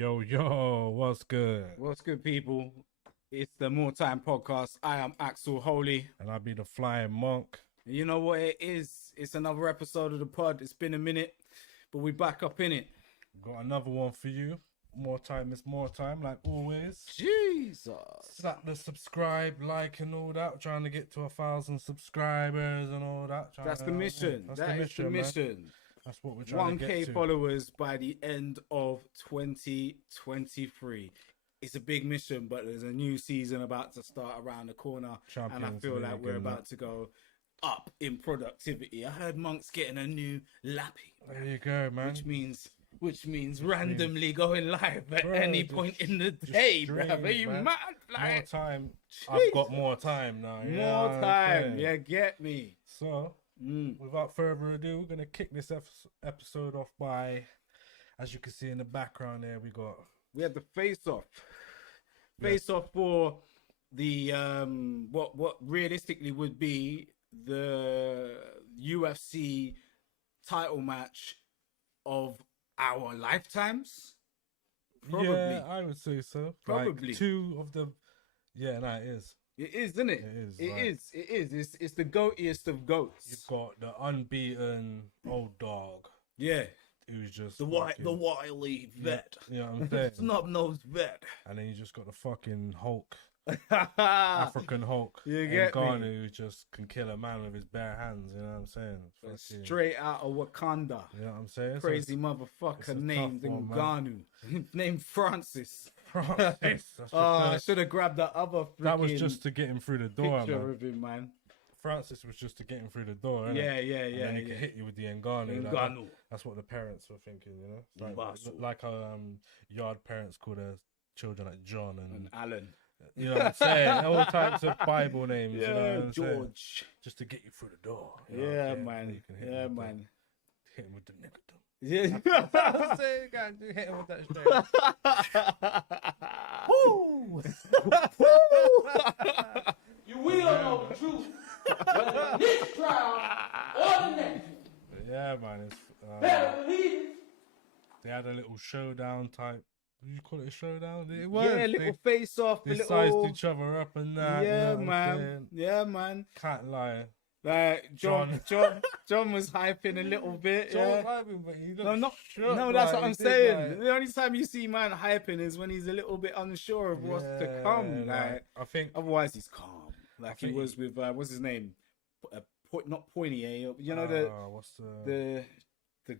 Yo, what's good? What's good, people? It's the Moretime podcast. I am Axel Holy. And I be the flying monk. And you know what it is? It's another episode of the pod. It's been a minute, but we back up in it. Got another one for you. More time is more time, like always. Jesus. Slap the subscribe, like, and all that. Trying to get to 1,000 subscribers and all that. That's the mission. That's That is the mission. Man. That's what we're trying to get 1K to. followers by the end of 2023. It's a big mission, but there's a new season about to start around the corner. And I feel like we're about to go up in productivity. I heard Monk's getting a new lappy. There you go, man. Which means randomly going live at any point in the day, bro. Are you mad? Like, more time. I've got more time now. More time. Yeah, get me. So, without further ado, we're going to kick this episode off by, as you can see in the background there, we had the face-off. Face-off for the, what realistically would be the UFC title match of our lifetimes. Probably. Yeah, I would say so. Probably. Like two of the... Yeah, no, it is. It is, isn't it? It is. It is. It's the goatiest of goats. You've got the unbeaten old dog. Yeah. Who's just... The wily vet. You know what I'm saying? Snub-nosed vet. And then you just got the fucking Hulk. African Hulk. You get me? Ngannou, who just can kill a man with his bare hands. You know what I'm saying? Fucking, straight out of Wakanda. you know what I'm saying? Crazy motherfucker named Ngannou. Named Francis. Francis. I should have grabbed that other That was just to get him through the door, picture man. of him, man. Francis was just to get him through the door, innit? Yeah. And then he could hit you with the Ngannou. Ngannou. That's what the parents were thinking, you know? Like how yard parents call their children like John and Alan. You know what I'm saying? All types of Bible names, you know what I'm George. saying? Just to get you through the door. Man. Man. Hit him with the nickerdom. Yeah. I'm saying, hit him with that straight. You will know the truth whether this trial or the next one. Yeah, man. It's, Better believe it. they had a little showdown type. Did you call it a showdown? It was. Yeah, little face off. They sized each other up and that. Yeah, you know man. Yeah, man. Can't lie. Like John was hyping a little bit. John hyping, but he No, shook, that's what I'm saying. Like, the only time you see man hyping is when he's a little bit unsure of what's to come. Like, I think otherwise he's calm, like he was with what's his name, not Poinier. You know what's the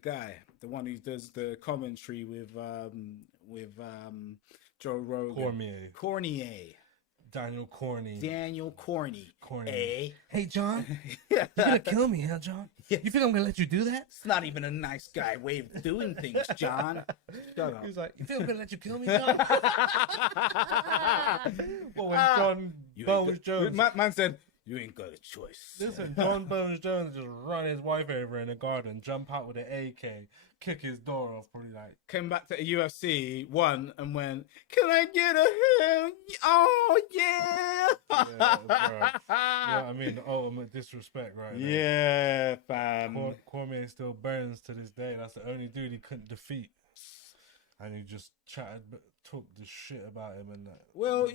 guy, the one who does the commentary with Joe Rogan. Cormier. Daniel Corny. Eh? Hey, John. You gonna kill me, huh, John? You think I'm gonna let you do that? It's not even a nice guy way of doing things, John. Shut up. He was like, you think I'm gonna let you kill me, John? Well, when John Bones Jones... Man said, you ain't got a choice. Listen, John Bones Jones just run his wife over in the garden, jump out with an AK, kick his door off, probably like... Came back to the UFC, won, and went, can I get a hell? Oh, yeah! Yeah, bro. I mean, the ultimate disrespect right there. Yeah, fam. Cormier still burns to this day. That's the only dude he couldn't defeat. And he just talked the shit about him and that. Well,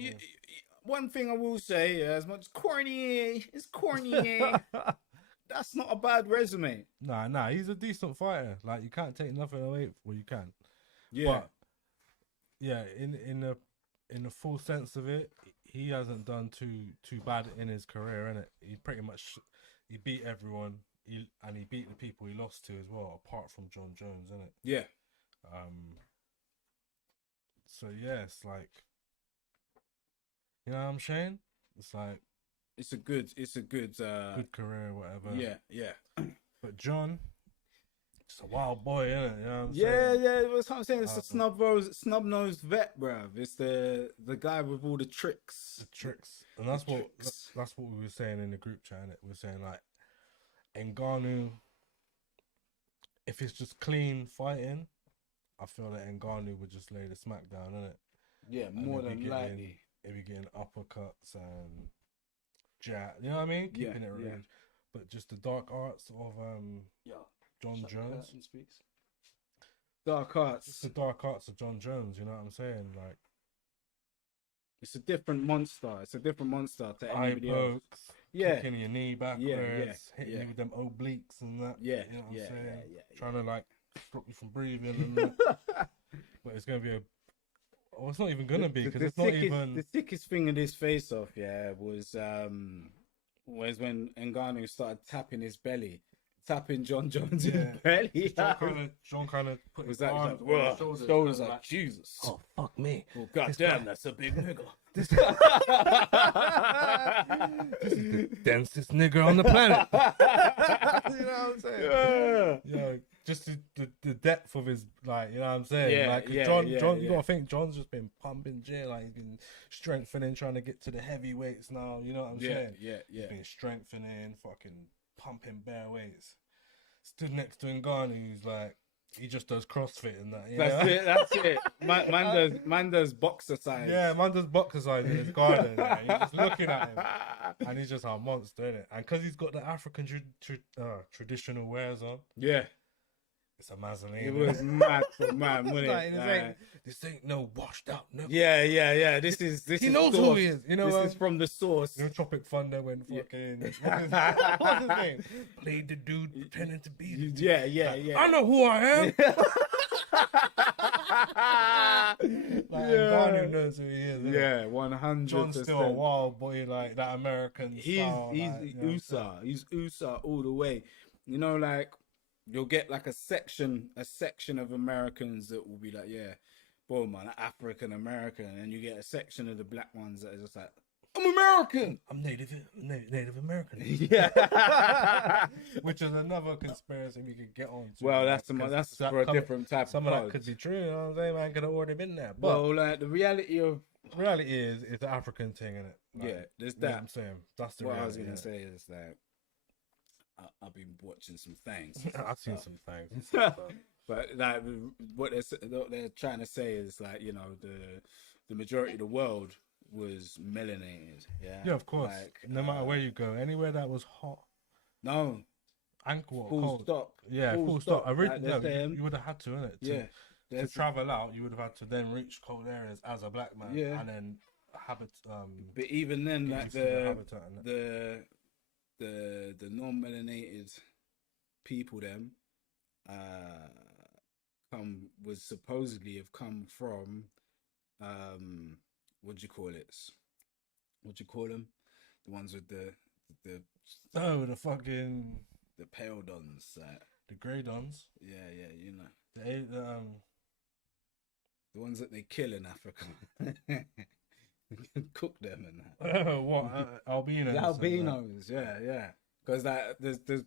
one thing I will say, as much corny, that's not a bad resume. Nah, he's a decent fighter. Like, you can't take nothing away. Well, you can. Yeah. But, yeah, in the full sense of it, he hasn't done too bad in his career, innit? He pretty much, he beat everyone, and he beat the people he lost to as well, apart from Jon Jones, innit? Yeah. So, yeah, it's like, you know what I'm saying? It's like... It's a good good career, whatever. Yeah. But John, just a wild boy, innit? You know what I'm saying? saying? Yeah. That's what I'm saying. It's a snub-nosed vet, bruv. It's the guy with all the tricks. The tricks. And that's what we were saying in the group chat, innit? We were saying, like, Ngannou, if it's just clean fighting, I feel that Ngannou would just lay the smack down, innit? Yeah, more than likely. He'd be getting uppercuts and jab, you know what I mean? Keeping it range. But just the dark arts of Jon Jones. Speaks. Dark arts. It's the dark arts of Jon Jones. You know what I'm saying? Like, it's a different monster. It's a different monster to eye anybody else. pokes, Yeah. kicking your knee backwards, hitting you with them obliques and that. Yeah, you know what I'm saying? yeah. Trying to like stop you from breathing and that. But it's gonna be a. Oh, it's not even gonna be because it's not even. The sickest thing of this face off, was when Ngannou started tapping his belly, tapping Jon Jones' belly. John kind of put his that arms like, on his shoulders like Jesus. Oh fuck me! Oh goddamn, that's a big nigga. This is the densest nigga on the planet. You know what I'm saying? Yeah, just the depth of his, like, you know what I'm saying? John, you gotta think John's just been pumping gym, like he's been strengthening, trying to get to the heavyweights now. You know what I'm saying? He's been strengthening, fucking pumping bare weights. Stood next to Ngannou, who's like, he just does CrossFit and that. That's it. Man does boxer size. Yeah, man does boxer size in his garden. He's just looking at him, and he's just a monster, isn't it? And because he's got the African traditional wears on. Yeah. It's a Mazzolini. It was mad for man, wasn't it? This ain't no washed out. No. Yeah. This He is knows source. who he is. You know, this is from the source. You know, Tropic Thunder when fucking what's his name? Played the dude pretending to be. Yeah. I know who I am. Ngannou knows who he is. Yeah, 100%. John's still a wild boy, like that American. He's USA. He's USA all the way. You know, like, you'll get like a section of Americans that will be like, boy, man, African American, and you get a section of the black ones that are just like, I'm American. I'm Native American. Yeah, which is another conspiracy we could get on. Well, that's for a different type. Some of that could be true. You know what I'm saying? Man, could have already been there. But well, like the reality is it's an African thing, isn't it? Like, there's that. You know what I'm saying that's the. What reality, I was gonna say is that I've been watching some things. I've seen some things. But like what they're trying to say is, like, you know, the majority of the world was melanated. Yeah, of course. Like, no matter where you go, anywhere that was hot. No. Ankle full cold. Stop. Yeah, full stop. Like You would have had to, innit? To travel out, you would have had to then reach cold areas as a black man. Yeah. And then But even then, like the the non-melanated people, them, was supposedly have come from, what do you call it? What do you call them? The ones with the fucking the pale dons, the grey dons. Yeah, you know, the ones that they kill in Africa. Cook them and that. What albinos? The albinos, yeah. Because that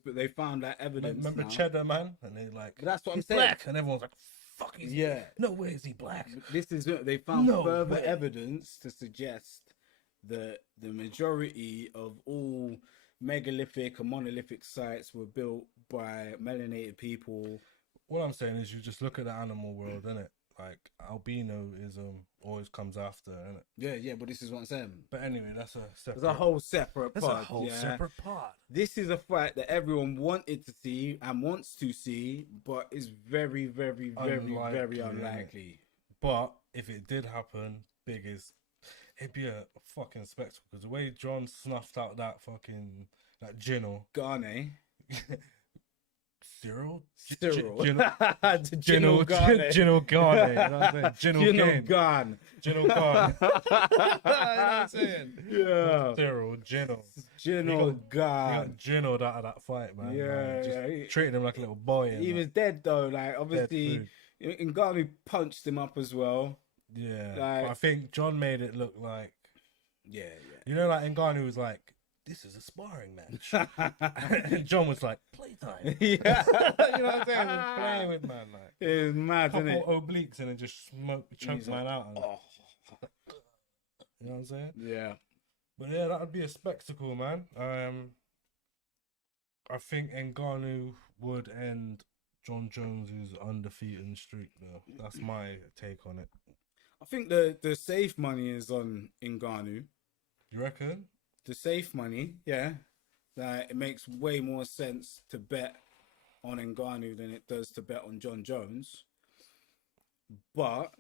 they found that evidence. Remember now. Cheddar Man, and they like, but that's what I'm he's saying. Black, and everyone's like, fuck, he's no way is he black. This is they found further evidence to suggest that the majority of all megalithic and monolithic sites were built by melanated people. What I'm saying is, you just look at the animal world, innit? Like, albinoism always comes after, innit? Yeah, but this is what I'm saying. But anyway, that's a separate. There's a whole separate That's part. a whole separate part. This is a fight that everyone wanted to see and wants to see, but is very, very, very, very unlikely. But if it did happen, it'd be a fucking spectacle. Because the way John snuffed out that fucking Gino Garne. Cyril? Gino Garne. Gino Garne. You know what I'm saying? Gino Garne. Gino Garne. You know what I'm saying? Yeah. Cyril, Gino Garne. He got Gino'd out of that fight, man. Yeah. Treating him like a little boy. He was dead, though. Like, obviously, Ngannou punched him up as well. Yeah. Like, I think John made it look like... Yeah. You know, like, Ngannou was like, this is a sparring match. And John was like, playtime. Yeah. You know what I'm saying? He was playing with man, like. It was mad, isn't it? Couple obliques and then just choked man out. And, you know what I'm saying? Yeah. But yeah, that would be a spectacle, man. I think Ngannou would end Jon Jones' undefeated streak, though. That's my take on it. I think the safe money is on Ngannou. You reckon? The safe money, yeah. It makes way more sense to bet on Ngannou than it does to bet on Jon Jones. but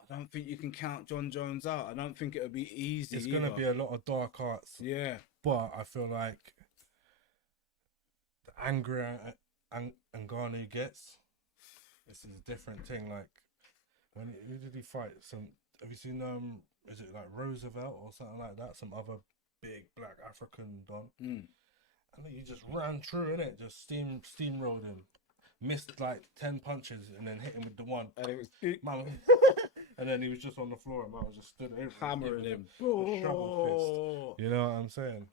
I don't think you can count Jon Jones out. I don't think it'll be easy. It's gonna be a lot of dark arts. Yeah, but I feel like the angrier Ngannou gets, this is a different thing. Like, who did he fight? Have you seen is it like Roosevelt or something like that? Some other big black African don. I think he just ran through, innit? Just steamrolled him. Missed like 10 punches and then hit him with the one. and it was Man, and then he was just on the floor and man was just stood over hammering him. a shovel fist. You know what I'm saying?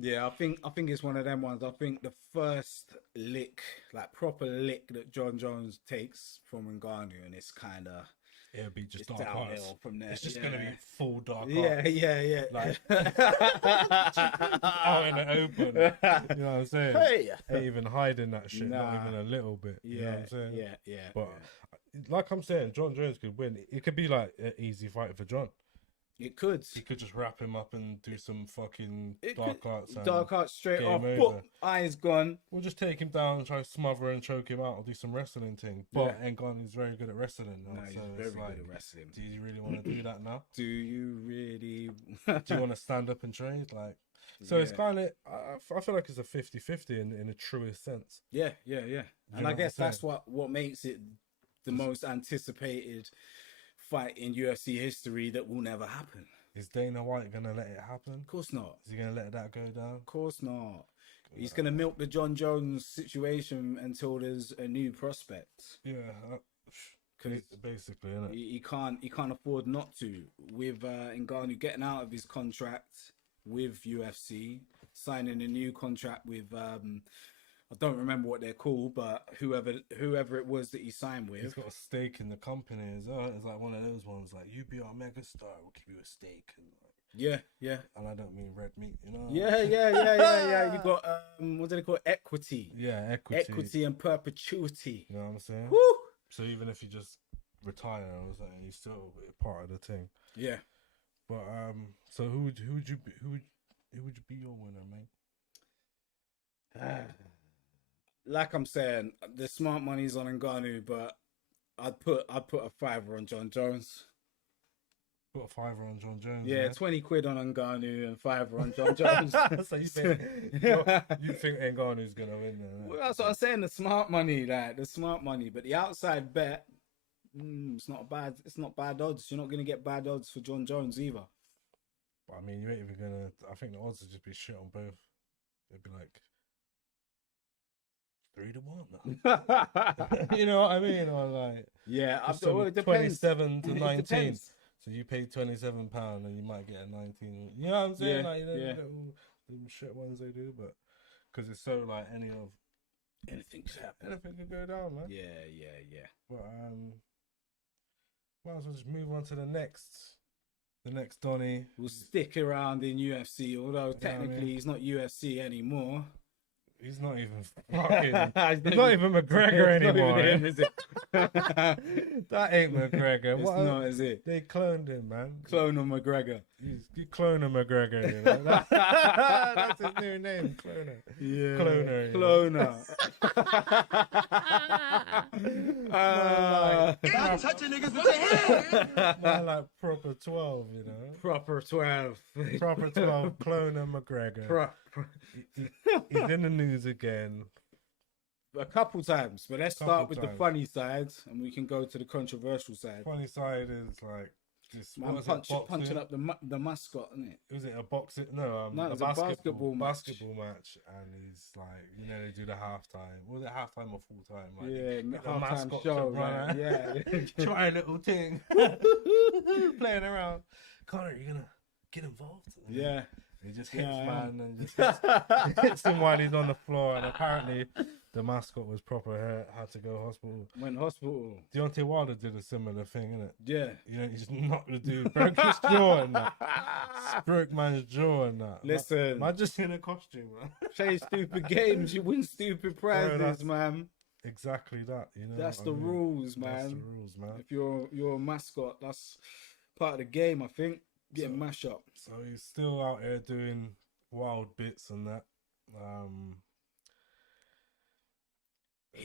Yeah, I think it's one of them ones. I think the first lick, like proper lick that Jon Jones takes from Ngannou, and it's kind of It'll be just dark downhill arts. from there. It's just gonna be full dark arts. Yeah. Like out in the open. You know what I'm saying? Hey. Ain't even hiding that shit, Nah. not even a little bit. You know what I'm saying? Yeah. But like I'm saying, Jon Jones could win. It could be like an easy fight for Jon. It could. He could just wrap him up and do some fucking dark arts. and Dark arts straight game off. over. Boom, eyes gone. We'll just take him down and try to smother and choke him out or do some wrestling thing. But Ngannou's very good at wrestling now. No, he's so very it's like, good at wrestling. do you really want to do that now? Do you really? Do you want to stand up and trade? Like, so it's kind of, I feel like it's a 50-50 in the truest sense. Yeah. And I what guess I'm that's what makes it the most anticipated fight in UFC history that will never happen. Is Dana White going to let it happen? Of course not. Is he going to let that go down? Of course not. He's going to milk the Jon Jones situation until there's a new prospect. Yeah, Because basically, innit? he can't afford not to. With Ngannou getting out of his contract with UFC, signing a new contract with I don't remember what they're called, but whoever it was that he signed with. He's got a stake in the company as well. It's like one of those ones, like, you be our mega star, we'll give you a stake. And like, Yeah. And I don't mean red meat, you know? Yeah. You got what do they call it? Equity. Yeah, equity. And perpetuity. You know what I'm saying? Woo! So even if you just retire or something, you're still a part of the thing. Yeah. But so who would you be your winner, mate? Like I'm saying, the smart money's on Ngannou, but I'd put a $5 on Jon Jones. Put a $5 on Jon Jones. Yeah, 20 quid on Ngannou and $5 on Jon Jones. So you think Ngannou's gonna win? Well, that's what I'm saying. The smart money, but the outside bet, it's not bad odds. You're not gonna get bad odds for Jon Jones either. I mean, you ain't even gonna. I think the odds would just be shit on both. They'd be like 3-1. You know what I mean? Or like, yeah, it depends. 27 to 19. Depends. So you pay £27 and you might get a 19. You know what I'm saying? Yeah, like, you know, yeah. Little shit ones they do, but because it's so like Anything could happen. anything could go down, man. Yeah. But might as well just move on to the next Donny. We'll stick around in UFC, although technically he's not UFC anymore. He's not even fucking. He's not even McGregor anymore. Him, is it? That ain't McGregor. It's What? not, is it? They cloned him, man. Clone of McGregor. You cloner McGregor. You know? That's his new name, cloner. Yeah. Cloner. Stop touching niggas with your hand. Man, like proper 12, you know. Proper 12. Proper 12, cloner McGregor. He's in the news again. A couple times, but let's start with the times. funny side, and we can go to the controversial side. Funny side is like just Man, punching up the mascot, isn't it? Was it a boxing? No, No, it a was a basketball match. match, and he's like, you know, they do the halftime. Was it halftime or full time? Like, Yeah, get the halftime mascot show. to run Right? out. Yeah. Try a little thing, playing around. Conor, you gonna get involved? Yeah. He just hits Yeah, man and just hits him while he's on the floor, and apparently the mascot was proper hurt, had to go hospital. Went hospital. Deontay Wilder did a similar thing, innit? Yeah. You know, he just knocked the dude, broke his jaw and that. Broke man's jaw and that. Listen. Man just in a costume, man. Play stupid games, you win stupid prizes, that's- man. Exactly that, you know. That's what the I mean? rules, That's man. the rules, man. If you're a mascot, that's part of the game, I think. Getting mash up. So he's still out here doing wild bits and that.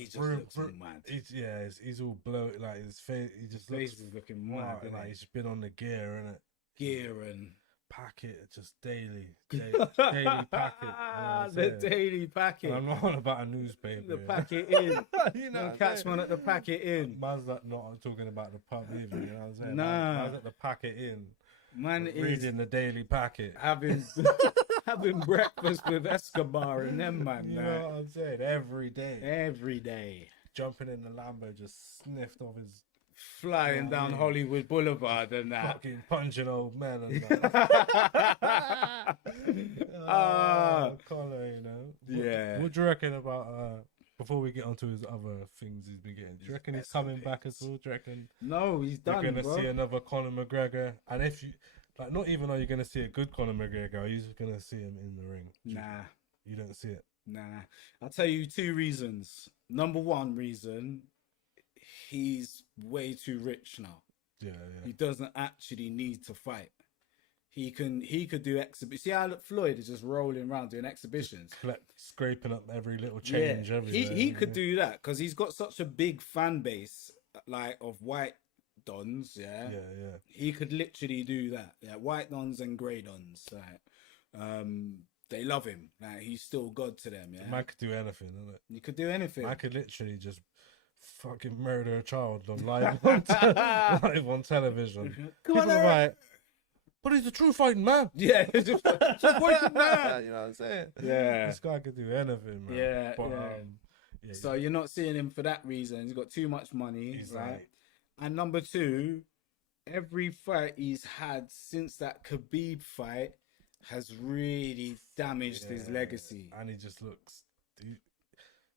he just Vroom, looks vroom. mad. He's all bloated, like his face. He just Face looks is looking mad. wild, Innit? like he's been on the gear, innit? Gear and Packet just daily packet. You know the daily packet. and I'm not on about a newspaper. The you know? packet in. You know, Don't catch man at the packet in. Man's not talking about the pub either. You know what I'm saying? Nah. Man's at the packet in. Man is Reading the daily packet. having having breakfast with Escobar and them, man. You like, know what I'm saying? Every day. every day. Jumping in the Lambo, just sniffed off his Flying down yeah. Hollywood Boulevard and that. fucking punching old men and that. Conor, you know. Yeah. What do you reckon about before we get onto his other things he's been getting? Do you reckon he's coming back as well? Do you reckon No, he's you're done, gonna bro. see another Conor McGregor? And if you like, not even are you gonna see a good Conor McGregor, are you just gonna see him in the ring? Nah, You don't see it. nah. I'll tell you 2 reasons. Number 1 reason, he's way too rich now. Yeah, He doesn't actually need to fight. He could do exhibitions. See how Floyd is just rolling around doing exhibitions. Scraping up every little change. Yeah, Everywhere, he could do that because he's got such a big fan base, like of white dons. Yeah, Yeah. he could literally do that. Yeah, white dons and grey dons. Like, they love him. Like, he's still God to them. Yeah, Man could do anything, isn't it? you could do anything. I could literally just fucking murder a child on live live on television. Come on, People are Eric. like, but he's a true fighting man. Yeah, just fighting man. You know what I'm saying? Yeah. This guy could do anything, man. Yeah, But, yeah. yeah, So you're not seeing him for that reason. He's got too much money, he's right? like, And number 2, every fight he's had since that Khabib fight has really damaged his yeah, legacy. and he just looks.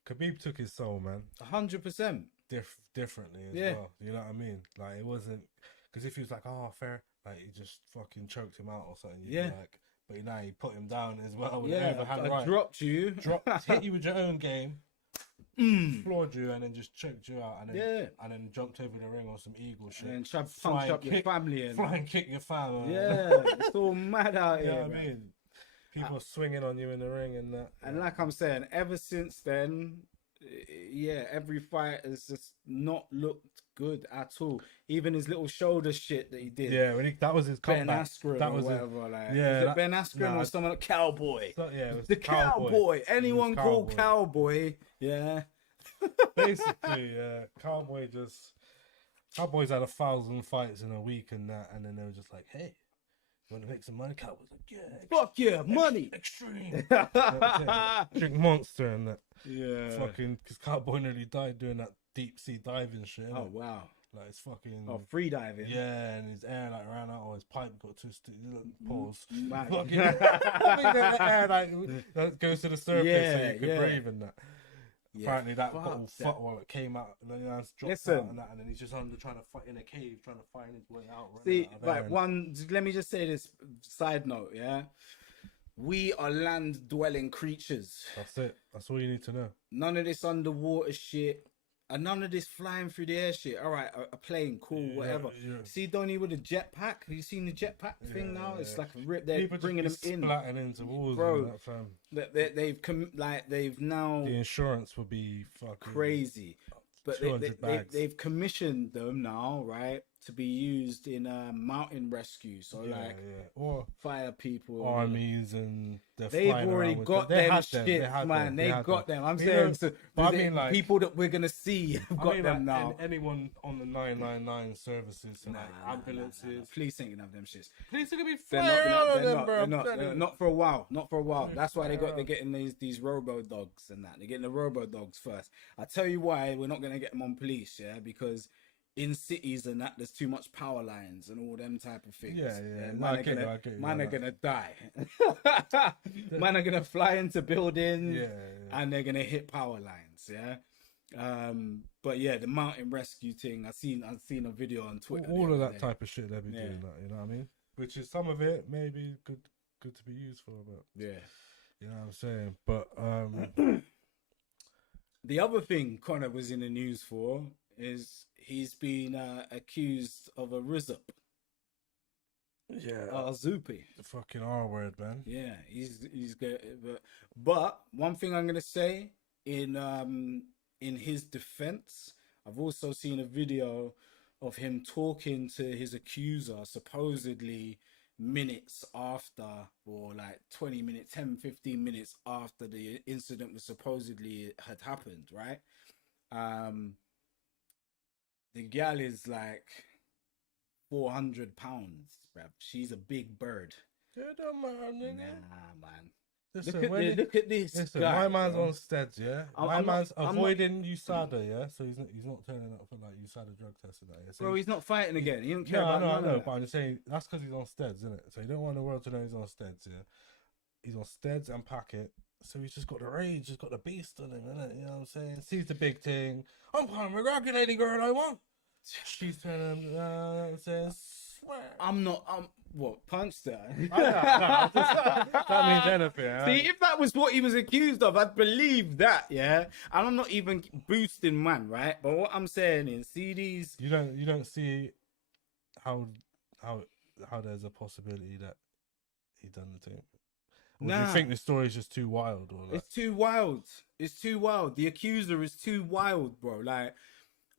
Khabib took his soul, man. 100%. Differently as Yeah. well. You know what I mean? Like, it wasn't because if he was like, oh, fair, like he just fucking choked him out or something. You'd be Yeah. like, but now he put him down as well. With Yeah, overhand I right. dropped you. Hit you with your own game, Mm. floored you, and then just choked you out, and then Yeah. and then jumped over the ring on some eagle shit. And then try to Flying punch up your kick- family. And, Flying kick your fam. yeah, it's all mad out you know here. what I man. mean? People swinging on you in the ring and that. And like I'm saying, ever since then, yeah, every fight has just not looked good at all. Even his little shoulder shit that he did. Yeah, when that was his Ben comeback. Askren That or was his, whatever. Like, yeah, is it that- Ben Askren nah, or someone Cowboy? yeah, it was The Cowboy. Anyone It was called Cowboy? Yeah. Basically, yeah. Cowboys had 1,000 fights in a week and that, and then they were just like, hey, you want to make some money? Cowboys like, yeah, Fuck yeah, money. extreme. Drink Monster and that. Yeah. Fucking, because Cowboy nearly died doing that deep sea diving shit. Oh innit? wow. Like, it's fucking. Oh, free diving. Yeah, and his air like ran out, or his pipe got twisted. Pause. Mad. Fucking air like that goes to the surface so Yeah, you can yeah. breathe and that. Yeah, Apparently that fuck got all that. fucked while it came out, and then it's dropped Listen. out and that, and then he's just under trying to fight in a cave, trying to find his way out. running See, out of air like let me just say this side note, yeah. We are land dwelling creatures. That's it. That's all you need to know. None of this underwater shit. And none of this flying through the air shit. All right, a plane, cool, Yeah, whatever. yeah. See Donny with a jetpack? Have you seen the jetpack thing Yeah, now? It's yeah. like a rip. They're People bringing them just be in. splatting into walls, Bro. and that, fam. They've now The insurance would be fucking crazy, but 200 bags. they've commissioned them now, right, to be used in mountain rescue. So yeah, like yeah. Or fire people, armies, and they're They've flying already around with got them. They them had shit, They had man. them. They've had got them. them. I'm You saying, know, so but I the mean, like, people that we're gonna see have got them now. Anyone on the 999 services, so like ambulances. Nah. Police ain't gonna have them shits. Police are gonna be They're flying not, out gonna, of them, bro. they're not for a while. Not for a while. They're That's why they're flying getting these robo dogs and that. They're getting the robo dogs first. I tell you why we're not gonna get them on police, yeah, because in cities and that there's too much power lines and all them type of things. Yeah, yeah. No, Man, I get you, man are yeah. gonna die. Man are gonna fly into buildings Yeah, and they're gonna hit power lines, yeah. But yeah, the mountain rescue thing, I've seen a video on Twitter. all the of other that day. type of shit they be Yeah. doing that, you know what I mean? Which is some of it maybe good to be used for, but Yeah. you know what I'm saying. But The other thing Conor was in the news for is he's been accused of a rizzup. yeah, Zupi. the fucking R word, man. Yeah, he's good. But one thing I'm gonna say in in his defense, I've also seen a video of him talking to his accuser, supposedly minutes after, or like 20 minutes, 10, 15 minutes after the incident was supposedly had happened, right? The gal is like 400 pounds, bruv. She's a big bird. It don't matter, nigga. Nah, man. Listen, Look at this listen, guy. my man's bro. on steads, yeah. I'm My not- man's I'm not- avoiding USADA, yeah. So he's not turning up for like USADA drug tests and that. Yeah? So Bro, he's not fighting again. He don't care no, about I none of know, that. but I'm just saying that's because he's on steads, isn't it? So you don't want the world to know he's on steads, yeah. He's on steads and packet, so he's just got the rage, he's got the beast on him, innit? You know what I'm saying? Sees the big thing. I'm Conor McGregor, any girl I want. She's turning, says, swear. I'm what, punched her? That means anything. Right? See, if that was what he was accused of, I'd believe that, yeah? And I'm not even boosting man, right? But what I'm saying is, see these... You don't see how there's a possibility that he done the thing. Or do you Nah. think the story's just too wild? Or like... It's too wild. It's too wild. The accuser is too wild, bro.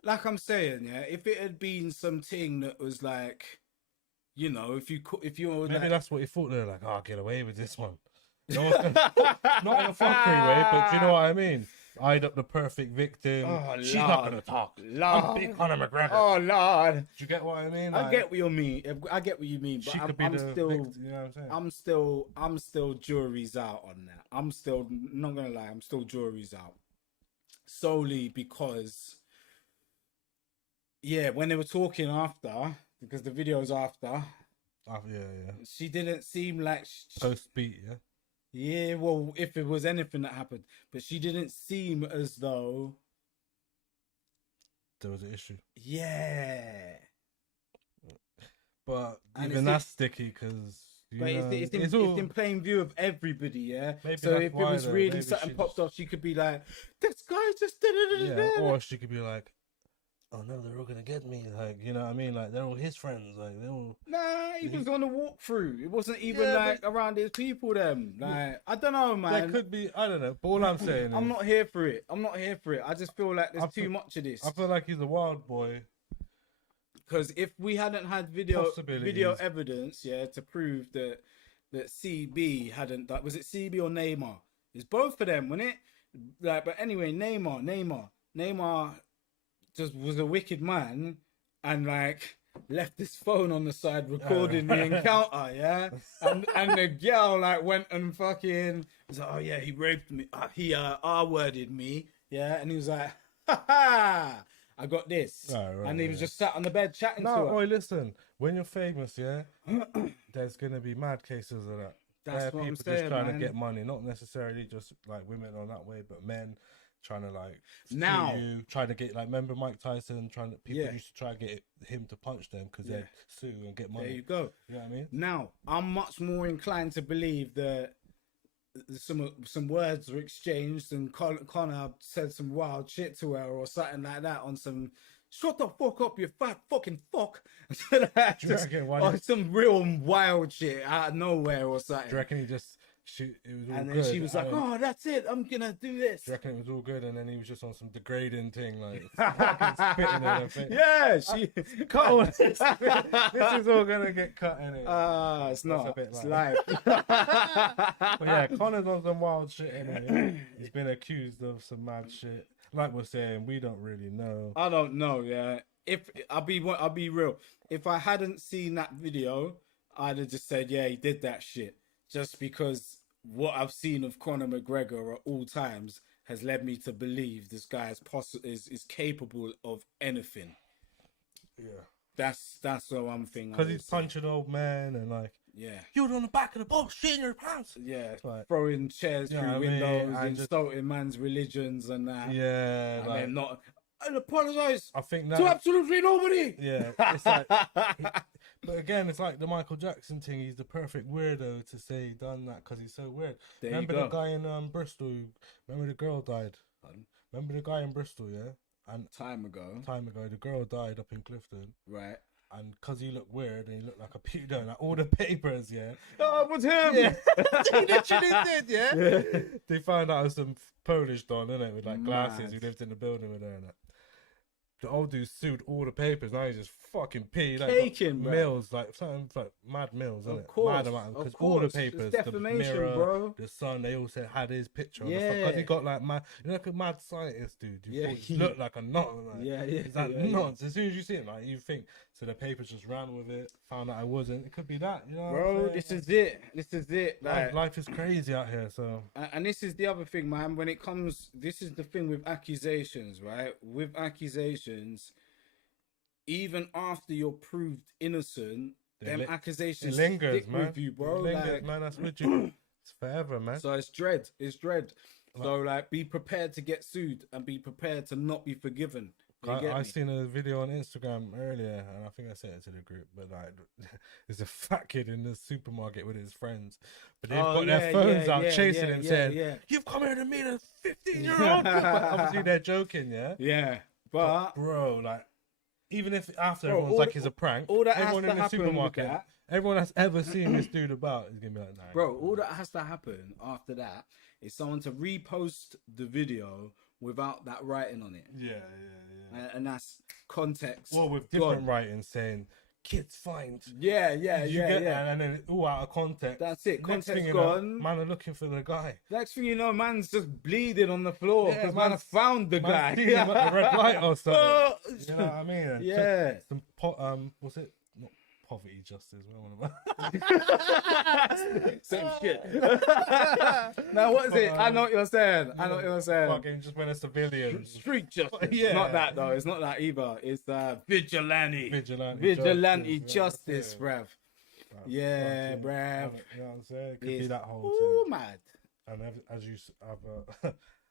Like I'm saying, yeah, if it had been something that was like, you know, if you were Maybe like... that's what he thought. They're like, oh, I'll get away with this one. No one's gonna... Not in a fuckery way, but do you know what I mean? Eyed up the perfect victim. Oh, She's Lord. not gonna talk. I'm big Conor McGregor. Oh, Lord. Do you get what I mean? I Like, get what you mean. I get what you mean, but she could be I'm the still... victim, you know what I'm saying? I'm still jury's out on that. I'm still not gonna lie, I'm still jury's out. Solely because when they were talking after, because the video's after, Yeah. she didn't seem like Post beat, yeah. yeah, well, if it was anything that happened, but she didn't seem as though There was an issue. yeah. But And even it's that's sticky because But it's in plain view of everybody, yeah. Maybe So that's if it why, was though. really Maybe something she popped just- off, she could be like, "This guy just did it." yeah, or she could be like, "Oh no, they're all gonna get me." Like, you know what I mean? Like, they're all his friends. Like, they're all. Nah, he was on a walkthrough. It wasn't even Yeah, like around his people. Them like I don't know, man. There could be. I don't know. But all I'm saying I'm is, not here for it. I just feel like there's I too feel- much of this. I feel like he's a wild boy. Because if we hadn't had video Possibilities. evidence, yeah, to prove that CB hadn't done, was it CB or Neymar? It's both of them, wasn't it? Like, but anyway, Neymar just was a wicked man and like left his phone on the side recording the encounter, yeah. And the girl like went and fucking was like, oh yeah, he raped me, he R-worded me, yeah, and he was like, ha ha. I got this. Right, And he was yeah. just sat on the bed chatting to No, her. oi, listen. When you're famous, yeah, there's gonna be mad cases of that. That's There are what I'm people saying, just trying man. to get money, not necessarily just like women on that way, but men trying to like sue Now- you, trying to get like. Remember Mike Tyson trying to people Yeah. used to try to get him to punch them because Yeah. they sue and get money. There you go. You know what I mean? Now, I'm much more inclined to believe that some words were exchanged and Connor said some wild shit to her or something like that on some shut the fuck up, you fat fucking fuck. you reckon why or did- some real wild shit out of nowhere or something. Do you reckon he just shoot? It was all And good. then she was like, and then- oh, that's it. I'm going to do this. Do you reckon it was all good, and then he was just on some degrading thing, like fucking spitting in her face? Yeah, she Cut all this. This is all gonna get cut in it. it's not. a bit It's like- live. But yeah, Connor's on some wild shit anyway. He's been accused of some mad shit. Like we're saying, we don't really know. I don't know, yeah. If I'll be real. If I hadn't seen that video, I'd have just said, yeah, he did that shit. Just because what I've seen of Conor McGregor at all times has led me to believe this guy is capable of anything. Yeah, That's what I'm thinking. because he's punching old man and like Yeah. you're on the back of the bus, shit in your pants. Yeah, Like, throwing chairs you know through what I mean? windows, And just- insulting man's religions and that. Yeah, And like, then not. I apologize I think to that. absolutely nobody. Yeah, it's like. But again, it's like the Michael Jackson thing. He's the perfect weirdo to say he done that because he's so weird. There Remember you the go. guy in Bristol? Remember the girl died? Pardon? Remember the guy in Bristol? Yeah, and Time ago, time ago the girl died up in Clifton. right? and because he looked weird and he looked like a pedo, like all the papers, yeah. Oh, it was him. Yeah, he literally did, yeah. They found out it was some Polish don, innit, with like glasses who lived in the building with her and that. The old dude sued all the papers. Now he's just fucking paid like Taken, bro. mills, like something like mad mills, isn't Of it? course, Mad amount, because of all the course. papers, It's the defamation, Mirror, bro. the Sun, they all said had his picture on the Yeah. because he got like mad, you know, like a mad scientist dude. You Yeah, thought he looked like a nut. Like, Yeah, yeah, it's like yeah, yeah. nuts. As soon as you see it, like you think, so the papers just ran with it, found out I wasn't. It could be that, you know. What I'm Bro, saying? this is it. This is it. Life, Like, life is crazy out here. So and this is the other thing, man. When it comes, this is the thing with accusations, right? With accusations, even after you're proved innocent, them it accusations lingers, stick man. with you, bro. It lingers, Like, man. That's with you. It's forever, man. so it's dread. It's dread. So like, be prepared to get sued and be prepared to not be forgiven. You get I me? seen a video on Instagram earlier, and I think I sent it to the group. But like, there's a fat kid in the supermarket with his friends, but they've got their phones out chasing him, saying, "You've come here to meet a 15-year-old." But obviously, they're joking, yeah. Yeah, but Bro, like, even if after Bro, everyone's all like that- it's a prank, all that has everyone to in the happen with supermarket, that- everyone that's ever seen this dude about is gonna be like, nah, bro, all that has to happen after that is someone to repost the video without that writing on it, yeah. and that's context. Well, with gone. different writing saying, "Kids find." Yeah, You get that, and then it's all out of context. That's it. Next Context thing you know, gone. man are looking for the guy. Next thing you know, man's just bleeding on the floor Yeah, because man has found the guy. seen him at the red light or something. Oh, You know what I mean? And Yeah. Some what's it? Not poverty justice. Same shit. Now what is it? I know what you're saying. I know what you're saying. Fucking just when a civilian. Street justice. Yeah. It's not that though. It's not that either. It's vigilante. Vigilante Justice, yeah. bruv. Yeah, Fucking- bruv. You know what I'm saying? It could It's be that whole Ooh, thing. mad. And as you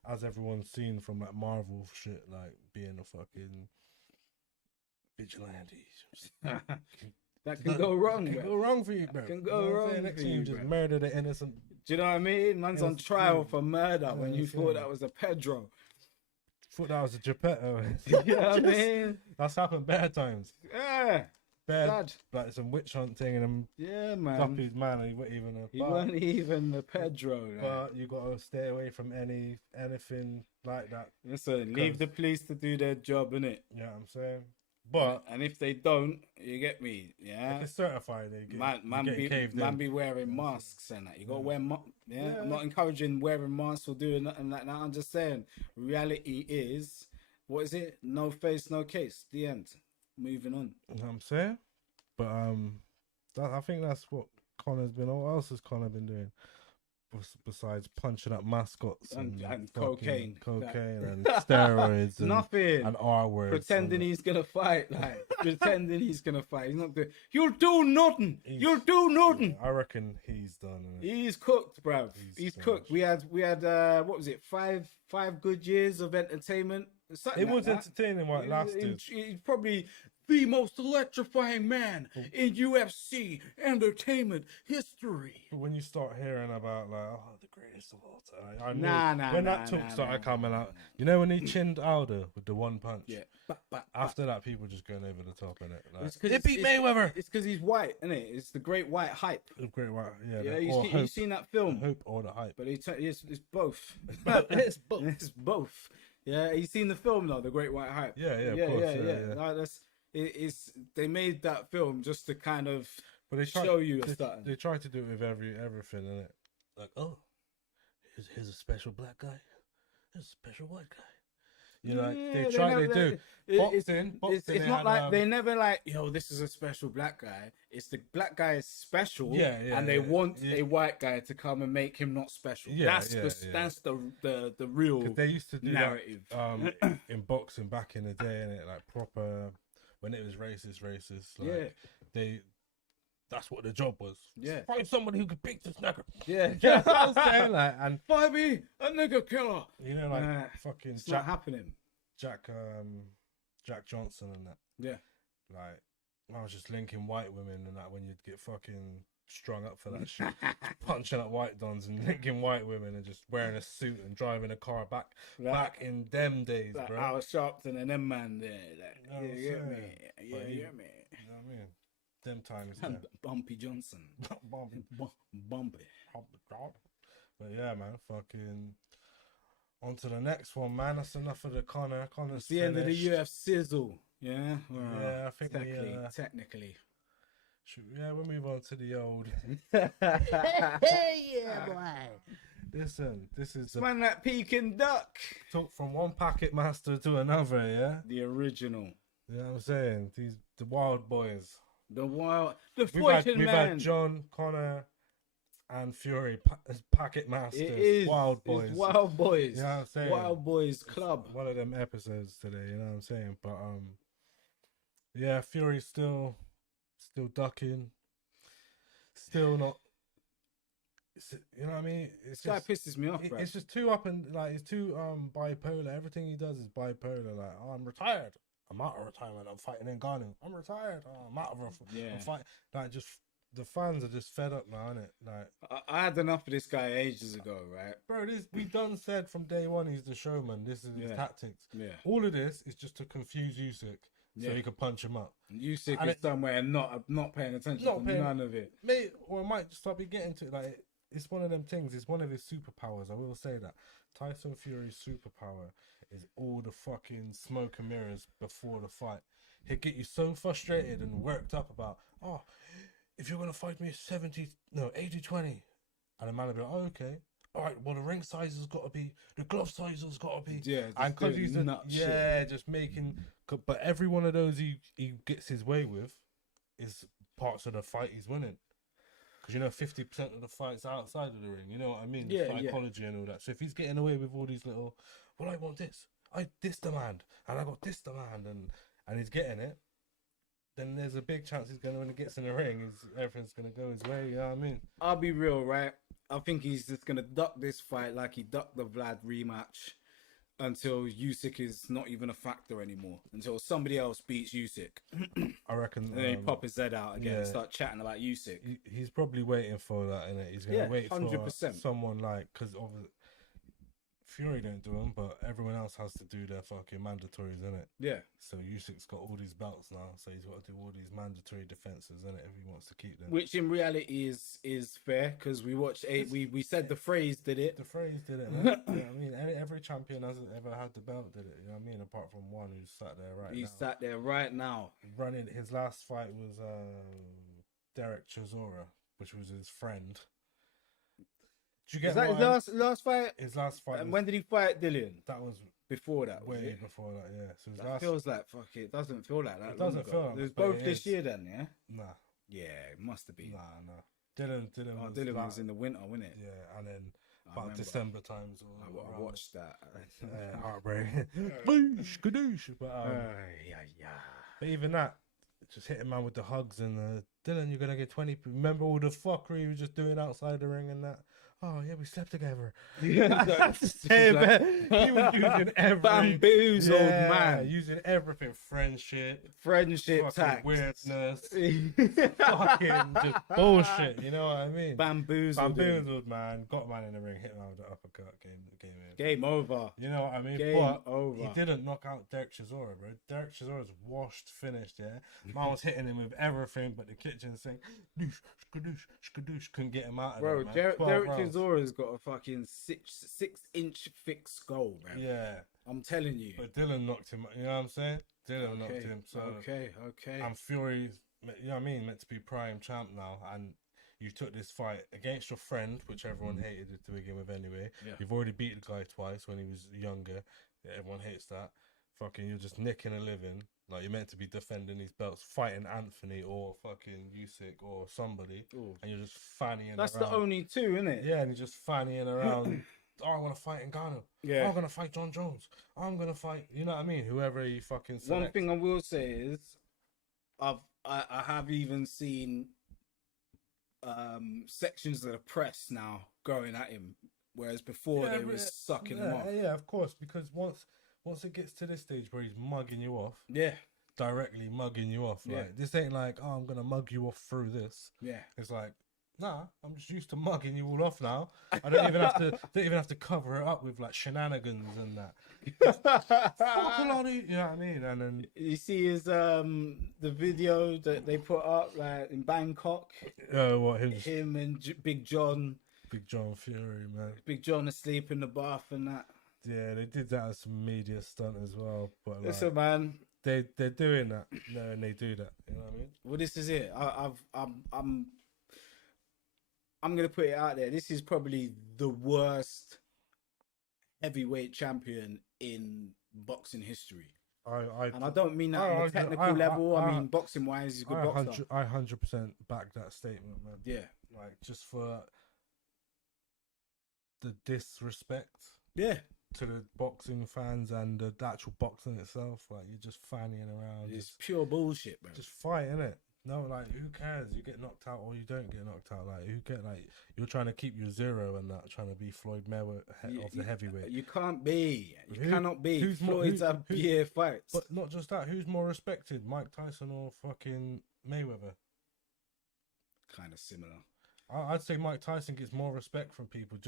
as everyone's seen from like Marvel shit, like being a fucking vigilante. That can go wrong, Can bruv. go wrong for you, bro. Can go what I'm wrong saying? Next for thing you, you just bro. murdered an innocent. Do you know what I mean? Man's on Yes, trial yeah. for murder when you Yes, thought yeah. that was a Pedro. Thought that was a Geppetto. You know what I mean? That's happened better times. Yeah. Bad, Sad. like some witch hunting and them Yeah, guppies, man. man. He wasn't even a. He weren't even the Pedro. Like. But you gotta stay away from anything like that. Listen, leave the police to do their job, innit? You know what I'm saying? But And if they don't, you get me, yeah. if it's certified, they get Man caved be in. wearing masks and that. You gotta wear yeah. I'm not encouraging wearing masks or doing nothing like that. I'm just saying, reality is, what is it? No face, no case. The end. Moving on. You know what I'm saying? But I think that's what Connor's been. What else has Connor been doing? Besides punching up mascots And fucking cocaine. and steroids, and, Nothing. and R words, Pretending he's gonna fight, like pretending he's gonna fight. He's not doing. You'll do nothing. You'll do nothing. I reckon he's done. Innit? He's cooked, bruv. He's cooked. finished. We had what was it? Five good years of entertainment. Something It like was that. entertaining while it lasted. He's probably the most electrifying man in UFC entertainment history. But when you start hearing about like, oh, the greatest of all time, I knew Nah, when that talk started coming out. You know when he chinned Aldo with the one punch. Yeah. After that, people just going over the top in it. Like, It's 'cause it beat Mayweather. It's because he's white, isn't it? It's the great white hype. The great white, yeah. Yeah, or hope, you've seen that film. the hope or the hype. But it's both. It's both. It's both. Yeah, you seen the film though, The Great White Hype. Yeah, of course, yeah. No, it's they made that film just to kind of But they show you a they, starting. they try to do it with everything in it. Like, oh, here's a special black guy, here's a special white guy. You know, like, they do. Boxing, It's they not had, like they never like, yo, this is a special black guy. It's the black guy is special, and they want a white guy to come and make him not special. That's the real. 'Cause they used to do narrative. that, in boxing back in the day, and it like proper when it was racist. Like, that's what the job was. Yeah. Find somebody who could beat this nigger. Yeah, You know what I'm saying? Like, and find me a nigga killer. you know, like fucking It's not happening. Jack Johnson and that. Yeah. Like, I was just linking white women and that when you'd get fucking strung up for that shit. Punching up white dons and linking white women and just wearing a suit and driving a car back in them days, Like bro. Al Sharpton and them man there. Like, You know what I'm you get saying? me? Yeah, But you he- get me? You know what I I mean, them times. And Yeah. Bumpy Johnson. Bumpy. Bumpy. But yeah, man, fucking. On to the next one, man. That's enough of the Conor. Conor's It's the end of the finished. UFC sizzle. Yeah. Well, Yeah, I think technically. we'll move on to the old. Yeah, boy. Listen, this is It's man that Peking duck. took from one packet master to another. Yeah, The original. you know what I'm saying? The wild boys. The We've fighting man. had John, Connor, and Fury as packet masters. It is wild boys. It's Wild Boys. You know what I'm saying? Wild Boys Club. One of them episodes today. You know what I'm saying? But yeah, Fury's still ducking. Still not. You know what I mean? This guy pisses me off, bro. It's just too up and like it's too bipolar. Everything he does is bipolar. Like, oh, I'm retired. I'm out of retirement. I'm fighting in Ghana. I'm retired. Oh, I'm out of I'm fighting. Like, just the fans are just fed up now, innit? Like, I had enough of this guy ages ago, right? bro, we done said from day one he's the showman. This is his tactics. Yeah. All of this is just to confuse Usyk so he could punch him up. Usyk is somewhere not paying attention to none of it. Mate, or I might just start getting to it. Like, it's one of them things. It's one of his superpowers. I will say that Tyson Fury's superpower is all the fucking smoke and mirrors before the fight. He'll get you so frustrated and worked up about, oh, if you're gonna fight me 80-20, and the man will be like, oh, okay. All right, well, the ring size has got to be, the glove size has got to be. Yeah, and because he's just making. But every one of those he gets his way with is parts of the fight he's winning. Because 50% of the fight's outside of the ring. You know what I mean? The psychology and all that. So if he's getting away with all these little, well, I want this, this demand, and I got this demand, and he's getting it, then there's a big chance he's gonna, when he gets in the ring, everything's gonna go his way. You know what I mean? I'll be real, right? I think he's just gonna duck this fight like he ducked the Vlad rematch until Usyk is not even a factor anymore. Until somebody else beats Usyk. I reckon. And then he pop his head out again and start chatting about Usyk. He's probably waiting for that, innit? He's gonna wait 100%. for someone like, because Fury don't do them, but everyone else has to do their fucking mandatories, innit? Yeah. So Usyk's got all these belts now, so he's got to do all these mandatory defenses, innit? If he wants to keep them. Which in reality is fair, because we watched we said the phrase did it. The phrase did it, man. You know what I mean? Every champion hasn't ever had the belt, did it? You know what I mean? Apart from one who's sat there right now. He's sat there right now. Running, his last fight was Derek Chisora, which was his friend. Did you get Is that his last fight? His last fight. And when did he fight Dillian? That was before that. Way before that, yeah. So that feels like fuck it. Doesn't feel like that. It doesn't feel like it was both this year then, yeah. Nah. Yeah, it must have been. Nah. Dylan was in the winter, wasn't it? Yeah, and then about December times. I watched that. Heartbreak. Boosh, kadoosh. But even that, just hitting man with the hugs and Dylan, you're gonna get 20. Remember all the fuckery he was just doing outside the ring and that. Oh yeah, we slept together. Yeah, he was using everything. Bamboozled, man. Using everything. Friendship tax, weirdness, fucking just bullshit. You know what I mean? Bamboozled, man. Got man in the ring, hit him with the uppercut. Game in. Game over. You know what I mean? Game over. He didn't knock out Derek Chisora, bro. Derek Chisora's washed, finished. Yeah, man was hitting him with everything, but the kitchen sink, skadoosh, couldn't get him out of bro. There, Derek Chisora's got a fucking 6-inch thick skull, man. Yeah, I'm telling you. But Dylan knocked him. You know what I'm saying? Dylan knocked him. So okay. And Fury's, you know what I mean, meant to be prime champ now, and you took this fight against your friend, which everyone hated to begin with anyway. Yeah. You've already beat the guy twice when he was younger. Yeah, everyone hates that. Fucking, you're just nicking a living. Like, you're meant to be defending these belts, fighting Anthony or fucking Usyk or somebody. Ooh. And you're just fannying around. That's the only two, isn't it? Yeah, and you're just fannying around. Oh, I want to fight in Ghana. Yeah. Oh, I'm going to fight Jon Jones. I'm going to fight, you know what I mean? Whoever he fucking selects. One thing I will say is, I have even seen sections of the press now going at him, whereas before they were sucking him off. Yeah, of course, because once it gets to this stage where he's mugging you off, directly mugging you off, like this ain't like, oh, I'm gonna mug you off through this. Yeah, it's like Nah, I'm just used to mugging you all off now. I don't even have to cover it up with like shenanigans and that. Fuck a lot of, you know what I mean? And then You see his the video that they put up like in Bangkok, what him, him and Big John. Big John Fury, man. Big John asleep in the bath and that. Yeah, they did that as some media stunt as well. But like, Listen, man. they're doing that. No, and they do that. You know what I mean? Well, this is it. I'm gonna put it out there. This is probably the worst heavyweight champion in boxing history. And I don't mean that on a technical level. I mean boxing wise, he's a good boxer. I 100% back that statement, man. Yeah. Like just for the disrespect. Yeah. To the boxing fans and the actual boxing itself, like you're just fannying around. It's pure bullshit, bro. Just fight, innit? No, like who cares? You get knocked out or you don't get knocked out. Like you're trying to keep your zero and that, trying to be Floyd Mayweather of the heavyweight. You can't be. You cannot be. Floyd's a beer fights. But not just that. Who's more respected, Mike Tyson or fucking Mayweather? Kind of similar. I'd say Mike Tyson gets more respect from people.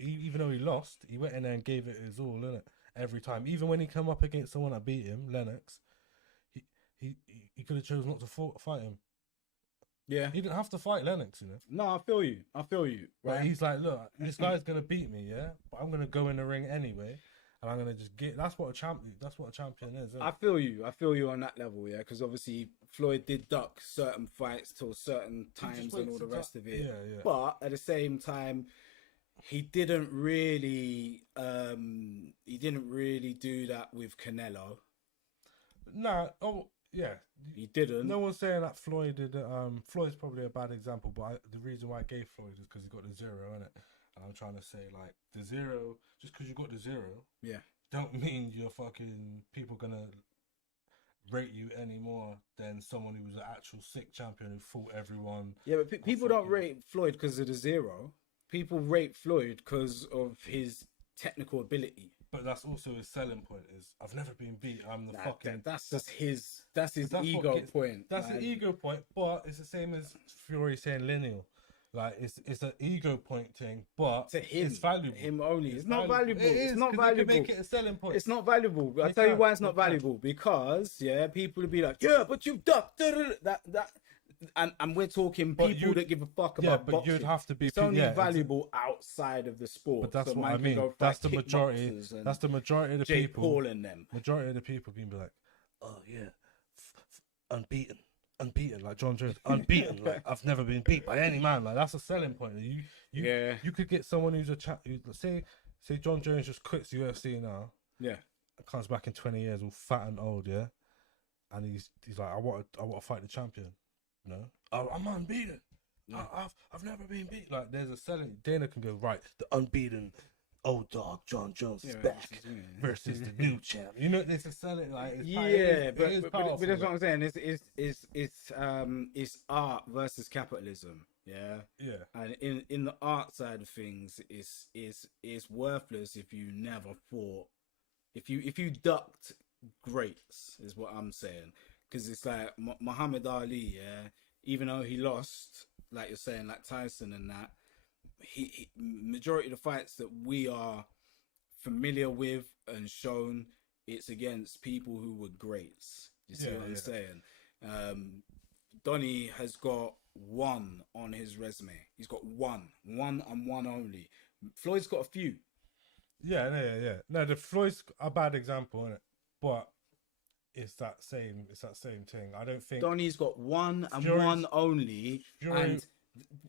Even though he lost, he went in there and gave it his all, innit? Every time. Even when he came up against someone that beat him, Lennox, he could have chosen not to fight him. Yeah. He didn't have to fight Lennox, you know? No, I feel you. Right? Like, he's like, look, this guy's going to beat me, yeah? But I'm going to go in the ring anyway. And I'm going to just get... That's what a champion is, isn't it? I feel you on that level, yeah? Because obviously Floyd did duck certain fights till certain times and all the rest of it. Yeah. But at the same time, he didn't really do that with Canelo. Nah, yeah. He didn't. No one's saying that Floyd did. Floyd's probably a bad example, but the reason why I gave Floyd is because he got the zero, innit? And I'm trying to say, like, the zero, just because you got the zero, yeah, don't mean you're fucking people gonna rate you any more than someone who was an actual sick champion who fought everyone. Yeah, but people don't rate Floyd because of the zero. People rate Floyd because of his technical ability. But that's also his selling point. Is I've never been beat. I'm the fucking. That's just his. That's his ego point. That's an ego point, but it's the same as Fury saying lineal. Like it's an ego point thing, but to him, it's valuable. Him only. It's not valuable. It's not valuable. You can make it a selling point. It's not valuable. I'll tell you why it's not valuable. Because people will be like, yeah, but you've ducked that. And we're talking people that give a fuck about boxing. You'd have to be. It's only valuable outside of the sport. But that's what I mean. That's the majority. That's the majority of the Jake people. Paul and them. Majority of the people can be like, oh yeah, unbeaten, like Jon Jones, unbeaten. Like I've never been beat by any man. Like that's a selling point. You could get someone who's say Jon Jones just quits UFC now. Yeah. Comes back in 20 years, all fat and old. Yeah. And he's like, I want to fight the champion. No, I'm unbeaten. Yeah. I've never been beat. Like there's a selling. Dana can go right. The unbeaten old dog Jon Jones is back versus the new champ. You know, there's a selling. Like but that's what I'm saying. It's art versus capitalism. Yeah. And in the art side of things, it's worthless if you never fought. If you ducked greats, is what I'm saying. Because it's like Muhammad Ali, even though he lost, like you're saying, like Tyson and that, he majority of the fights that we are familiar with and shown, it's against people who were greats. You see what I'm saying? Donnie has got one on his resume. He's got one and one only. Floyd's got a few. Yeah. No, the Floyd's a bad example, isn't it? But it's that same thing. I don't think Donnie's got one and one only, and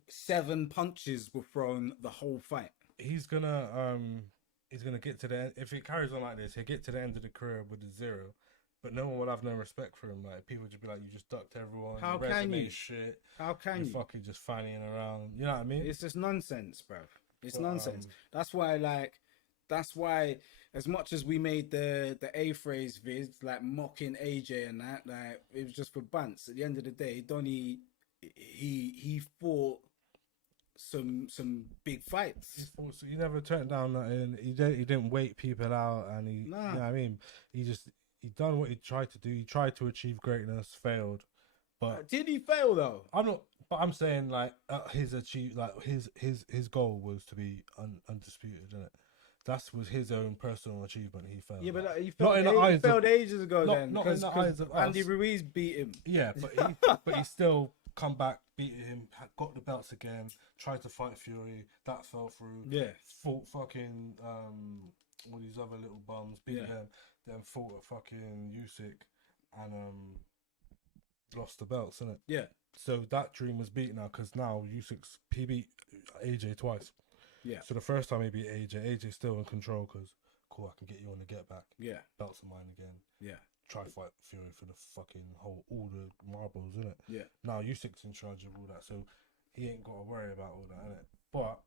7 punches were thrown the whole fight. He's gonna get to the end. If it carries on like this, he'll get to the end of the career with a 0. But no one will have no respect for him. Like people just be like, you just ducked everyone. How can you? Shit. How can you? Fucking just fannying around. You know what I mean? It's just nonsense, bro. It's nonsense. That's why, as much as we made the A-phrase vids, like mocking AJ and that, like it was just for bants. At the end of the day, Donnie, he fought some big fights. So he never turned down nothing. He didn't wait people out, and you know what I mean? He done what he tried to do. He tried to achieve greatness, failed. But did he fail though? I'm not. But I'm saying like his goal was to be undisputed, isn't it? That was his own personal achievement. He failed. Yeah, but at. he Not failed, in the he eyes failed of, ages ago not, then. not in the eyes of Andy us. Ruiz beat him. Yeah, but he still come back, beat him, got the belts again, tried to fight Fury, that fell through. Yeah. Fought fucking all these other little bums, beat them, then fought at fucking Usyk and lost the belts, innit? Yeah. So that dream was beat now because now he beat AJ twice. Yeah. So the first time he beat AJ's still in control because cool, I can get you on the get back. Yeah. Belts are mine again. Yeah. Try fight Fury for the fucking all the marbles, innit? Yeah. Now Usyk's in charge of all that, so he ain't got to worry about all that, innit? But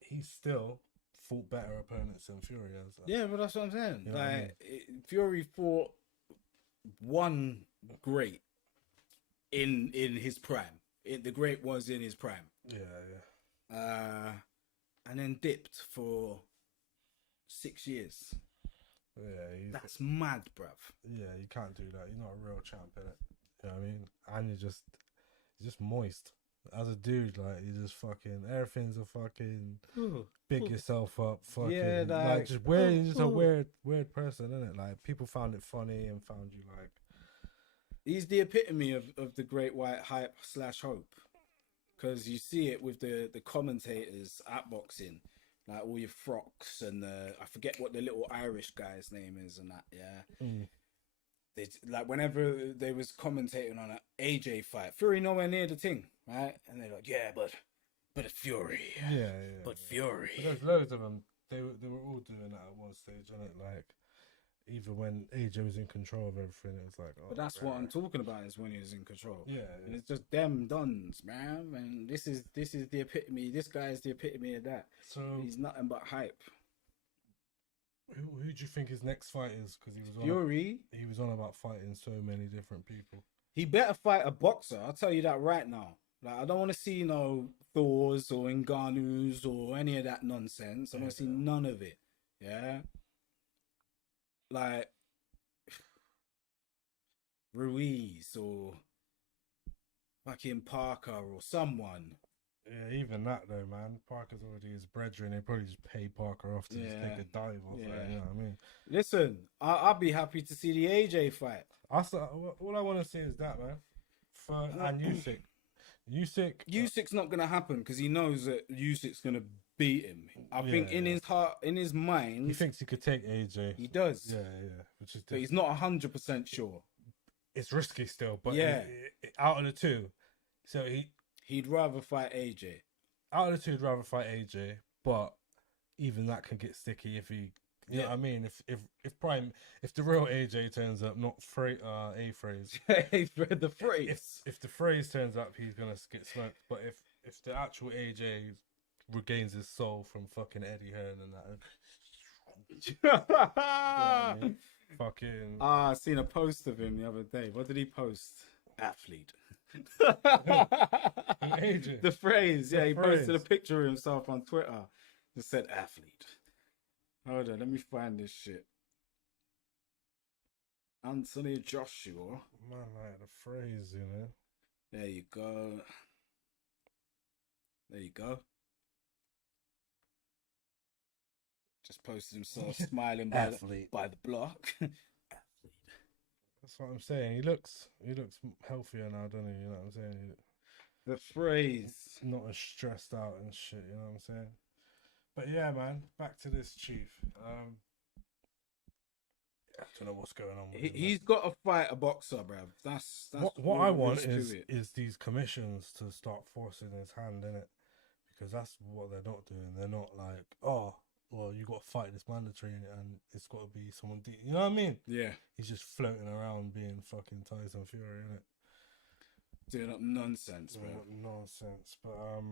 he's still fought better opponents than Fury has. Like. Yeah, but that's what I'm saying. You know what I Fury fought one great in his prime. The great was in his prime. Yeah. And then dipped for 6 years. Yeah, That's mad, bruv. Yeah, you can't do that. You're not a real champ, innit? You know what I mean? And you're just moist. As a dude, like, you just fucking, everything's a fucking big yourself up, fucking, Yeah, like just weird, you're just a weird person, innit? Like, people found it funny and found you, like... He's the epitome of the great white hype / hope. Because you see it with the commentators at boxing. Like all your frocks and I forget what the little Irish guy's name is and that, yeah. They, like whenever they was commentating on an AJ fight, Fury nowhere near the thing, right? And they're like, yeah, but Fury. Yeah. But Fury. But there's loads of them. They were all doing that at one stage, innit? Like, even when AJ was in control of everything, it was like, oh. But that's what I'm talking about is when he was in control. Yeah. And it's just them duns, man. And this is the epitome. This guy is the epitome of that. So He's nothing but hype. who do you think his next fight is? Because Fury. He was on about fighting so many different people. He better fight a boxer. I'll tell you that right now. Like, I don't want to see no Thors or Ngannus or any of that nonsense. I want to see none of it. Yeah. Like Ruiz or fucking Parker or someone. Yeah, even that though, man. Parker's already his brethren. They probably just pay Parker off to just take a dive off. Yeah. Like, you know what I mean? Listen, I'll be happy to see the AJ fight. All I want to see is that, man. And Usyk's not gonna happen because he knows that Usyk's gonna beat him. I think in his heart, in his mind, he thinks he could take AJ. he does. Yeah. Which is But he's not 100% sure. it's risky still, but Yeah. Out of the two, so He'd rather fight AJ. out of the two, he'd rather fight AJ. But even that can get sticky if he, you know what I mean. If the real AJ turns up, not A phrase. The phrase. If the phrase turns up, he's gonna get smoked. But if the actual AJ regains his soul from fucking Eddie Hearn and that. You know what I mean? Fucking. I seen a post of him the other day. What did he post? Athlete. AJ. The phrase. Yeah, he phrase. posted a picture of himself on Twitter. Just said athlete. Hold on, let me find this shit. Anthony Joshua. Man, like the phrase, you know. There you go. There you go. Just posted himself smiling by the block. That's what I'm saying. He looks healthier now, doesn't he? You know what I'm saying? The phrase. Not as stressed out and shit. You know what I'm saying? But yeah, man. Back to this chief. I don't know what's going on with him. He's got to fight a boxer, bruv. That's what I want there to is these commissions to start forcing his hand in it, because that's what they're not doing. They're not like, oh, well, you got to fight this mandatory and it's got to be someone deep. You know what I mean? Yeah. He's just floating around being fucking Tyson Fury, innit? Doing up nonsense, bro. Nonsense. But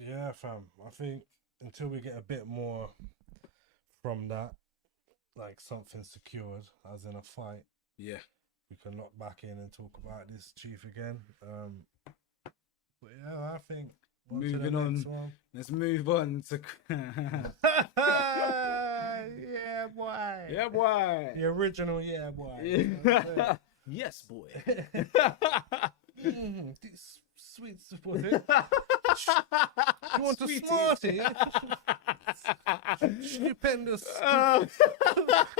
yeah, fam. I think until we get a bit more from that, like something secured, as in a fight, yeah, we can lock back in and talk about this chief again. But yeah, I think moving on. Let's move on to yeah, boy. Yeah, boy. The original, yeah, boy. Yes, boy. This sweets, was it? You want a Smartie? Stupendous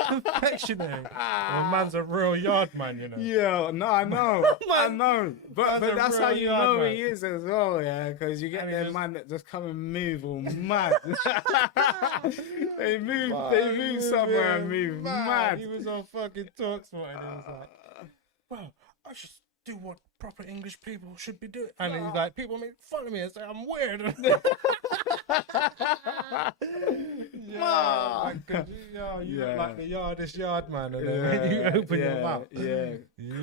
confectionery. Well, man's a real yard man, you know. Yeah, no, I know, I know, but Man's a that's how real you yard know man. he is as well, yeah, because you get And he them just- man that just come and move all mad. they move He was somewhere and being move mad. He was on fucking Talksport and he was like, well, I should do what proper English people should be doing. And he's like, people make fun of me and say I'm weird. You look like the yardest yard man. And then when you open your mouth. Yeah, Yo,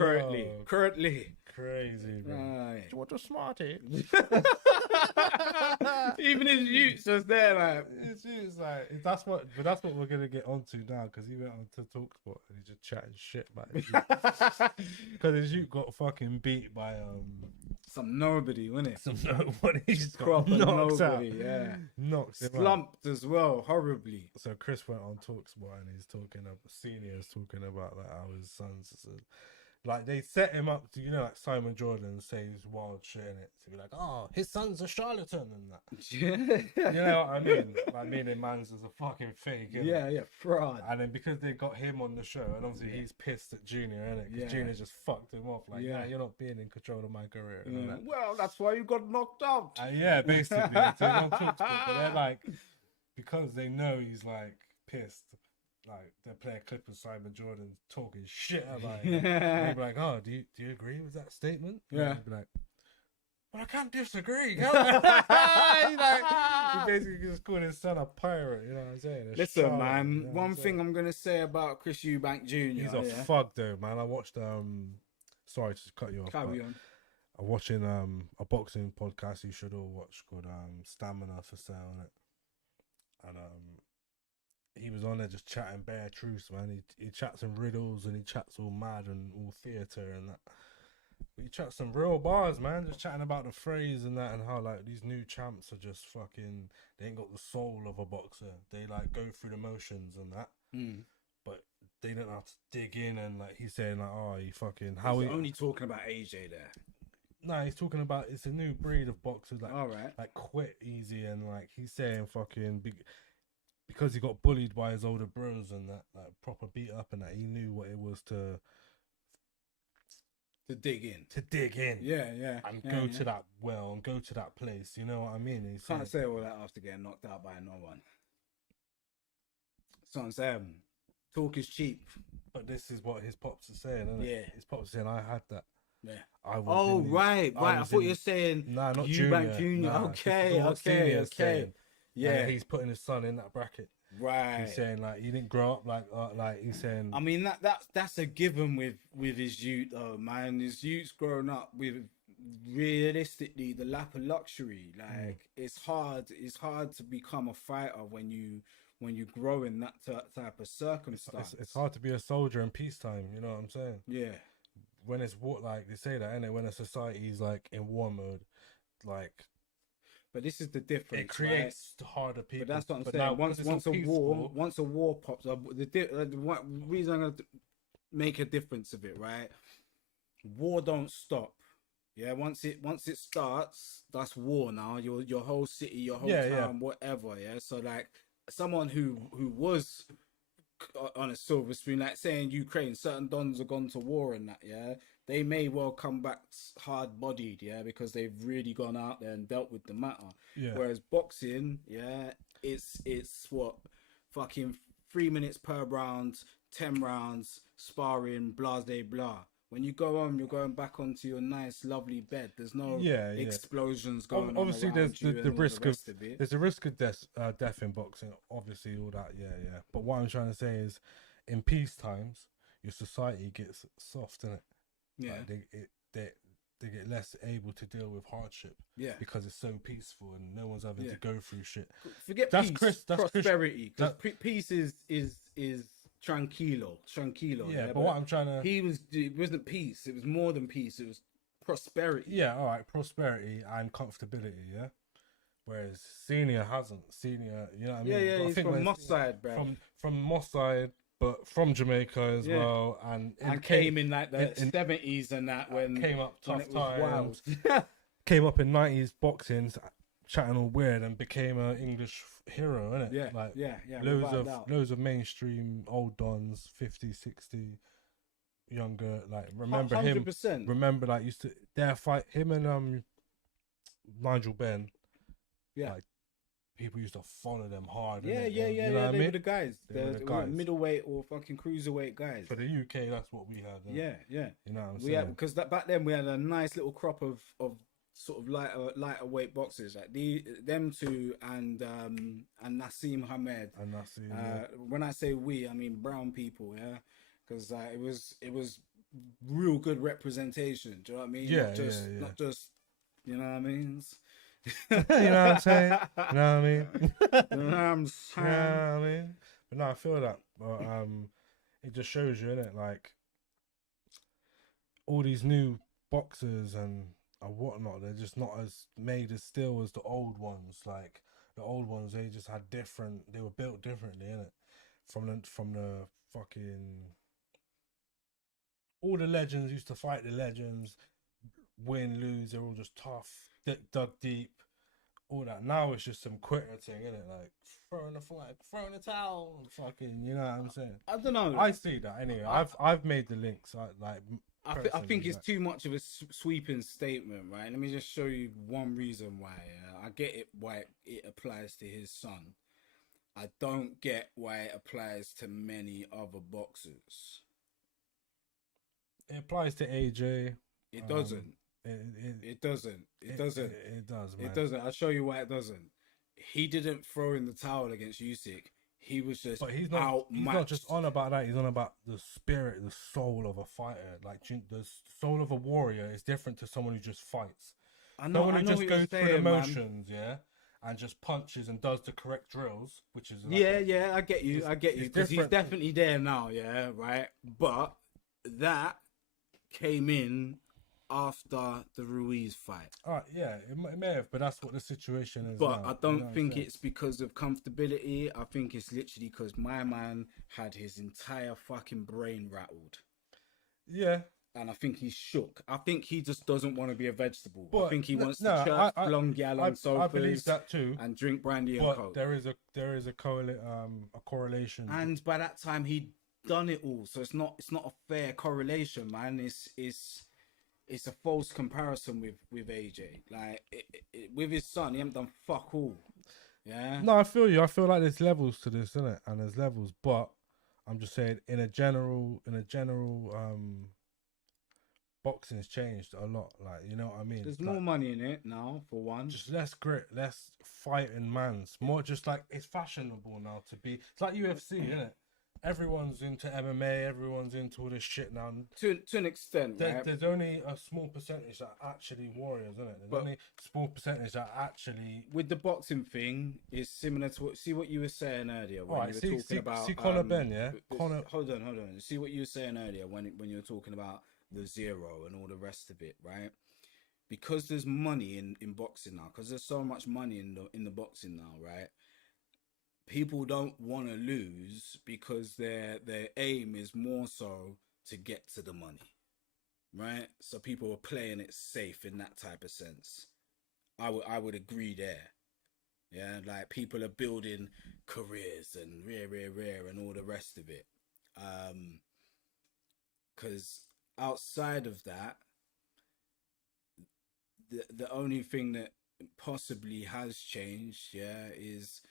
currently. crazy, bro. Right. Do you want a Smartie? Even his youths just there, like, It's like that's what we're gonna get onto now because he went on to Talksport and he's just chatting shit about his because his youth got fucking beat by some nobody, wasn't it? some nobody. He's got Proper knocked out. nobody, yeah. Knocked him out. Slumped as well, horribly. So Chris went on Talksport and he's talking about seniors talking about like how his sons like they set him up to like Simon Jordan says wild shit in it to be like, oh, his son's a charlatan and that. You know what I mean? Like meaning man's is a fucking fake. Innit? Yeah, fraud. And then because they got him on the show, and obviously he's pissed at Junior, innit? Because Junior just fucked him off. Like, yeah, you're not being in control of my career. And all that. Well, that's why you got knocked out. Yeah, basically. So they don't talk to him, but they're like, because they know he's like pissed, like they play a clip of Simon Jordan talking shit about him. And they'd be like, oh, do you agree with that statement? And Yeah. he'd be like, well, I can't disagree. Can I? He basically just called his son a pirate, you know what I'm saying? Listen, man, one thing I'm going to say about Chris Eubank Jr. He's a fuck though, man. I watched sorry to cut you off. Carry on. I'm watching a boxing podcast you should all watch called Stamina for Sale, innit? And he was on there just chatting bare truths, man. He chats in riddles and he chats all mad and all theatre and that. But he chats some real bars, man. Just chatting about the phrase and that and how like these new champs are just fucking. They ain't got the soul of a boxer. They like go through the motions and that. But they don't have to dig in and like he's saying like, oh, you fucking how He's he only talking about AJ there. No, he's talking about it's a new breed of boxers like All right. like quit easy and like he's saying fucking because he got bullied by his older bros and that like proper beat up and that he knew what it was to dig in. Yeah. And go to that well and go to that place. You know what I mean? He's Can't say all that after getting knocked out by no one. That's what I'm saying. Talk is cheap. But this is what his pops are saying, isn't it? Yeah. His pops are saying I had that. Yeah. I was Oh, in the- right. I was thought in- you were saying Nah, not Eubank Junior. Jr. Nah, Okay. this is what Senior's saying. Yeah. And he's putting his son in that bracket. Right. He's saying like he didn't grow up like he's saying. I mean that's a given with his youth, man. His youth's grown up with realistically the lap of luxury. Like it's hard to become a fighter when you grow in that type of circumstance. It's hard to be a soldier in peacetime. You know what I'm saying? Yeah. When it's war, like they say that, innit? When a society's like in war mode, like. But this is the difference. It creates harder people. But that's what I'm saying. now, Once a war pops up, the reason I'm gonna make a difference of it, right? War don't stop. Yeah, once it starts, that's war now. Your whole city, your whole town, whatever. Yeah, so like someone who was on a silver spoon, like saying Ukraine, certain dons have gone to war and that. Yeah, they may well come back hard-bodied, yeah, because they've really gone out there and dealt with the matter. Yeah. Whereas boxing, yeah, it's what fucking 3 minutes per round, 10 rounds, sparring, blah, blah, blah. When you go home, you're going back onto your nice, lovely bed. There's no explosions going on. Obviously, there's the risk of it. there's a risk of death in boxing. Obviously, all that, yeah. But what I'm trying to say is, in peace times, your society gets soft, innit? Yeah. Like they get less able to deal with hardship. Yeah. Because it's so peaceful and no one's having to go through shit. Forget That's peace, that's prosperity. Because peace is tranquilo. Yeah, but what I'm trying to... It wasn't peace. It was more than peace. It was prosperity. Yeah, all right, prosperity and comfortability, yeah? Whereas Senior hasn't. Senior, you know what I mean? Yeah, But I he's think from when Moss side, bro. From Moss side, but from Jamaica as Yeah. well, and came in like the in- 70s and that when came up when tough it was times, wild. came up in 90s boxing, chatting all weird, and became an English hero, innit? Yeah, like yeah. without doubt. loads of mainstream old dons, 50, 60, younger, like remember him. 100%. Remember, like used to their fight him and Nigel Benn. Yeah. Like, people used to follow them hard. Yeah, innit? yeah. You know what I They mean? were the guys. They were the They were guys. middleweight or fucking cruiserweight guys. For the UK, that's what we had. innit? Yeah. You know what I'm We saying? had because back then we had a nice little crop of sort of lighter weight boxers like them two and Nassim Hamed. And that's it. When I say we, I mean brown people, yeah, because it was real good representation. Do you know what I mean? Yeah, not just you know what I mean. You know what I'm saying? You know what I mean? You know what I'm saying? You know what I mean? But no, I feel that. But it just shows you, innit? Like all these new boxers and whatnot, they're just not as made as still as the old ones. Like the old ones, they just had different. They were built differently, innit? From the fucking all the legends used to fight the legends, win, lose. They're all just tough, dug deep, all that. Now it's just some quitter thing, innit? Like throwing the flag, throwing the towel, fucking. You know what I'm saying? I don't know. I see that anyway. I've made the links. I think it's too much of a sweeping statement, right? Let me just show you one reason why. I get it why it applies to his son. I don't get why it applies to many other boxers. It applies to AJ. It doesn't. It doesn't. It doesn't. It does, man. It doesn't. I'll show you why it doesn't. He didn't throw in the towel against Usyk. He was just But he's not just on about that. He's on about the spirit, the soul of a fighter. Like the soul of a warrior is different to someone who just fights. I know. Someone I who know just what goes you're through saying, the man. motions, yeah, and just punches and does the correct drills, which is like Yeah, I get you. I get you. Because he's different. definitely there now, yeah, right? But that came in after the Ruiz fight. Yeah, it may have, but that's what the situation is. But now, I you don't know what I'm think saying? it's because of comfortability. I think it's literally because my man had his entire fucking brain rattled. Yeah. And I think he's shook. I think he just doesn't want to be a vegetable. But I think he wants no, to church, long gal on I sofas, believe that too. and drink brandy and But coke. there is a correlation. And by that time, he'd done it all. So it's not a fair correlation, man. It's a false comparison with AJ. Like with his son, he hasn't done fuck all. Yeah. No, I feel you. I feel like there's levels to this, isn't it? And there's levels, but I'm just saying in a general boxing's changed a lot. Like, you know what I mean? There's like, more money in it now, for one. just less grit, less fighting man's. More just like it's fashionable now to be. It's like UFC, isn't it? Everyone's into MMA. Everyone's into all this shit now. To an extent, right? There's only a small percentage that are actually warriors, isn't it? There's only a small percentage that actually. With the boxing thing, is similar to what you were saying earlier when Right, you were talking about. see Conor Ben, yeah. Conor. Hold on. See what you were saying earlier when you were talking about the zero and all the rest of it, right? Because there's money in boxing now. Because there's so much money in the boxing now, right? People don't want to lose because their aim is more so to get to the money, right? So people are playing it safe in that type of sense. I would agree there. Yeah, like people are building careers and rare and all the rest of it. Because outside of that, the only thing that possibly has changed, yeah, is,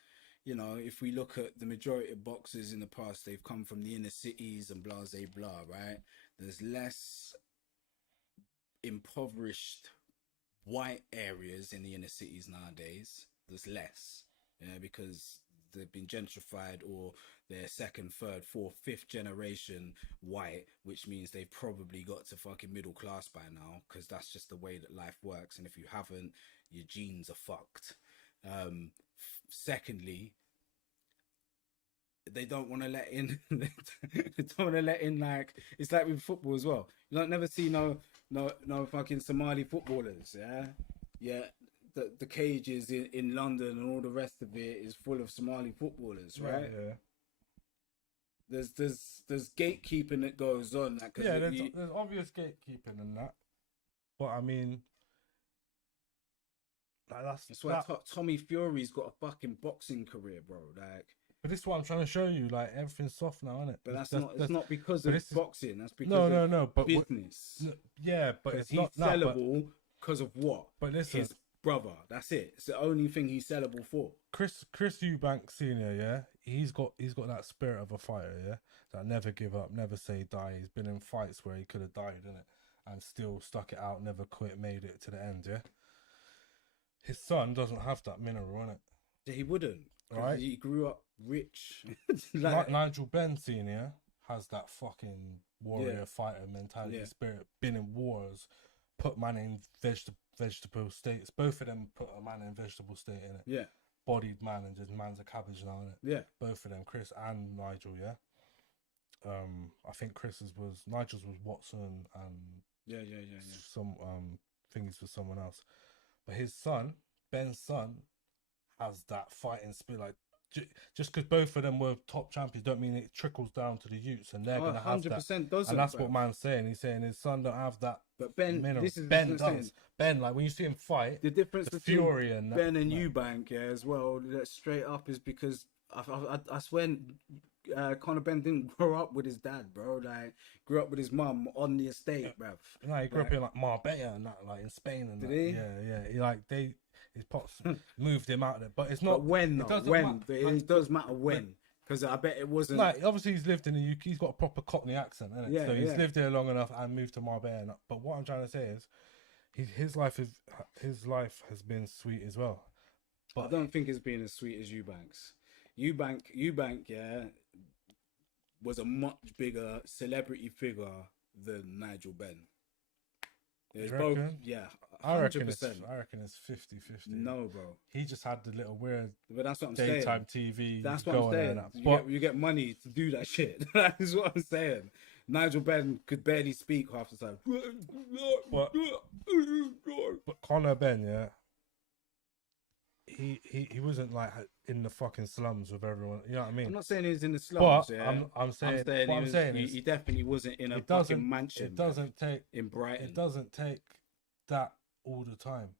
you know, if we look at the majority of boxers in the past, they've come from the inner cities and blah, blah, blah, right? There's less impoverished white areas in the inner cities nowadays. There's less, yeah, because they've been gentrified or they're second, third, fourth, fifth generation white, which means they've probably got to fucking middle class by now, because that's just the way that life works. And if you haven't, your genes are fucked. Secondly, they don't want to let in they don't want to let in, like, it's like with football as well. You don't never see no fucking Somali footballers, yeah. The cages in London and all the rest of it is full of Somali footballers, right? Yeah. there's gatekeeping that goes on. Like, 'cause Yeah, you- there's obvious gatekeeping and that, but I mean, like, that's why Tommy Fury's got a fucking boxing career, bro. Like, but this is what I'm trying to show you. Like, everything's soft now, isn't it? but it's not because of boxing. That's because no, but business. Yeah, but it's He's not sellable because of what? But listen, his brother. That's it. It's the only thing he's sellable for. Chris Eubank Senior, yeah, he's got that spirit of a fighter, yeah, that never give up, never say die. He's been in fights where he could have died in it and still stuck it out, never quit, made it to the end, yeah. His son doesn't have that mineral in it. Yeah, he wouldn't. Right. He grew up rich. Nigel Benn Senior has that fucking warrior fighter mentality, Yeah. spirit. Been in wars, put man in vegetable states. Both of them put a man in vegetable state in it. Yeah. Bodied man and just man's a cabbage now in it. Yeah. Both of them, Chris and Nigel. Yeah. I think Nigel's was Watson and Yeah. some things for someone else, but his son, Ben's son, has that fighting spirit. Like, just because both of them were top champions, don't mean it trickles down to the youths, and they're gonna have that. 100% doesn't. And that's what man's saying. He's saying his son don't have that. But Ben, mineral. this is Ben what I'm does. saying. Ben, like when you see him fight, The difference the between fury and that, Ben and like, Eubank, yeah, as well, that straight up is because I swear Conor Ben didn't grow up with his dad, bro. Like, grew up with his mum on the estate, bruv. No, he grew up in like Marbella and that, like in Spain and Did that. he? Yeah. He, like his pops moved him out there, but it's not. But when, it though, doesn't when matter. it does matter when, because I bet it wasn't. Like, obviously he's lived in the UK. He's got a proper Cockney accent, innit? Yeah, So he's yeah. lived here long enough and moved to Marbella. And, but what I'm trying to say is, his life has been sweet as well. But I don't think it's been as sweet as Eubank's. Eubank, yeah, was a much bigger celebrity figure than Nigel Benn. There's You both, reckon? yeah, I reckon 100%. it's 50-50. No, bro. He just had the little weird But that's what I'm saying. daytime TV. That's what I'm going saying. and that. You get money to do that shit. That is what I'm saying. Nigel Benn could barely speak half the time. But Conor Ben, yeah, he wasn't like in the fucking slums with everyone. You know what I mean? I'm not saying he was in the slums. But Yeah. I'm saying what I'm saying is he definitely wasn't in a it doesn't fucking mansion. It doesn't take in Brighton. It doesn't take that all the time.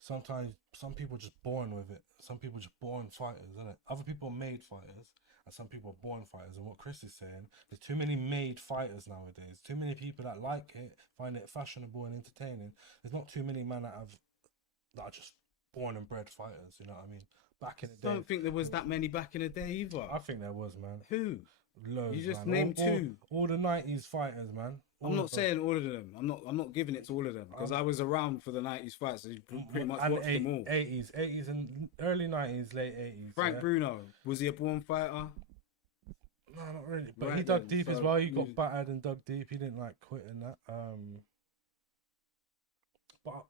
Sometimes some people are just born with it. Some people are just born fighters, isn't it? Other people are made fighters, and some people are born fighters. And what Chris is saying, there's too many made fighters nowadays. Too many people that like it, find it fashionable and entertaining. There's not too many men that are just born and bred fighters. You know what I mean? Back in the day, I don't think there was that many back in the day either. I think there was, man. Who? Loads, You just man. named two. All the 90s fighters, man. All I'm not of them. saying all of them. I'm not giving it to all of them because I was around for the 90s fights, so you pretty much And watched them all. 80s and early 90s, late 80s. Frank yeah? Bruno, was he a born fighter? No, not really. But Right he dug then, deep as so well. He he got was- battered and dug deep. He didn't like quit in that. But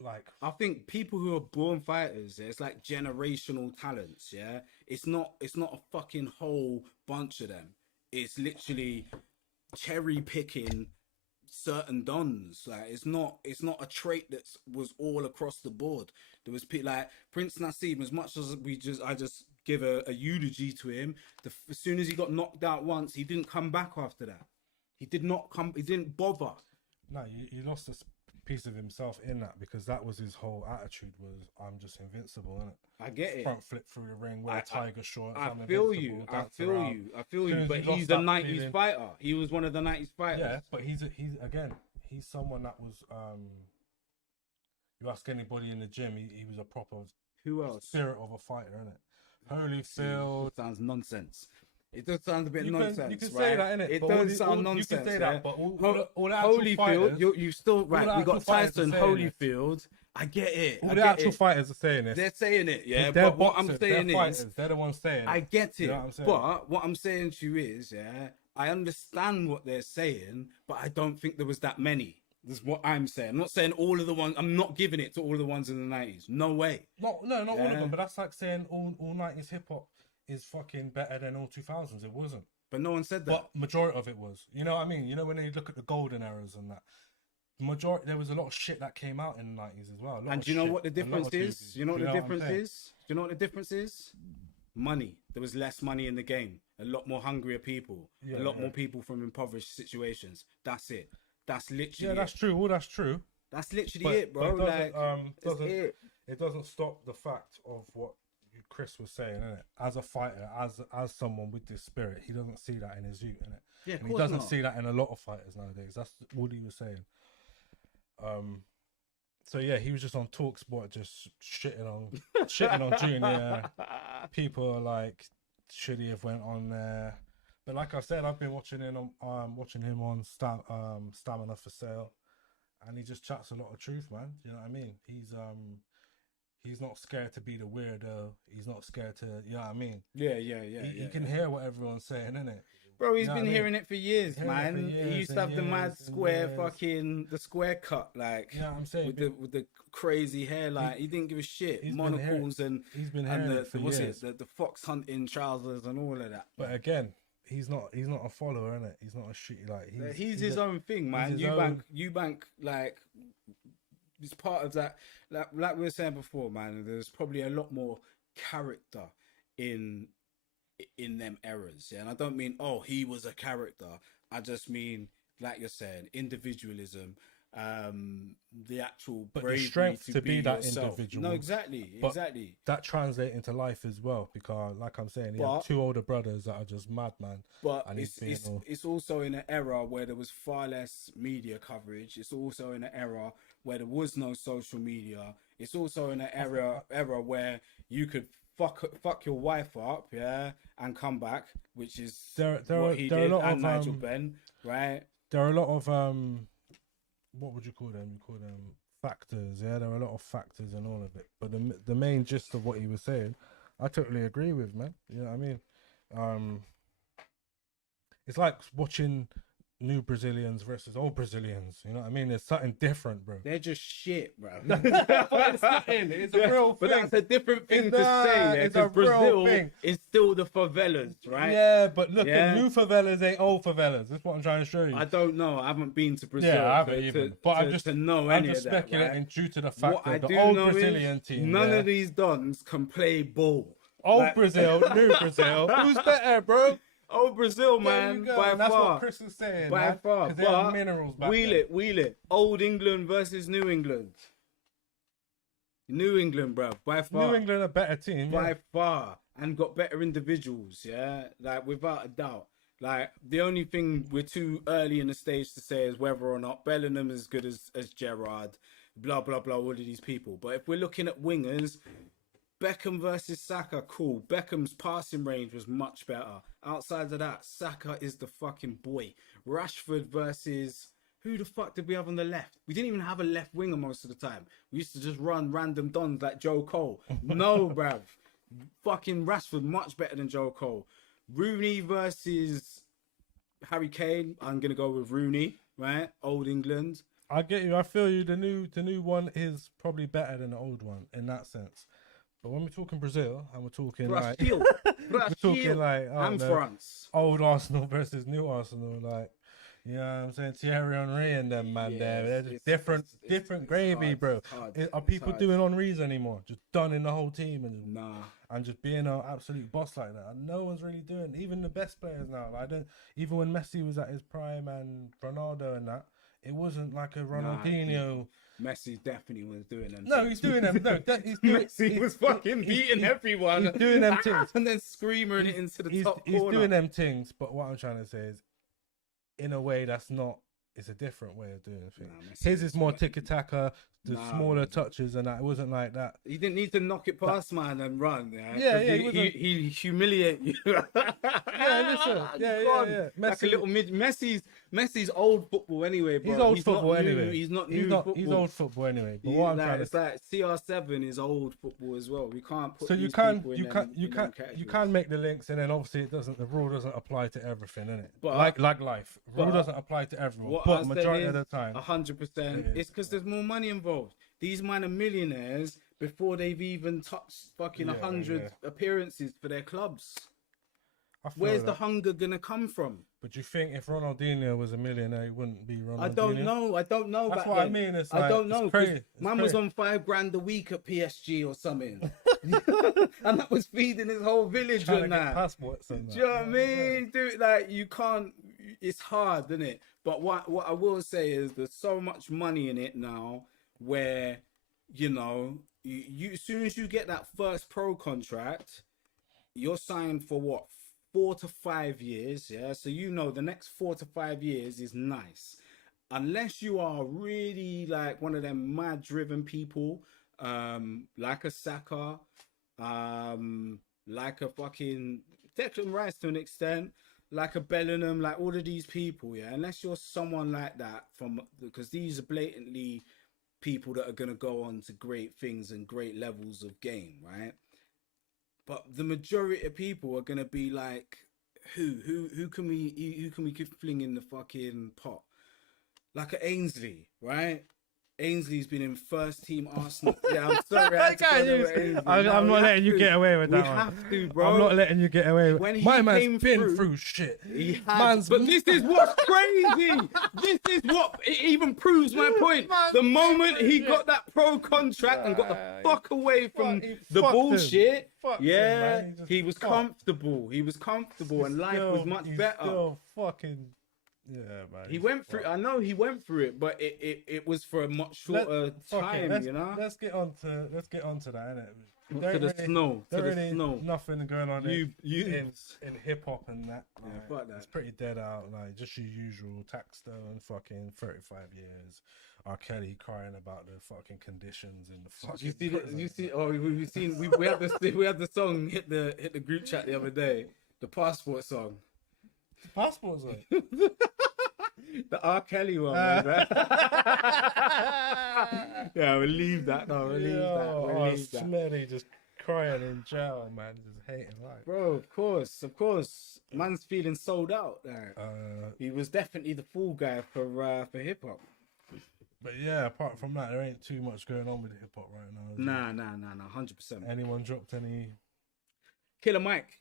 like, I think people who are born fighters, it's like generational talents. Yeah, it's not a fucking whole bunch of them. It's literally cherry picking certain dons. Like, it's not a trait that was all across the board. There was like Prince Nassim. As much as I just give a eulogy to him, as soon as he got knocked out once, he didn't come back after that. He didn't bother. no, he lost a piece of himself in that, because that was his whole attitude, was I'm just invincible, innit? I get it. Front flip through the ring, wear tiger shorts. I I'm feel invincible, you. dance around. I feel Soon you. as But he lost he's a that 90s feeling- fighter. He was one of the 90s fighters. Yeah, but he's someone that was you ask anybody in the gym, he was a proper Who else? spirit of a fighter, innit? Holyfield. Sounds nonsense. It does sound a bit You nonsense. can right? say that, innit? It But does sound nonsense. You can say yeah? that, but all the actual Holyfield, fighters, you still right. the We got actual fighters Tyson, are saying it. Holyfield. I get it. all I the get actual it. fighters are saying this. They're saying it, yeah. They're But what I'm boxers, saying they're is, fighters. They're the ones saying I it. get it. You know what I'm saying? But what I'm saying to you is, yeah, I understand what they're saying, but I don't think there was that many. That's what I'm saying. I'm not saying all of the ones. I'm not giving it to all of the ones in the 90s. No way. Not all of Yeah. them, but that's like saying all 90s hip hop is fucking better than all 2000s. It wasn't. But no one said that. But majority of it was. You know what I mean? You know, when they look at the golden eras and that, there was a lot of shit that came out in the 90s as well. And do you know what the difference is? Do you know what the difference is? Do you know what the difference is? money. There was less money in the game. A lot more hungrier people. Yeah, a lot yeah. more people from impoverished situations. That's it. That's literally Yeah, that's true. All that's true. That's literally But it, bro. but Like, that's it. it doesn't stop the fact of what Chris was saying, innit? As a fighter, as someone with this spirit, he doesn't see that in his youth, innit? Yeah, of And he course doesn't not. see that in a lot of fighters nowadays. That's all he was saying. So yeah, he was just on TalkSport, just shitting on Junior. People are like, should he have went on there? But like I said, I've been watching him on Stamina for Sale, and he just chats a lot of truth, man. You know what I mean? He's not scared to be the weirdo. He's not scared to, you know what I mean? Yeah. He can hear what everyone's saying, innit? Bro, he's You know been what I hearing it for years, Hearing it man. for He years used to and have the mad years and square years. the square cut, like, You know what I'm saying? with the crazy hair, like, he didn't give a shit. he's been Monocles and He's been hearing the it for what's years. it, the fox hunting trousers and all of that. But again, he's not a follower, innit? He's not a shitty, like He's his own thing, man. his own. Eubank, like, it's part of that. Like we were saying before, man. There's probably a lot more character in them errors, yeah. And I don't mean, oh, he was a character. I just mean, like you're saying, individualism, the actual But the bravery strength to be that yourself. individual. No, exactly. That translates into life as well, because like I'm saying, he had 2 older brothers that are just madman. But And it's also in an era where there was far less media coverage. It's also in an era where there was no social media. It's also in an era where you could fuck your wife up, yeah, and come back, which is what he did, and Nigel Benn, right? There are a lot of what would you call them? You call them factors, yeah. There are a lot of factors in all of it, but the main gist of what he was saying, I totally agree with, man. You know what I mean? It's like watching new Brazilians versus old Brazilians. You know what I mean? There's something different, bro. They're just shit, bro. It's nothing. It's a real but thing. that's a different thing It's to not. say. Yeah, It's a because real Brazil thing. is still the favelas, right? Yeah, but look, Yeah. at new favelas ain't old favelas. That's what I'm trying to show you. I don't know. I haven't been to Brazil. Yeah, I haven't to, even. To, But to, I'm just to know I'm any just of that, speculating right? due to the fact What I that do the old know Brazilian is team, none yeah, of these dons can play ball. old like- Brazil, new Brazil, who's better, bro? Oh, Brazil, There man, you go. by And that's far. what Chris is saying, By man. far. 'Cause they had But minerals back wheel then. it. Old England versus New England. New England, bro, by far. New England a better team, By yeah. far. And got better individuals, yeah? Like, without a doubt. Like, the only thing we're too early in the stage to say is whether or not Bellingham is as good as Gerrard, blah, blah, blah, all of these people. But if we're looking at wingers, Beckham versus Saka, cool. Beckham's passing range was much better. Outside of that, Saka is the fucking boy. Rashford versus... Who the fuck did we have on the left? We didn't even have a left winger most of the time. We used to just run random dons like Joe Cole. No, bruv. Fucking Rashford, much better than Joe Cole. Rooney versus Harry Kane. I'm going to go with Rooney, right? Old England. I get you. I feel you. The new one is probably better than the old one in that sense. But when we're talking Brazil and we're talking like Brazil. we're talking like and France. old Arsenal versus new Arsenal, like, you know what I'm saying, Thierry Henry and them man Yeah, there, they're just it's different it's gravy, hard, bro. it's hard, Are it's people hard. doing Henry's anymore? Just dunning the whole team Nah. and just being an absolute boss like that. And no one's really doing. Even the best players now. Like, even when Messi was at his prime and Ronaldo and that, it wasn't like a Ronaldinho. Messi definitely was doing them. No, things. he's doing them. No, he's doing. Messi was fucking beating everyone. He's doing them things. and then screaming it into the top He's corner. doing them things. But what I'm trying to say is, in a way, that's not. It's a different way of doing things. Nah, Messi His is was more sweating. tiki-taka, the Nah, smaller man. touches and that. It wasn't like that. He didn't need to knock it past man and run. Yeah, Yeah, 'Cause yeah, he humiliate you. Yeah, listen. Yeah. Like Messi, a little Messi's old football anyway, bro. he's old not football new, anyway. He's not He's new not. football. He's old football anyway. But what I'm trying to it's like CR7 is old football as well. We can't put so you these can people in you them- can in you them can you categories. can make the links, and then obviously it doesn't. The rule doesn't apply to everything, innit? But- like life, rule but- doesn't apply to everyone. What But I'm majority saying of the is time, 100%. It is. It's because there's more money involved. These men are millionaires before they've even touched fucking Yeah, 100 yeah. appearances for their clubs. I feel Where's that. the hunger gonna come from? But you think if Ronaldinho was a millionaire, he wouldn't be Ronaldinho? I don't know. That's back what I then. mean. It's I like, don't know. It's 'cause crazy. It's Man was crazy. on $5,000 a week at PSG or something. And that was feeding his whole village Trying to and get that. passports and Do that. you know what I mean? Dude, like, you can't, it's hard, isn't it? But what I will say is there's so much money in it now where, you know, you as soon as you get that first pro contract, you're signed for what, 4 to 5 years, yeah? So you know the next 4 to 5 years is nice. Unless you are really like one of them mad driven people, like a Saka, like a fucking Declan Rice to an extent, like a Bellingham, like all of these people, yeah. Unless you're someone like that, because these are blatantly people that are gonna go on to great things and great levels of game, right? But the majority of people are gonna be like, who can we keep fling in the fucking pot? Like a Ainsley, right? Ainsley's been in first team Arsenal. Yeah, I'm sorry. I'm not letting you get away with that. We one. have to, bro. I'm not letting you get away with When he My came man's been through, through shit. He has, but this is what's crazy. This is what it even proves my point. The moment he got that pro contract and got the fuck away from the bullshit, yeah, he was comfortable. He was comfortable, and life was much better. Still fucking. Yeah, man. He went through. I know he went through it, but it was for a much shorter time. You know. Let's get on to that. Innit? To the snow. To the snow. Nothing going on in hip hop and that. Yeah, fuck that. It's pretty dead out. Like just your usual Taxstone, fucking 35 years. R. Kelly crying about the fucking conditions in the fucking. You see. Oh, we've seen. We had the song hit the group chat the other day. The passport song. Passports, like. The R. Kelly one, man. Yeah, we'll leave that. No, we'll leave that. Smelly just crying in jail, man, just hating life. Bro, of course. Man's feeling sold out there. He was definitely the fool guy for hip hop. But yeah, apart from that, there ain't too much going on with hip hop right now. Nah, 100%. Anyone dropped any? Killer Mike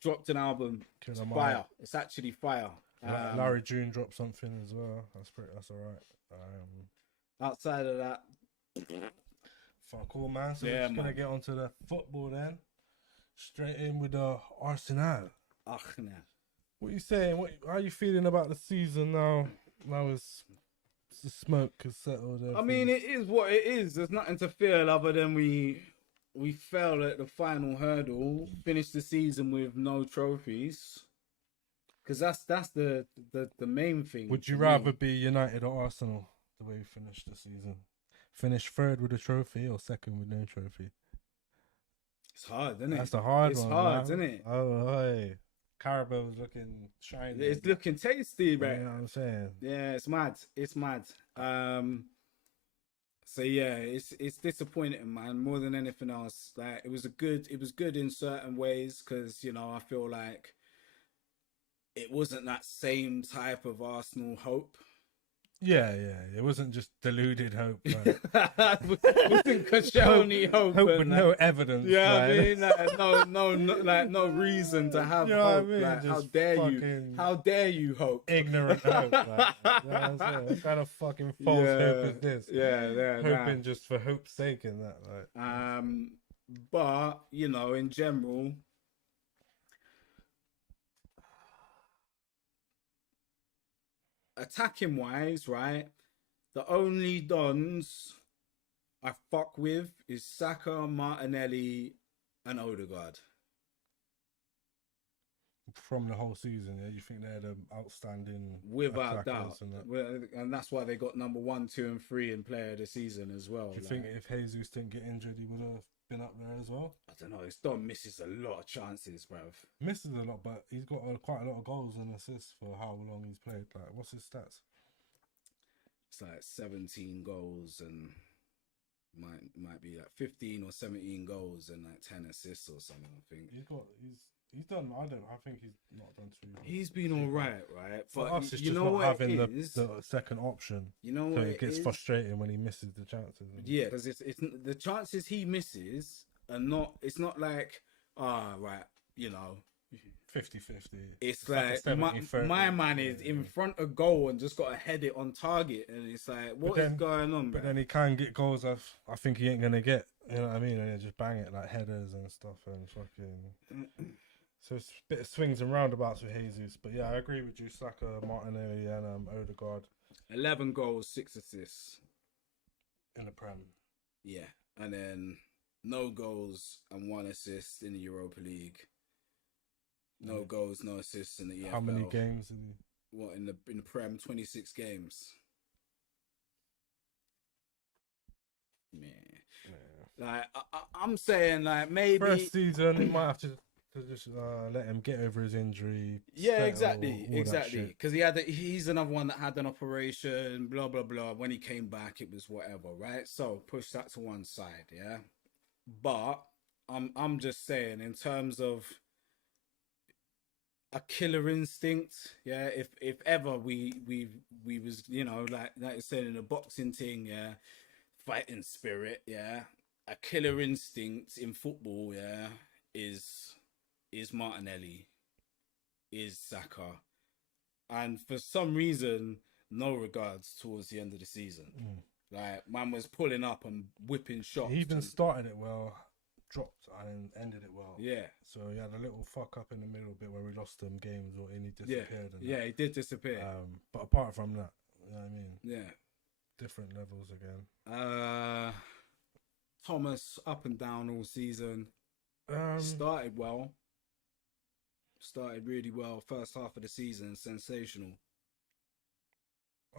dropped an album. It's fire. It's actually fire. Larry June dropped something as well. That's alright. Outside of that, fuck all, man. So yeah, we're just gonna get onto the football then. Straight in with the Arsenal. What you saying? How you feeling about the season now? Now the smoke has settled. I mean, it is what it is. There's nothing to feel other than we fell at the final hurdle, finished the season with no trophies. Because that's the main thing. Would you rather be United or Arsenal the way we finished the season? Finish third with a trophy or second with no trophy? It's hard, isn't it? That's a hard one. It's hard, man. isn't it? Oh, hey. Carabao's looking shiny. It's looking tasty, right? You know what I'm saying? Yeah, it's mad. It's mad. So yeah, it's disappointing, man. More than anything else, like it was good in certain ways because you know I feel like it wasn't that same type of Arsenal hope. Yeah. It wasn't just deluded hope. It wasn't Koscielny hope with no evidence. Yeah, I mean, like, no reason to have you know hope. What I mean? Like, just how dare you hope? Ignorant hope. Like, you know what I'm saying? What kind of fucking false hope is this? Yeah. Hoping just for hope's sake and that. Like. But you know, in general. Attacking wise, right? The only dons I fuck with is Saka, Martinelli, and Odegaard. From the whole season, yeah, you think they're the outstanding, without doubt, and that's why they got number 1, 2, and 3 in Player of the Season as well. Do you think if Jesus didn't get injured, he would have been up there as well? I don't know. His Don misses a lot of chances, bruv. Misses a lot, but he's got quite a lot of goals and assists for how long he's played. Like, what's his stats? It's like 17 goals and might be like 15 or 17 goals and like 10 assists or something. I think he's done. I think he's not done too well. He's been all right. For but us, it's you just know not what having it is? the second option. You know so what it gets frustrating when he misses the chances. Yeah, because it's the chances he misses are not. It's not like right. You know, 50-50. It's like a like 70-30. my man is in front of goal and just got to head it on target, and it's like, what is going on, But bro? then he can get goals. I think he ain't gonna get. You know what I mean? And he just bang it like headers and stuff and fucking. So it's a bit of swings and roundabouts with Jesus. But yeah, I agree with you. Saka, Martinelli, and Odegaard 11 goals, 6 assists. in the Prem. Yeah, and then no goals and 1 assist in the Europa League. No goals, no assists in the EFL. How many games? Did he... What in the Prem? 26 games. Man, like I'm saying, like maybe First season, he might have to just let him get over his injury. Yeah, settle, exactly, all that exactly. shit. Because he's another one that had an operation, blah blah blah. When he came back, it was whatever, right? So push that to one side, yeah. But I'm just saying, in terms of a killer instinct, yeah. If ever we was, you know, like I said in a boxing thing, yeah, fighting spirit, yeah. A killer instinct in football, yeah, is Martinelli, is Saka, and for some reason, no regards towards the end of the season. Like man was pulling up and whipping shots. He even started it well, dropped and ended it well. Yeah. So he had a little fuck up in the middle bit where we lost them games or and he disappeared. Yeah, he did disappear. But apart from that, you know what I mean? Yeah. Different levels again. Thomas up and down all season. Started really well. First half of the season, sensational.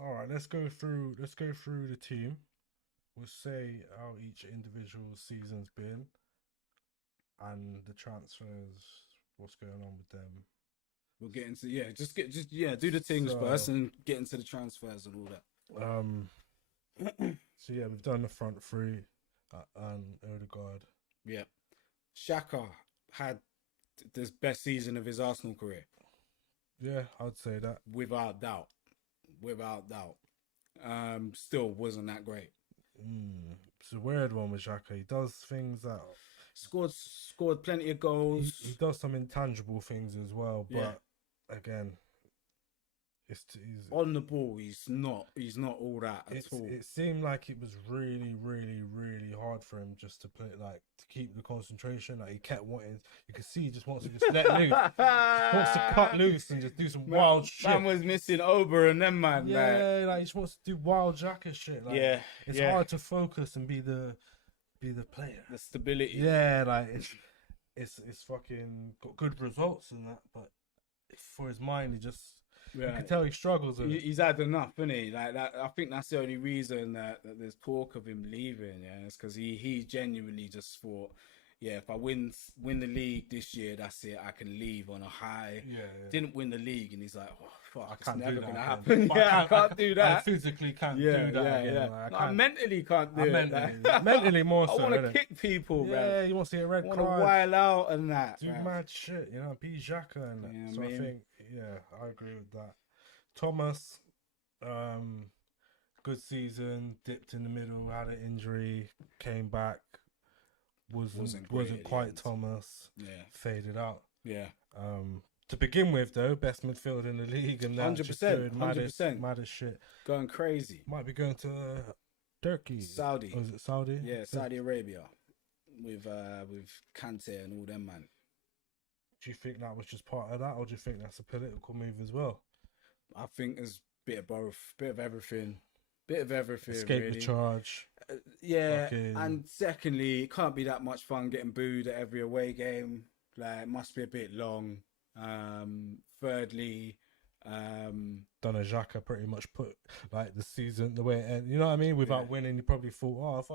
All right, let's go through the team. We'll say how each individual season's been and the transfers, what's going on with them. We'll get into do the things first and get into the transfers and all that. So yeah, we've done the front three and Odegaard. Yeah. Xhaka had the best season of his Arsenal career. Yeah, I'd say that. Without doubt. Still wasn't that great. It's a weird one with Xhaka. He does things that... Scored plenty of goals. He does some intangible things as well, but again... He's on the ball, he's not all that at all. It seemed like it was really, really, really hard for him just to play, like to keep the concentration. Like he kept wanting, you can see he just wants to just let loose, wants to cut loose and just do some wild shit. Man was missing Ober and them man. Yeah, like he just wants to do wild Xhaka shit. Like, it's hard to focus and be the player. The stability. Yeah, like it's fucking got good results and that, but for his mind, he just. Yeah. You can tell he struggles with it. He's had enough, isn't he? Like that. I think that's the only reason that there's talk of him leaving. Yeah, it's because he genuinely just thought, yeah, if I win the league this year, that's it. I can leave on a high. Yeah. Didn't win the league, and he's like, oh fuck, I can't it's never do gonna that happen. I can't do that. I physically can't do that. Again. Like, I mentally can't do it. Mentally more so. I want to kick people, man. Yeah, he wants to get a red card. I want to wild out and that. Do mad shit, you know, be Xhaka and that. Yeah, so I think, I agree with that. Thomas, good season, dipped in the middle, had an injury, came back, wasn't quite Thomas. Yeah. Faded out. Yeah. To begin with, though, best midfield in the league and that 100%. Mad as shit. Going crazy. Might be going to Turkey. Saudi. Oh, is it Saudi? Yeah, Saudi Arabia. With Kante and all them, man. Do you think that was just part of that, or do you think that's a political move as well? I think there's a bit of both, bit of everything. Escape really. the charge. And secondly, it can't be that much fun getting booed at every away game. Like, it must be a bit long. Thirdly, Donna Xhaka pretty much put like the season the way it ended. You know what I mean? Without winning, you probably thought,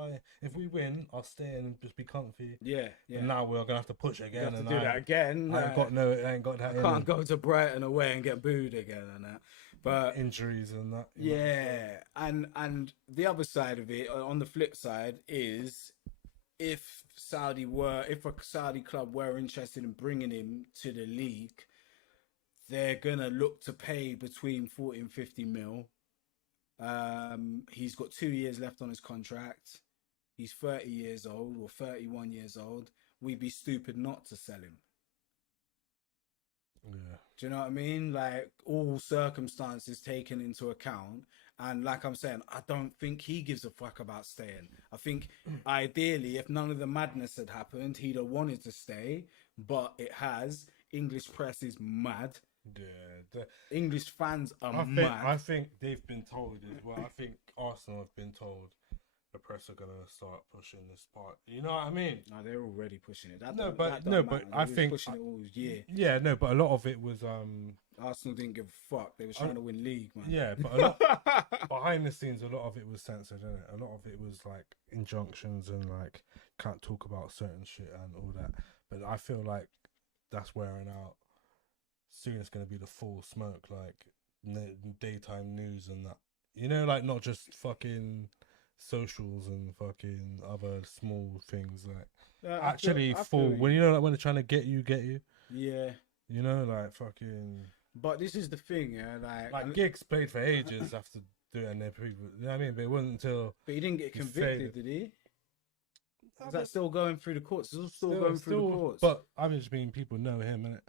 if we win, I'll stay and just be comfy. Yeah. And now we're gonna have to push again. Have to do that again. I ain't got that. I can't go to Brighton away and get booed again and that. But injuries and that. Yeah, and the other side of it, on the flip side, is if a Saudi club were interested in bringing him to the league, they're gonna look to pay between 40 and 50 mil. He's got 2 years left on his contract. He's 30 years old or 31 years old. We'd be stupid not to sell him. Yeah. Do you know what I mean? Like all circumstances taken into account. And like I'm saying, I don't think he gives a fuck about staying. I think ideally, if none of the madness had happened, he'd have wanted to stay, but it has. English press is mad. Yeah. English fans are I mad. think they've been told as well. I think Arsenal have been told the press are gonna start pushing this part. You know what I mean? No, they're already pushing it. That No, don't- but that no, don't but matter. I They was think pushing it all year. yeah, no, but a lot of it was Arsenal didn't give a fuck. They were trying to win league, man. yeah, but a lot behind the scenes, a lot of it was censored, innit? A lot of it was like injunctions and like can't talk about certain shit and all that. But I feel like that's wearing out. Soon it's gonna be the full smoke, like daytime news and that. You know, like not just fucking socials and fucking other small things. Like Yeah, actually I full feel when you know like when they're trying to get you. yeah. You know, like fucking But this is the thing, yeah. like Giggs played for ages after doing their people. You know what I mean? But it wasn't until but he didn't get he convicted, faded. did he? Is that still going through the courts? It's still going through the courts. But I just mean people know him, innit?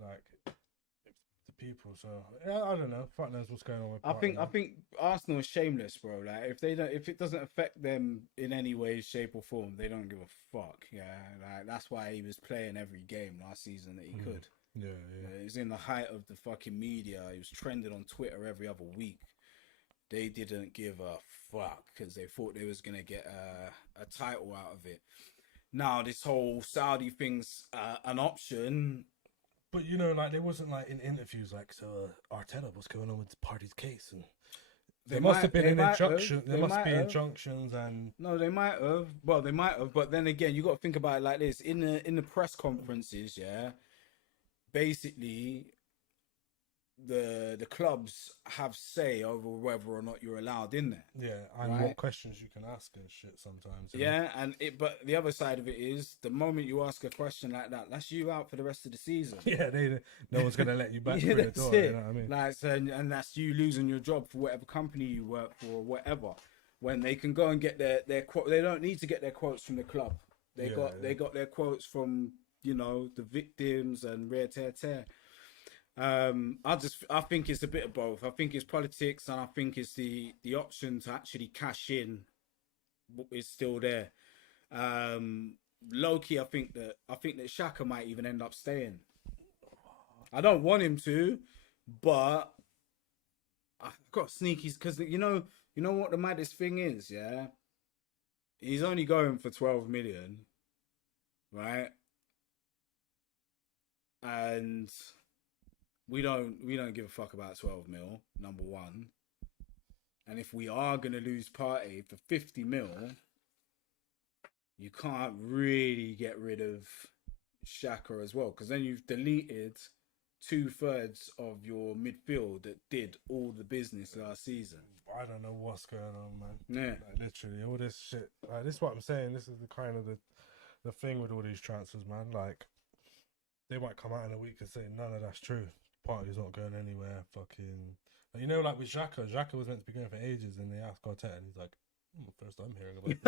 Like the people. So yeah, I don't know. Fuck knows what's going on with. I think Partey. Arsenal is shameless, bro. Like if it doesn't affect them in any way, shape, or form, they don't give a fuck. Yeah, like that's why he was playing every game last season that he could. Yeah. He's in the height of the fucking media. He was trending on Twitter every other week. They didn't give a fuck because they thought they was gonna get a title out of it. Now this whole Saudi thing's an option. But you know, like there wasn't like in interviews like so Arteta, what's going on with Partey's case, and there must have been an injunction. There must be injunctions and no, they might have. Well, they might have, but then again, you got to think about it like this: in the press conferences, yeah, basically, the clubs have say over whether or not you're allowed in there. yeah, and Right. what questions you can ask and shit sometimes. you know? Yeah, and but the other side of it is the moment you ask a question like that, that's you out for the rest of the season. Yeah, no one's gonna let you back Yeah, through the that's door. it. You know what I mean? Like, so, and that's you losing your job for whatever company you work for or whatever. When they can go and get their quote, they don't need to get their quotes from the club. They got their quotes from the victims and rare tear. I think it's a bit of both. I think it's politics, and I think it's the option to actually cash in is still there. Low key, I think that Xhaka might even end up staying. I don't want him to, but I've got sneakies because you know what the maddest thing is, yeah. He's only going for 12 million, right? And we don't give a fuck about 12 mil, number one. And if we are gonna lose Partey for 50 mil, you can't really get rid of Xhaka as well, because then you've deleted 2/3 of your midfield that did all the business last season. I don't know what's going on, man. Yeah. Like, literally, all this shit. Like, this is what I'm saying. This is the kind of the thing with all these transfers, man. Like, they might come out in a week and say none of that's true. Partey's not going anywhere. Fucking, but you know, like with Xhaka was meant to be going for ages, and they asked Arteta, and he's like, first I'm hearing about it.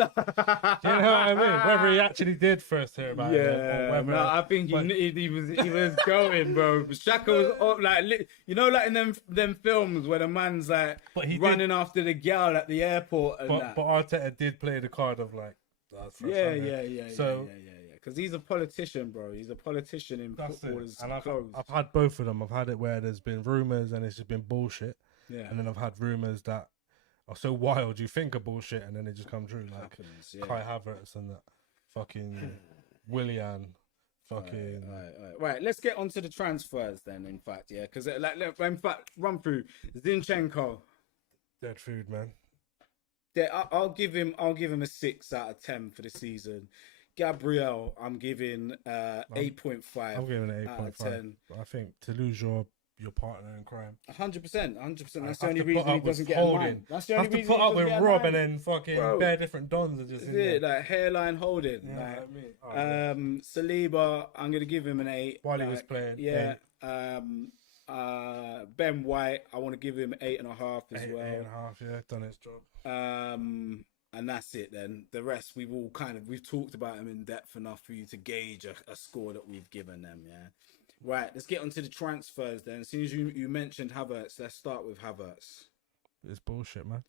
Do you know what I mean? Whether he actually did first hear about it, or whether I think he was going, bro. But Xhaka was like like in them films where the man's like running after the girl at the airport and that. But Arteta did play the card of like, that's first yeah. So because he's a politician, bro. He's a politician in football's clothes. I've had both of them. I've had it where there's been rumours and it's just been bullshit. Yeah. And then I've had rumours that are so wild you think are bullshit and then they just come true. Like Kai Havertz and that fucking Willian. Fucking right. Let's get onto the transfers then. In fact, yeah, because in fact, run through Zinchenko. Dead food, man. Yeah, I'll give him a 6 out of 10 for the season. Gabriel, I'm giving 8.5. I'm giving it 8.5. I think to lose your partner in crime. 100%. That's the only reason he doesn't get mine. That's the only reason he put up with Rob and then fucking bare different dons are just in there. Like hairline holding. Yeah, like, I mean. Saliba, I'm gonna give him an 8 while he was playing. Yeah. Ben White, I want to give him 8.5 as well. 8.5, yeah, done his job. And that's it then. The rest we've talked about them in depth enough for you to gauge a score that we've given them, yeah. Right, let's get onto the transfers then. As soon as you mentioned Havertz, let's start with Havertz. It's bullshit, man.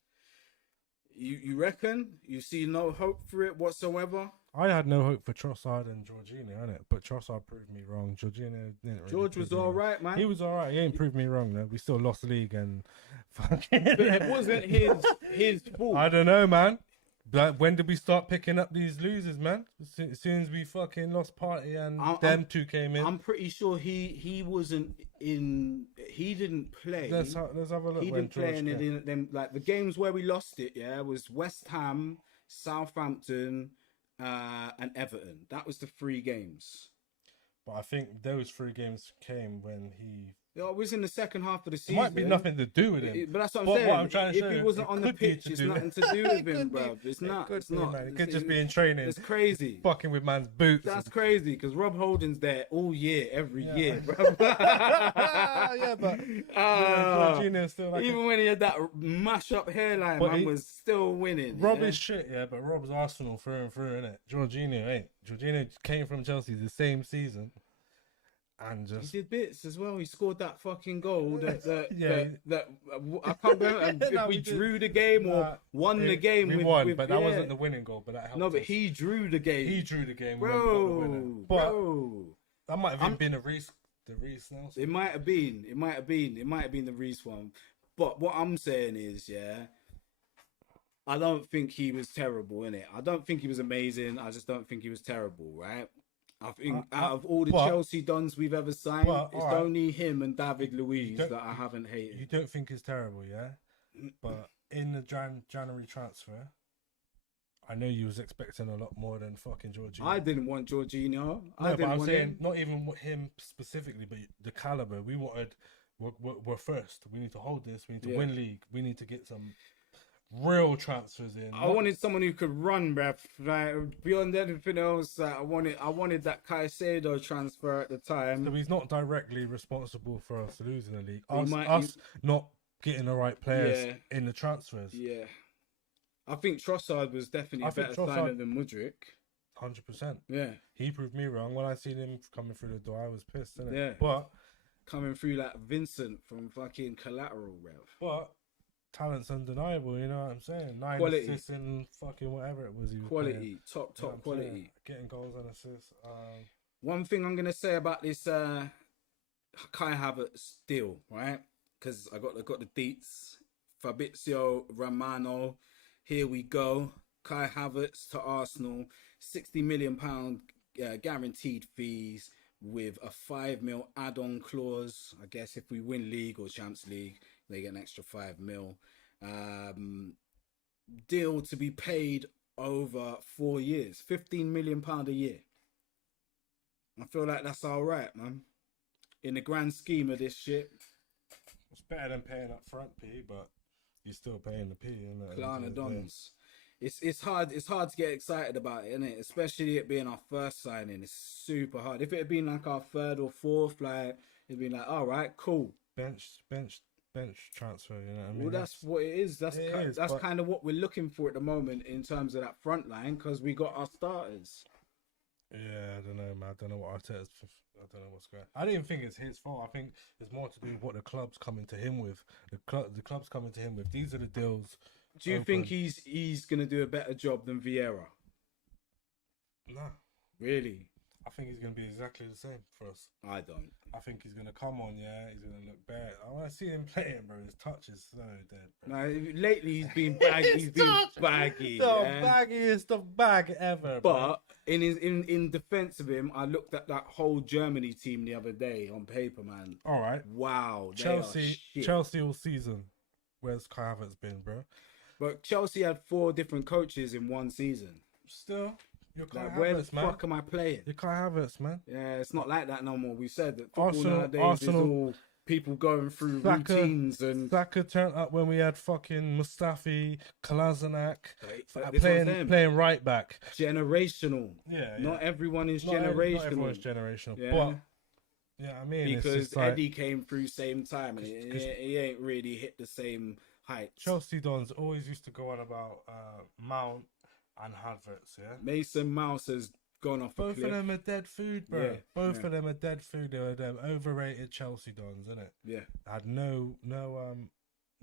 You reckon? You see no hope for it whatsoever? I had no hope for Trossard and Jorginho, innit? But Trossard proved me wrong. Jorginho didn't really George was prove me all wrong. right, man. He was all right. He ain't proved me wrong, though. We still lost the league and fucking... It wasn't his fault. I don't know, man. But when did we start picking up these losers, man? As soon as we fucking lost Party and them two came in. I'm pretty sure he wasn't in. He didn't play. Let's have a look. He when didn't play George in came. them like the games where we lost it. Yeah, was West Ham, Southampton, and Everton. That was the 3 games. But I think those 3 games came when he... It was in the second half of the It season. might be nothing to do with him. But that's what I'm But saying. what I'm trying to if show he you, wasn't it on the could be pitch, to it's do nothing with- to do with It him, could be. bruv. It's not. It could It's be, not. man. It It's- could just be in training. It's crazy. Fucking with man's boots. That's crazy because Rob Holding's there all year, every Yeah. year, bro. Yeah, but Jorginho's still like even when he had that mash up hairline, But man he- was still winning. Rob yeah? is shit, yeah, but Rob's Arsenal through and through, innit? Jorginho ain't. Jorginho came from Chelsea the same season and He just... did bits as well. He scored that fucking goal. Yeah. I can't remember if No, we we did. drew the game or won the game. We won, but that wasn't the winning goal, but that helped No, but us. he drew the game. He drew the game. when we got the winner. Bro, But bro. that might have even been the Reece Nelson. It might have been. It might have been the Reece one. But what I'm saying is, yeah, I don't think he was terrible, innit? I don't think he was amazing. I just don't think he was terrible, right? I think out of all the but- Chelsea dons we've ever signed, but, it's alright. only him and David Luiz don't- that I haven't hated. You don't think it's terrible, yeah? But in the January transfer, I know you was expecting a lot more than fucking Jorginho. I didn't want Jorginho. I No, but didn't I'm want saying him. not even him specifically, but the caliber. We wanted, we're first. We need to hold this. We need to Yeah. win league. We need to get some real transfers in. I wanted someone who could run, bruv. Like beyond anything else, I wanted that Caicedo transfer at the time. So he's not directly responsible for us losing the league. He Us, might- us not getting the right players Yeah. in the transfers. Yeah, I think Trossard was definitely I a think better Trossard- signing than Mudryk. 100%. Yeah, He proved me wrong. When I seen him coming through the door, I was pissed, innit? Yeah. But coming through like Vincent from fucking Collateral, bruv. talent's undeniable, you know what I'm saying? 9 Quality. assists and fucking whatever it was he was Quality, playing. top You know what I'm saying? quality. Getting goals and assists. One thing I'm gonna say about this Kai Havertz deal, right? Because I got the deets. Fabrizio Romano, here we go. Kai Havertz to Arsenal, £60 million guaranteed fees with a £5 million add-on clause. I guess if we win league or Champions League, they get an extra £5 million. Deal to be paid over 4 years, £15 million a year. I feel like that's all right, man. In the grand scheme of this shit, It's better than paying up front P, but you're still paying the P, isn't it? Klana Dons. It's hard to get excited about it, isn't it? Especially it being our first signing. It's super hard. If it had been like our third or fourth, like it'd be like, all right, cool. Bench transfer, you know what I mean? Well, that's what it is. That's It is, that's but- kind of what we're looking for at the moment in terms of that front line because we got our starters. Yeah, I don't know, man. I don't know what Arteta's. I don't know what's going. I didn't think it's his fault. I think it's more to do with what the club's coming to him with. The club's coming to him with. These are the deals. Do you open. think he's gonna do a better job than Vieira? Nah, Really? I think he's gonna be exactly the same for us. I don't. I think he's gonna come on. Yeah, he's gonna look bad. I want to see him playing, bro. His touch is so dead. Bro. No, lately he's been baggy. He's been baggy. The yeah? baggiest of bag ever. Bro. But in defense of him, I looked at that whole Germany team the other day on paper, man. all right, Wow, they are shit. Chelsea all season. Where's Kai Havertz been, bro? But Chelsea had 4 different coaches in one season. Still, you're Kai Like, where the Havertz, man. fuck am I playing? You're Kai Havertz, man. Yeah, it's not like that no more. We said that football Arsenal- nowadays Arsenal- is all people going through Saka- routines and Saka turned up when we had fucking Mustafi, Kolasinac, But this one's them. playing right back. generational. Yeah, Not everyone is Not generational. everyone's generational, Yeah. but yeah, I mean, it's because just like Eddie came through same time and he ain't really hit the same heights. Chelsea Dons always used to go on about Mount and Havertz. Yeah, Mason Mouse has gone off a Both cliff. of them are dead food, bro. Yeah, Both yeah. of them are dead food. They were them overrated Chelsea dons, innit? Yeah. Had no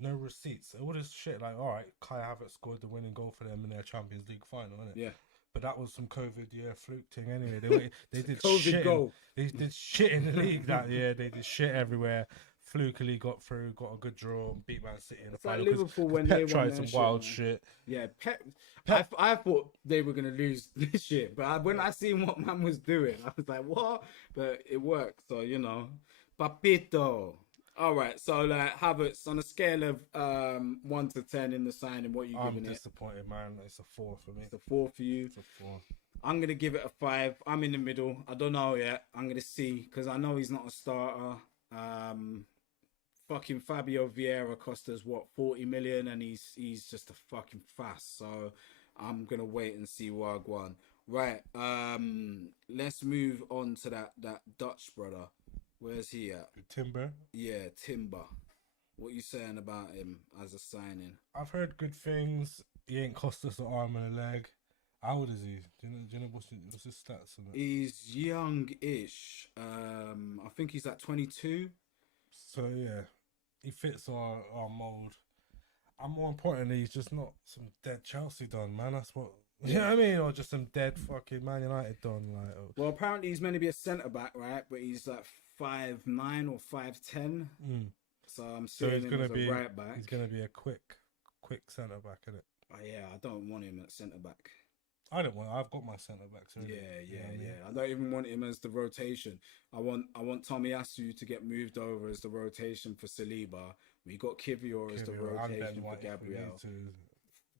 receipts. All this shit like, all right, Kai Havertz scored the winning goal for them in their Champions League final, innit? Yeah. But that was some COVID year fluke thing anyway. They did COVID shit. goal. They did shit in the league that year. They did shit everywhere. Flukily got through, got a good draw, beat Man City in the It's like final. 'cause Liverpool when Pep they won tried their some shit, wild man. shit. Yeah, Pep. I thought they were gonna lose this shit, but when I seen what man was doing, I was like, "What?" But it worked, so you know. Papito. All right, so like Havertz on a scale of 1 to 10 in the signing, what are you I'm giving it? disappointed, man. It's a 4 for me. It's a 4 for you. It's a 4. I'm gonna give it a 5. I'm in the middle. I don't know yet. I'm gonna see because I know he's not a starter. Fucking Fabio Vieira cost us what 40 million, and he's just a fucking fast. So I'm gonna wait and see Wagwan. Right. Let's move on to that Dutch brother. Where's he at? Timber. Yeah, Timber. What you saying about him as a signing? I've heard good things. He ain't cost us an arm and a leg. How old is he? Do you know what's his stats on it? He's young-ish. I think he's like 22. So yeah, he fits our mold. And more importantly, he's just not some dead Chelsea don, man. That's what you know what I mean, or just some dead fucking Man United don. Like, Well, apparently he's meant to be a centre back, right? But he's like 5'9" or 5'10". So I'm so seeing he's him gonna as be a right back. he's gonna be a quick centre back, isn't it? Oh, yeah, I don't want him at centre back. I don't want. I've got my centre backs. Already, Yeah, you know what I mean? I don't even want him as the rotation. I want Tomiyasu to get moved over as the rotation for Saliba. We got Kivior as the Kivior and Ben rotation for White if we Gabriel. need to.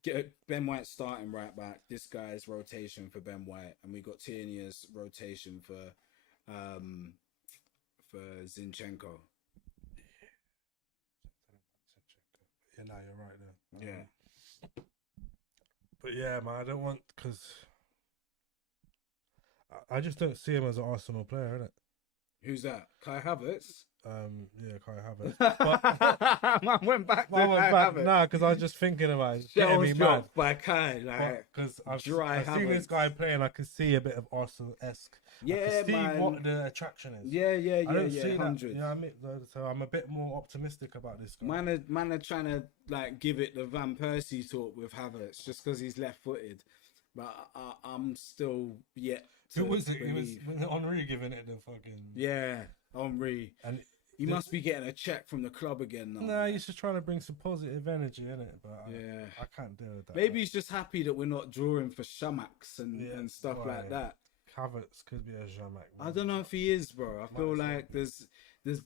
Get Ben White starting right back. This guy's rotation for Ben White, and we got Tierney's rotation for Zinchenko. Yeah, no, you're right there. Yeah. But yeah, man, I don't want because I just don't see him as an Arsenal player, innit? Who's that? Kai Havertz? Yeah, Kai Havertz. I went back to I went Kai back, Havertz. nah, because I was just thinking about it. It's getting me Shell's mad. dropped by Kai, like Because I've dry seen this Havertz. guy play, and I can see a bit of Arsenal-esque. I Yeah, can see man. what the attraction is. Yeah, I don't see that. 100. You know what I mean? So I'm a bit more optimistic about this guy. Man are trying to like give it the Van Persie talk with Havertz just because he's left-footed, but I'm still yet. Who was it? It was believe. Henri giving it the fucking. Yeah, Henri. And He must be getting a check from the club again now. nah, he's just trying to bring some positive energy in it, but Yeah. I can't deal with that. Maybe he's just happy that we're not drawing for Shamax and stuff well, like yeah. that. Havertz could be a Jamak. I don't know if he is, bro. I feel as like this is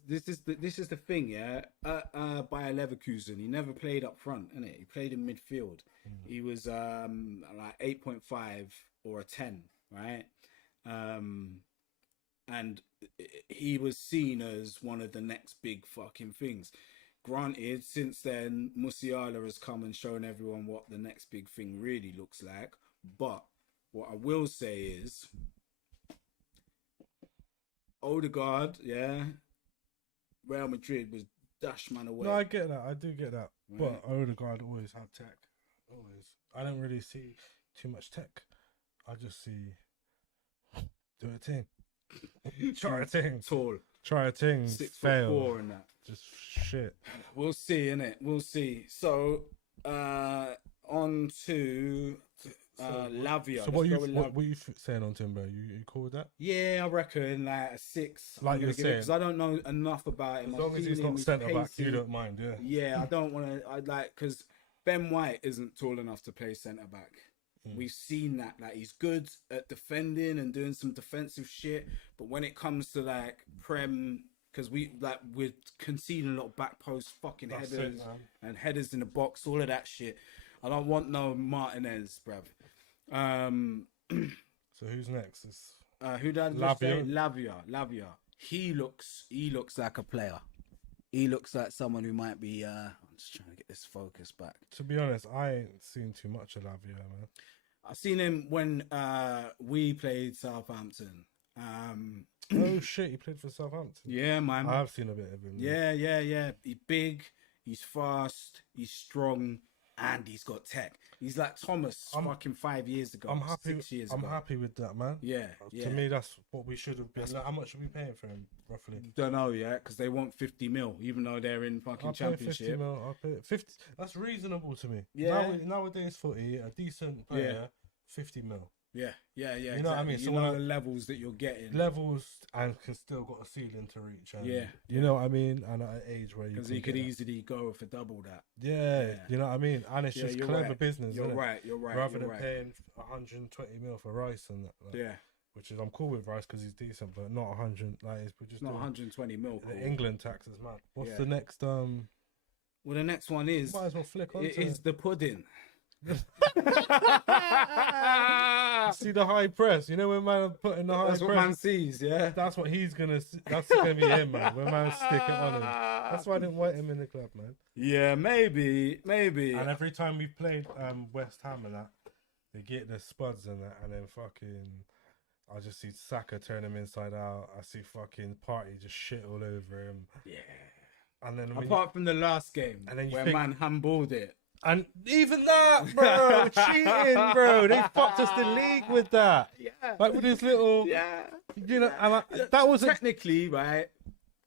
the thing, yeah. Bayer Leverkusen, he never played up front, innit? He played in midfield. He was like 8.5 or a 10, right? And he was seen as one of the next big fucking things. Granted, since then, Musiala has come and shown everyone what the next big thing really looks like. But what I will say is, Odegaard, yeah, Real Madrid was dash man away. No, I get that. I do get that. Right. But Odegaard always had tech. Always. I don't really see too much tech. I just see do a thing. Try a thing. Tall, Try a thing. 6'4" and that. Just shit. We'll see, innit? We'll see. So, on to Lavia. So what you saying on Timber? You cool with that? Yeah, I reckon like a 6. Like you were saying, because I don't know enough about him. as long as he's not centre back, you don't mind, yeah. Yeah, I don't want to. I like because Ben White isn't tall enough to play centre back. We've seen that. Like he's good at defending and doing some defensive shit, but when it comes to like Prem, because we're conceding a lot of back post fucking That's headers it, man. and headers in the box, all of that shit. I don't want no Martinez, bruv. So who's next? It's Who did I just say? Lavia. He looks like a player. He looks like someone who might be. I'm just trying to get this focus back. to be honest, I ain't seen too much of Lavia, man. I've seen him when we played Southampton. Oh shit, he played for Southampton. Yeah, man. I have seen a bit of him. Yeah. He's big. He's fast. He's strong, and he's got tech. He's like Thomas fucking 5 years ago. I'm happy. 6 years I'm ago. happy with that, man. Yeah, yeah. To me, that's what we should have been. Like, how much are we paying for him, roughly? Don't know yet, because they want 50 mil, even though they're in fucking I'll pay 50 championship. mil. I'll pay 50. That's reasonable to me. Yeah. Nowadays, footy, a decent player, 50 mil. Yeah, yeah, yeah. You know what I mean? You So know the levels that you're getting. Levels and can still got a ceiling to reach. And, Yeah, you know what I mean? And at an age where you because can he could get that. easily go for double that. Yeah, you know what I mean? And it's Yeah, just you're clever right. business. You're innit? right. You're right. Rather you're than right. paying 120 mil for Rice and that. Like, Yeah, which is, I'm cool with Rice because he's decent, but not 100. Like, we're just not doing 120 mil. the Cool. England tax is mad. What's Yeah. the next? Well, the next one is Might as well flick on it is the pudding. See the high press. You know when man are putting the high That's press. what man sees, yeah. That's what he's gonna. That's gonna be him, man. When man stick it on him. That's why I didn't want him in the club, man. Yeah, maybe. And every time we played West Ham and that, they get the spuds and that, and then fucking, I just see Saka turn him inside out. I see fucking Party just shit all over him. Yeah. And then Apart from the last game, And then you where think- man handballed it. and even that, bro, cheating, bro. They fucked us the league with that. Yeah. Like with this little, Yeah. you know, and that was technically right.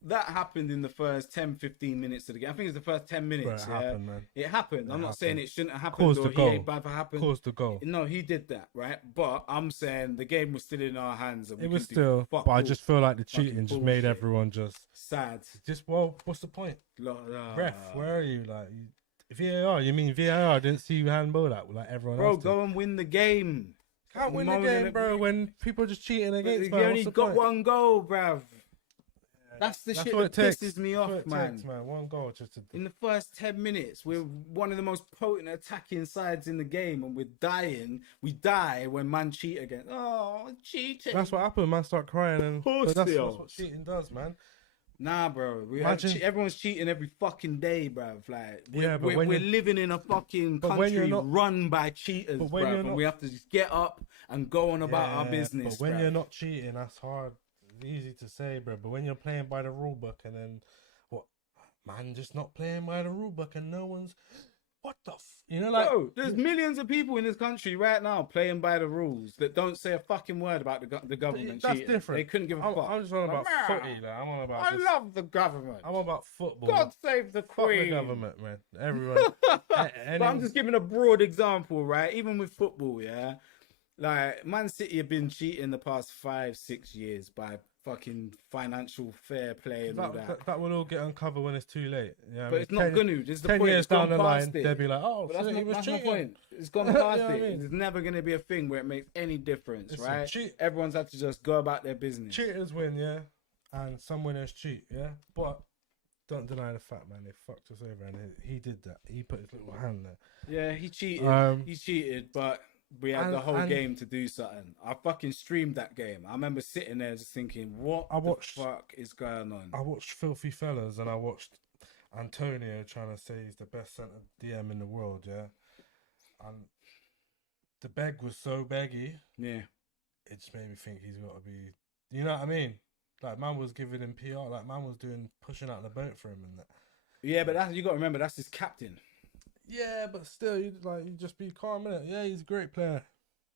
That happened in the first 10, 15 minutes of the game. I think it's the first 10 minutes. Bro, it happened, man. It happened. I'm not happened. saying it shouldn't have happened Caused or the he goal. ain't bad for happened. caused the goal. No, he did that, right? But I'm saying the game was still in our hands. And we It was could do still, fuck but I all. just feel like the fucking cheating just made bullshit. everyone just, Sad. well, what's the point? Ref, where are you? Like, VAR, you mean VAR didn't see you handball that like everyone Bro, else did? go and win the game. Can't win the moaning game, at- bro, when people are just cheating against You man. only What's the got point? one goal, bruv. That's the That's shit what that it takes. pisses me That's off, what it man. takes, man. One goal just to... In the first 10 minutes, we're one of the most potent attacking sides in the game, and we're dying. We die when man cheat again. Oh, cheating. That's what happened, man. Start crying, and course but that's they are. what cheating does, man. Nah, bro. Imagine- Everyone's cheating every fucking day, bruv. Like, Yeah, but we're when you- living in a fucking But when you're country not- run by cheaters, But when bruv. you're And not- we have to just get up and go on about our Yeah, business. But when bruv. you're not cheating, that's hard. It's easy to say, bro. But when you're playing by the rule book, and then what, man, just not playing by the rule book, and no one's, what the, you know, like, Bro, there's millions of people in this country right now playing by the rules that don't say a fucking word about the government that's cheating. different. They couldn't give a I'm, fuck. I'm just on about Like, footy, like, I'm on about. I just, love the government. I'm on about football. God save the Fuck the Queen. government, man. Everyone. But I'm just giving a broad example, right? Even with football, yeah. Like Man City have been cheating the past 5-6 years by fucking financial fair play and all that. that will all get uncovered when it's too late. Yeah, But it's not going to. This is the 10 point. years It's gone down the line, past it. they'll be like, oh, But that's, so he not, was that's my cheating. point. It's gone You past know what I it. mean? There's never going to be a thing where it makes any difference, Listen, right? Everyone's had to just go about their business. Cheaters win, yeah, and some winners cheat, yeah. But don't deny the fact, man, they fucked us over, and he did that. He put his little hand there. Yeah, he cheated. He cheated, but we had the whole game to do something. I fucking streamed that game. I remember sitting there just thinking, what the fuck is going on? I watched Filthy Fellas, and I watched Antonio trying to say he's the best centre DM in the world, yeah. And the beg was so beggy. Yeah. It just made me think he's got to be, you know what I mean? Like, man was giving him PR, like, man was pushing out the boat for him and that. Yeah, but you got to remember, that's his captain. Yeah, but still, you just be calm, innit? Yeah, he's a great player.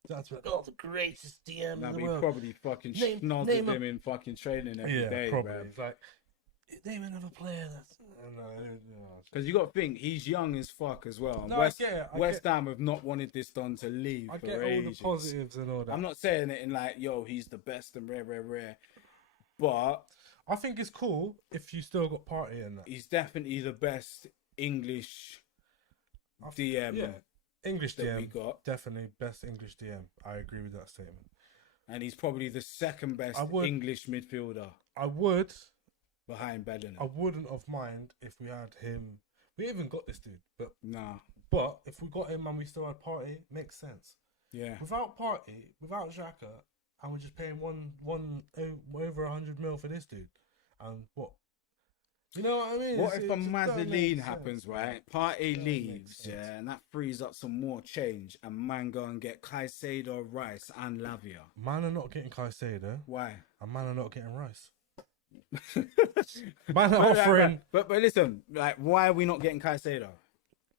That's what, the greatest DM in the He world. probably fucking schnozzed him in fucking training every day, probably. bro. It's like, name another player that's... Because you got to think, he's young as fuck as well. No, I get it. West Ham have not wanted this done to leave I for get ages. all the positives and all that. I'm not saying it in like, yo, he's the best and rare. But I think it's cool if you still got Party in that. he's definitely the best English DM Yeah, English that DM. we got. Definitely best English DM. I agree with that statement. And he's probably the second best English midfielder I would. behind Bellingham. I wouldn't have mind if we had him. We even got this dude, but Nah. But if we got him and we still had Party, makes sense. Yeah. Without Party, without Xhaka, and we're just paying over 100 mil for this dude, and what? You know what I mean? What if a just don't make Mazzoline sense. happens, right? Partey Don't make leaves, sense. yeah, and that frees up some more change, and man go and get Caicedo, Rice, and Lavia. Man are not getting Caicedo, Why? and man are not getting Rice. Man are offering. But listen, like, why are we not getting Caicedo?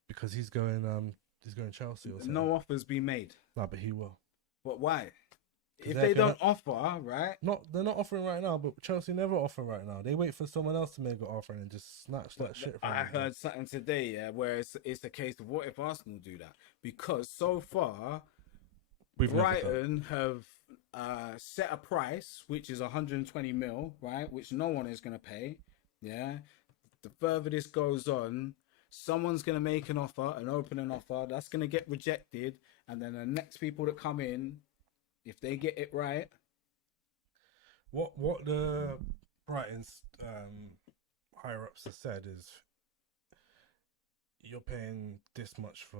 because he's going Chelsea or something. No offers been made. No, but he will. But why? If they're they gonna- don't offer, right? They're not offering right now, but Chelsea never offer right now. They wait for someone else to make an offer and just snatch that shit from I them. heard something today, yeah, where it's a case of what if Arsenal do that? Because so far, We've never done. Brighton have set a price which is 120 mil, right? Which no one is going to pay. Yeah. The further this goes on, someone's going to make an offer, an opening offer, that's going to get rejected, and then the next people that come in, if they get it right, What the Brighton's higher ups have said is you're paying this much for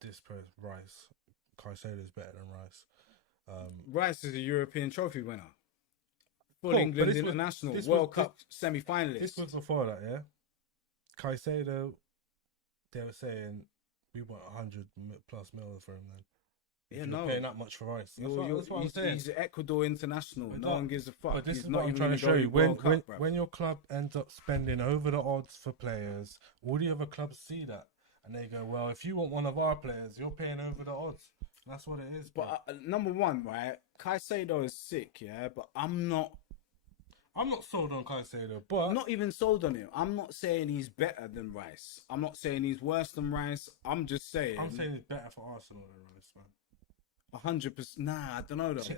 this Rice. Caicedo's better than Rice. Rice is a European trophy winner. Full Cool, England but international, this World was- Cup semi-finalist. This was before that, yeah. Caicedo, they were saying we want 100 plus mil for him. Then yeah, If no. you're paying that much for Rice. That's what I'm saying. He's Ecuador international. But no that- one gives a fuck. But this He's is not what I'm even trying to gonna show go you. World Cup, bruv. When your club ends up spending over the odds for players, all the other clubs see that and they go, "Well, if you want one of our players, you're paying over the odds." That's what it is. But number one, right? Caicedo is sick, yeah. But I'm not sold on Caicedo, but not even sold on him. I'm not saying he's better than Rice. I'm not saying he's worse than Rice. I'm just saying. I'm saying it's better for Arsenal than Rice, man. 100%. Nah, I don't know though. Yeah.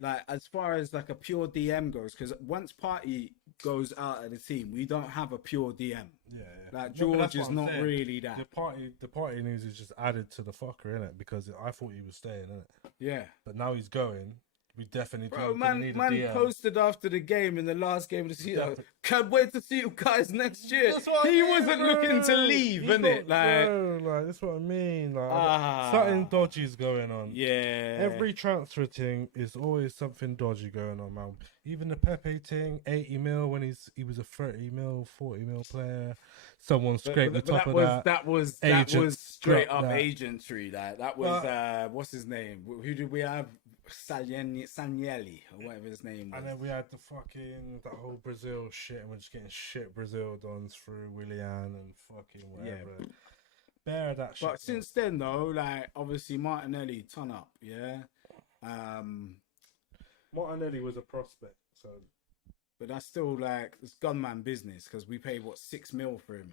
Like as far as like a pure DM goes, because once Partey goes out of the team, we don't have a pure DM. Yeah. Like No, but George that's is what I'm not saying. really that. The party news is just added to the fucker, innit? Because I thought he was staying, innit? Yeah. But now he's going. We definitely Bro, don't need a man DM. posted after the game in the last game of the season. Definitely. Can't wait to see you guys next year. That's what I He mean, wasn't looking to bro. leave, He's innit? not- Like, bro, like that's what I mean. Like Ah. something dodgy's going on. yeah. Every transfer thing is always something dodgy going on, man. Even the Pepe thing, 80 mil when he was a 30 mil, 40 mil player. Someone scraped the top of that. That was Agents straight dropped up that. agentry. That was what's his name? Who did we have? Sanielli or whatever his name was. And then we had that whole Brazil shit, and we're just getting shit Brazil dons through Willian and fucking whatever. Bear of that shit. But since then, though, like obviously Martinelli ton up, yeah. Martinelli was a prospect, so But that's still like it's gunman business because we paid what 6 mil for him,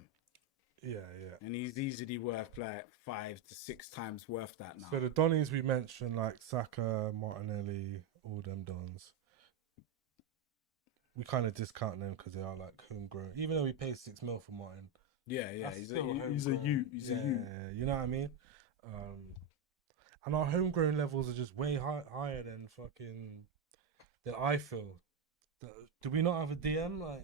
yeah. and he's easily worth like 5 to 6 times worth that now. So the Donnies we mentioned, like Saka, Martinelli, all them dons, we kind of discount them because they are like homegrown. Even though we paid 6 mil for Martin, yeah, that's he's still a homegrown. you. He's a you. You know what I mean? And our homegrown levels are just way higher than I feel. Do we not have a DM? Like,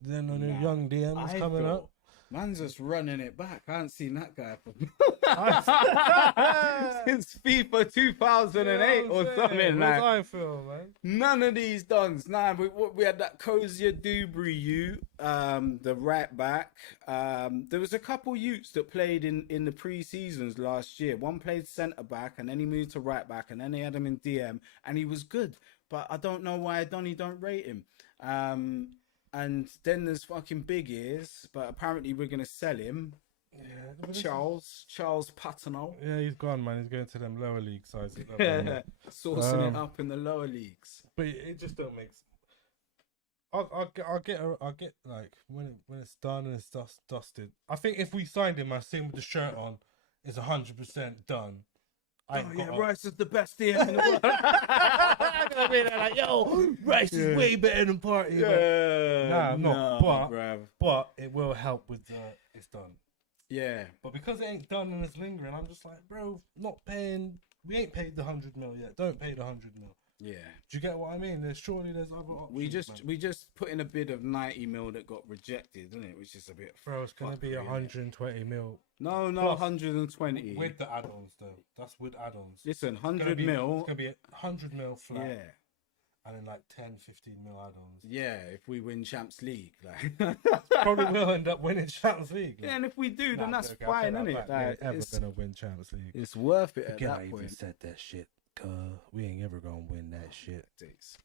then no Nah, young DMs coming up. Man's just running it back. I haven't seen that guy for since FIFA 2008 or something. Like, I feel, man. none of these dons. Nah, we had that Cozier Dubry the right back. There was a couple youths that played in the pre-seasons last year. One played centre back and then he moved to right back and then they had him in DM and he was good. But I don't know why Donny don't rate him. And then there's fucking Big Ears, but apparently we're gonna sell him. Yeah, Charles Patino. Yeah, he's gone, man. He's going to them lower league sides. Sourcing it up in the lower leagues. But it just don't make. I'll get like when it's done and it's dusted. I think if we signed him, I seen with the shirt on, it's 100% done. Rice is the best DM in the world. I'm gonna be there like, yo, Rice is way better than Party. Yeah, But it will help with the it's done. Yeah, But because it ain't done and it's lingering, I'm just like, bro, not paying. We ain't paid the 100 mil yet. Don't pay the 100 mil. yeah. Do you get what I mean? There's other options. We just put in a bid of 90 mil that got rejected, isn't it? Which is a bit. Bro, it's gonna be fuckery, innit? 120 mil No, Plus, 120. with the add-ons though. That's with add-ons. Listen, It's gonna 100 be- mil. It's gonna be 100 mil flat, Yeah, and then like 10, 15 mil add-ons. yeah. If we win Champs League, like. Probably will end up winning Champions League. Yeah, and if we do, then that's okay, I'll fine, take that isn't it? back. We Like, ain't ever it's, gonna win Champions League. it's worth it at Again, I that even point. said that shit. We ain't ever gonna win that shit. Days.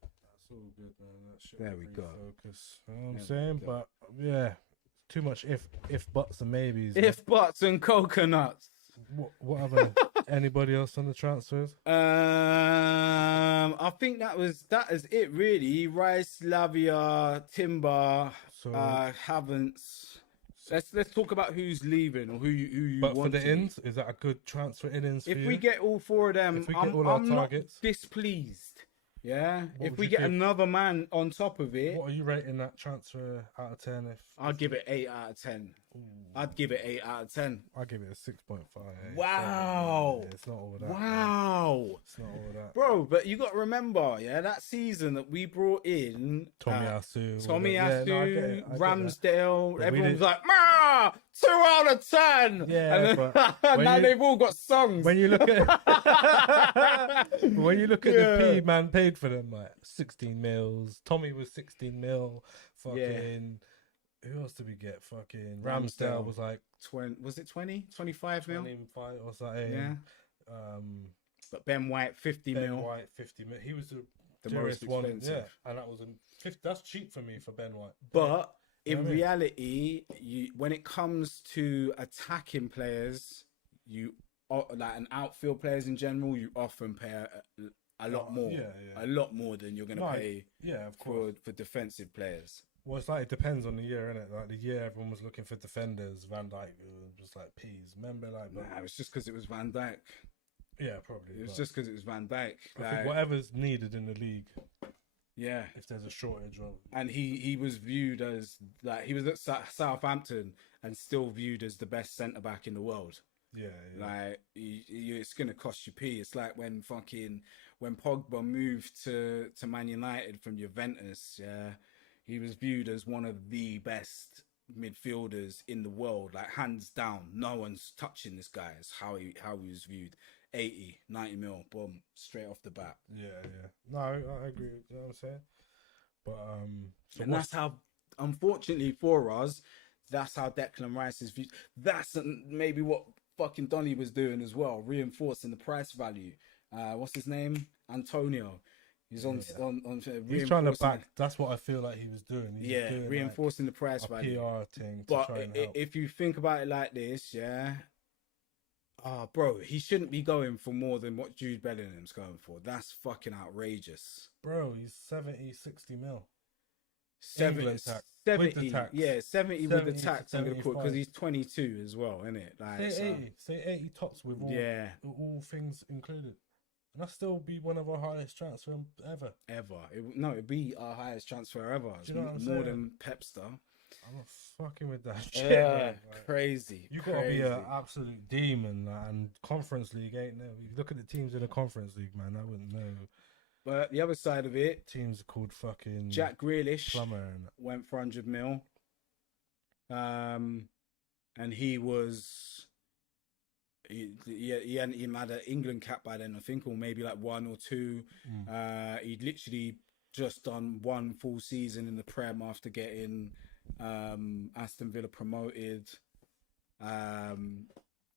That's all good, man. That shit There we go. Focus. You know what I'm There we saying? go. But yeah, too much if buts and maybes. If buts and coconuts. What other anybody else on the transfers? I think that is it really. Rice, Lavia, Timber, So, Haven't. Let's talk about who's leaving or who you but want for the to leave. ins, is that a good transfer innings? If for we you? get all four of them, If we get I'm all our not targets. displeased. Yeah. What If would we you get give? another man on top of it, What are you rating that transfer out of 10? I'd give it 8 out of 10. I'd give it 8 out of 10. I give it a 6.5. Wow. It's not all that. Wow. It's not all that. Bro, but you got to remember, yeah, that season that we brought in Tomiyasu. Tommy I get Asu, it, I get that. Ramsdale, But we everyone was didn't- like, "Ma, 2 out of 10." Yeah, and but when now you- they've all got songs. When you look at Yeah. the P man paid for them, like 16 mils. Tommy was 16 mil. Fucking who else did we get? Fucking Ramsdale was like 20, was it 20? 25 mil? 25 or something. Yeah. But Ben White, 50 Ben mil. White 50 mil. He was the The dearest most one. expensive. Yeah, and that was 50. That's cheap for me for Ben White. But You know in what I mean? reality, when it comes to attacking players, like an outfield players in general, you often pay a lot more. Yeah. A lot more than you're going to pay Yeah, of course. for defensive players. Well, it's like it depends on the year, innit? Like the year everyone was looking for defenders, Van Dijk was just like peas. Remember, like, Nah, it's just because it was Van Dijk. yeah, probably. It was but just because it was Van Dijk. I Like, think whatever's needed in the league, yeah. if there's a shortage of. And he was viewed as like he was at Southampton and still viewed as the best centre back in the world. Yeah. Like it's gonna cost you p. It's like when Pogba moved to Man United from Juventus. Yeah, he was viewed as one of the best midfielders in the world, like hands down. No one's touching this guy. Is how he was viewed. 80, 90 mil, boom, straight off the bat. Yeah. No, I agree. You know what I'm saying? But so And that's how, unfortunately for us, that's how Declan Rice is viewed. That's maybe what fucking Donny was doing as well, reinforcing the price value. What's his name? Antonio. He's on he's trying to back. That's what I feel like he was doing. He was doing reinforcing the price like value. a PR thing. To But try and help. if you think about it like this, yeah. Bro, he shouldn't be going for more than what Jude Bellingham's going for. That's fucking outrageous. Bro, he's 70, 60 mil. 70, England tax. 70, With the tax. yeah, 70 with the 70 to tax. I'm gonna put because 75. he's 22 as well, isn't it? Like, Say 80 tops with all things included. And that'll still be one of our highest transfer ever. It'd be our highest transfer ever. Do you know what I'm more saying? than Pepster. I'm not fucking with that shit. Yeah, man. Like, crazy. you gotta be an absolute demon, like, and Conference League ain't there. You look at the teams in the Conference League, man. I wouldn't know. But the other side of it, Teams called fucking Jack Grealish Plumber and went for 100 mil. And he was he hadn't even had an England cap by then, I think, or maybe like 1 or 2. He'd literally just done 1 full season in the Prem after getting Aston Villa promoted.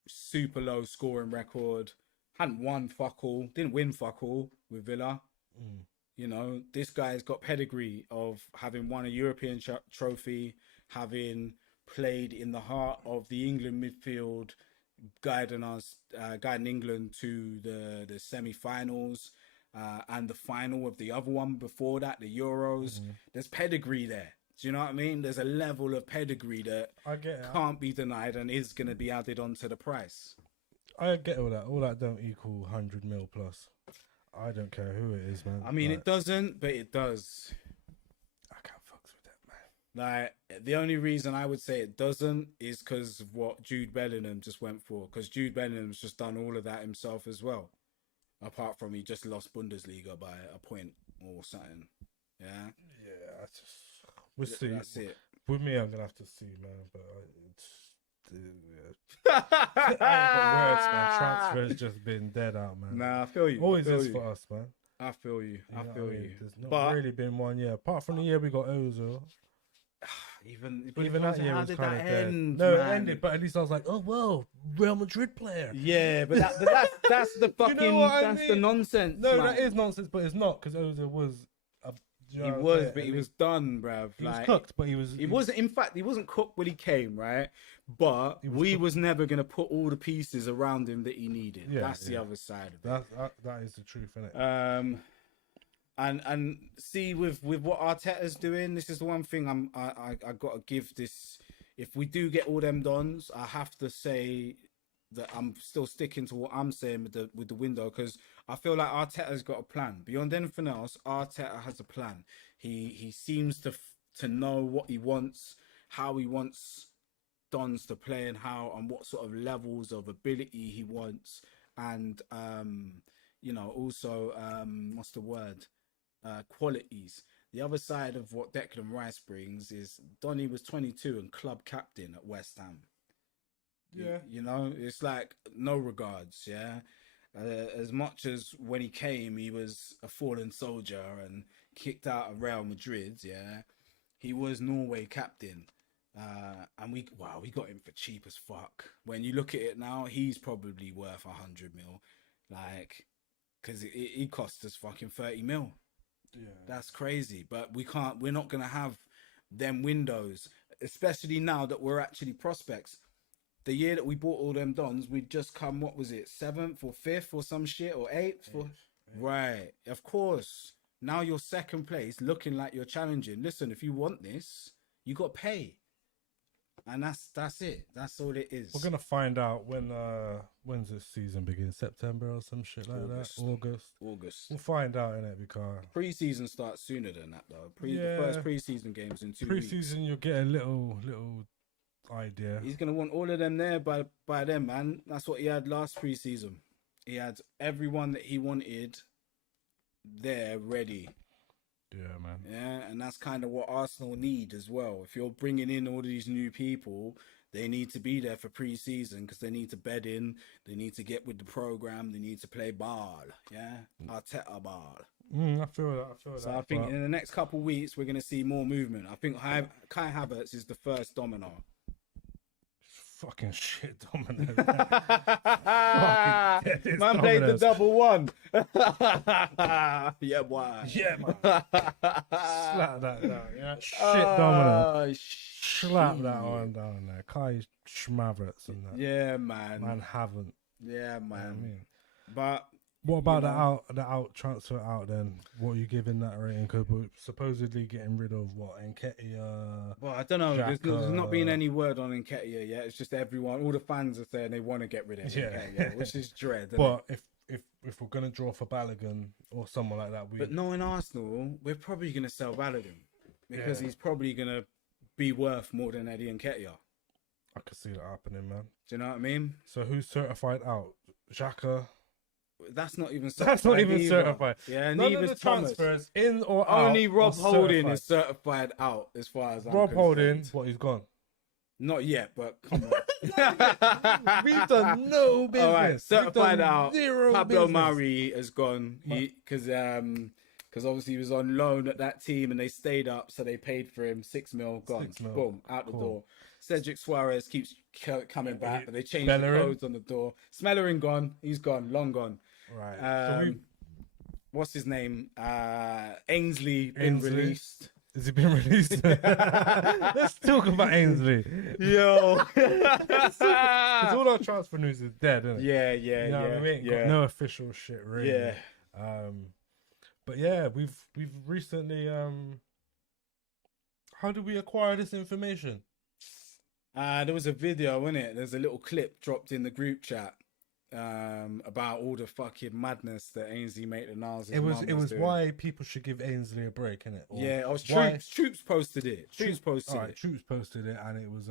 Super low scoring record. Hadn't won fuck all. Didn't win fuck all with Villa. You know, this guy's got pedigree of having won a European trophy, having played in the heart of the England midfield, guiding England to the semi-finals and the final of the other one before that, the Euros. There's pedigree there. Do you know what I mean? There's a level of pedigree that I get it. can't be denied and is going to be added onto the price. I get all that. All that don't equal 100 mil plus. I don't care who it is, man. I mean, like, it doesn't, but it does. I can't fuck with that, man. Like, the only reason I would say it doesn't is because of what Jude Bellingham just went for. Because Jude Bellingham's just done all of that himself as well. Apart from he just lost Bundesliga by a point or something. Yeah? Yeah, we'll see. That's it. With me, I'm gonna have to see, man. But I ain't got words, man. Transfer's just been dead out, man. Nah, I feel you. Always I feel is you. for us, man. I feel you. I know what feel I mean? you. There's not But really been one year. Apart from the year we got Ozil. even That year how was did kind that of dead. end? No, man? it ended, but at least I was like, oh, well, Real Madrid player. Yeah, but that's the fucking You know what I that's the mean? nonsense. No, man. that is nonsense, but it's not because Ozil was Do you He know what I'm was, saying? but At he was least- done, bruv. He was Like, cooked, but he was. he wasn't. In fact, he wasn't cooked when he came, right? But He was we cooked. was never gonna put all the pieces around him that he needed. Yeah, That's the yeah. other side of it. That is the truth, innit? And see with what Arteta's doing, this is the one thing I got to give this. If we do get all them dons, I have to say that I'm still sticking to what I'm saying with the window, because I feel like Arteta's got a plan. Beyond anything else, Arteta has a plan. He seems to know what he wants, how he wants dons to play, and how and what sort of levels of ability he wants, and also what's the word? Qualities. The other side of what Declan Rice brings is Donny was 22 and club captain at West Ham. Yeah. It's like no regards. Yeah. As much as when he came, he was a fallen soldier and kicked out of Real Madrid. Yeah. He was Norway captain. And we got him for cheap as fuck. When you look at it now, he's probably worth 100 mil. Like, because he cost us fucking 30 mil. Yeah. That's crazy. But we're not going to have them windows, especially now that we're actually prospects. The year that we bought all them dons, we'd just come, what was it, 7th or 5th or some shit, or 8th? Right. Of course. Now you're second place, looking like you're challenging. Listen, if you want this, you got to pay. And that's it. That's all it is. We're gonna find out when's this season begin? September or some shit like August. that. August. We'll find out in it because Pre-season starts sooner than that, though. The first pre-season games in 2 weeks. pre-season you'll get a little idea. He's gonna want all of them there by then, man. That's what he had last pre-season. He had everyone that he wanted there ready. Yeah, man. Yeah, and that's kind of what Arsenal need as well. If you're bringing in all these new people, they need to be there for pre-season because they need to bed in, they need to get with the program, they need to play ball. Yeah, Arteta ball. I feel that. So I think in the next couple of weeks we're gonna see more movement. I think Kai Havertz is the first domino. Fucking shit, Domino. Man played the double one. Yeah, boy. Yeah, man. Slap that down. Yeah, shit, Domino. Slap that one down there. Kai Schmaverts and that. Yeah, man. Man, haven't. Yeah, man. You know what I mean? But what about the out transfer out then? What are you giving that rating? Because we're supposedly getting rid of what, Nketiah? Well, I don't know. There's Xhaka. not been any word on Nketiah yet. It's just everyone, all the fans are saying they want to get rid of Nketiah, which is dread. But if we're gonna draw for Balogun or someone like that, but knowing Arsenal, we're probably gonna sell Balogun because he's probably gonna be worth more than Eddie Nketiah. I could see that happening, man. Do you know what I mean? So who's certified out? Xhaka. That's not even certified. That's not even either. certified. Yeah, None neither of the Thomas. transfers in or out. Only Rob are Holding certified. is certified out as far as I'm Rob concerned. Holding, what, he's gone. Not yet, but come on. We've done no business. All right, certified out. Zero Pablo business. Mari has gone because obviously he was on loan at that team and they stayed up, so they paid for him 6 mil. Gone, 6 mil. boom, out the Cool. door. Cedric Suarez keeps coming back, but they changed Bellerin. the codes on the door. Smellerin gone, he's gone, long gone. Right. So What's his name? Ainsley been Ainsley. released. has he been released? Let's talk about Ainsley. Yo, Because all our transfer news is dead, isn't it? yeah, You know what I mean? Got no official shit, really. Yeah. But yeah, we've recently. How did we acquire this information? There was a video, wasn't it? There's a little clip dropped in the group chat about all the fucking madness that Ainsley Maitland-Niles. It was why people should give Ainsley a break, innit? Or Yeah, I was why- Troops posted it. Troops posted Alright, it. Troops posted it, and it was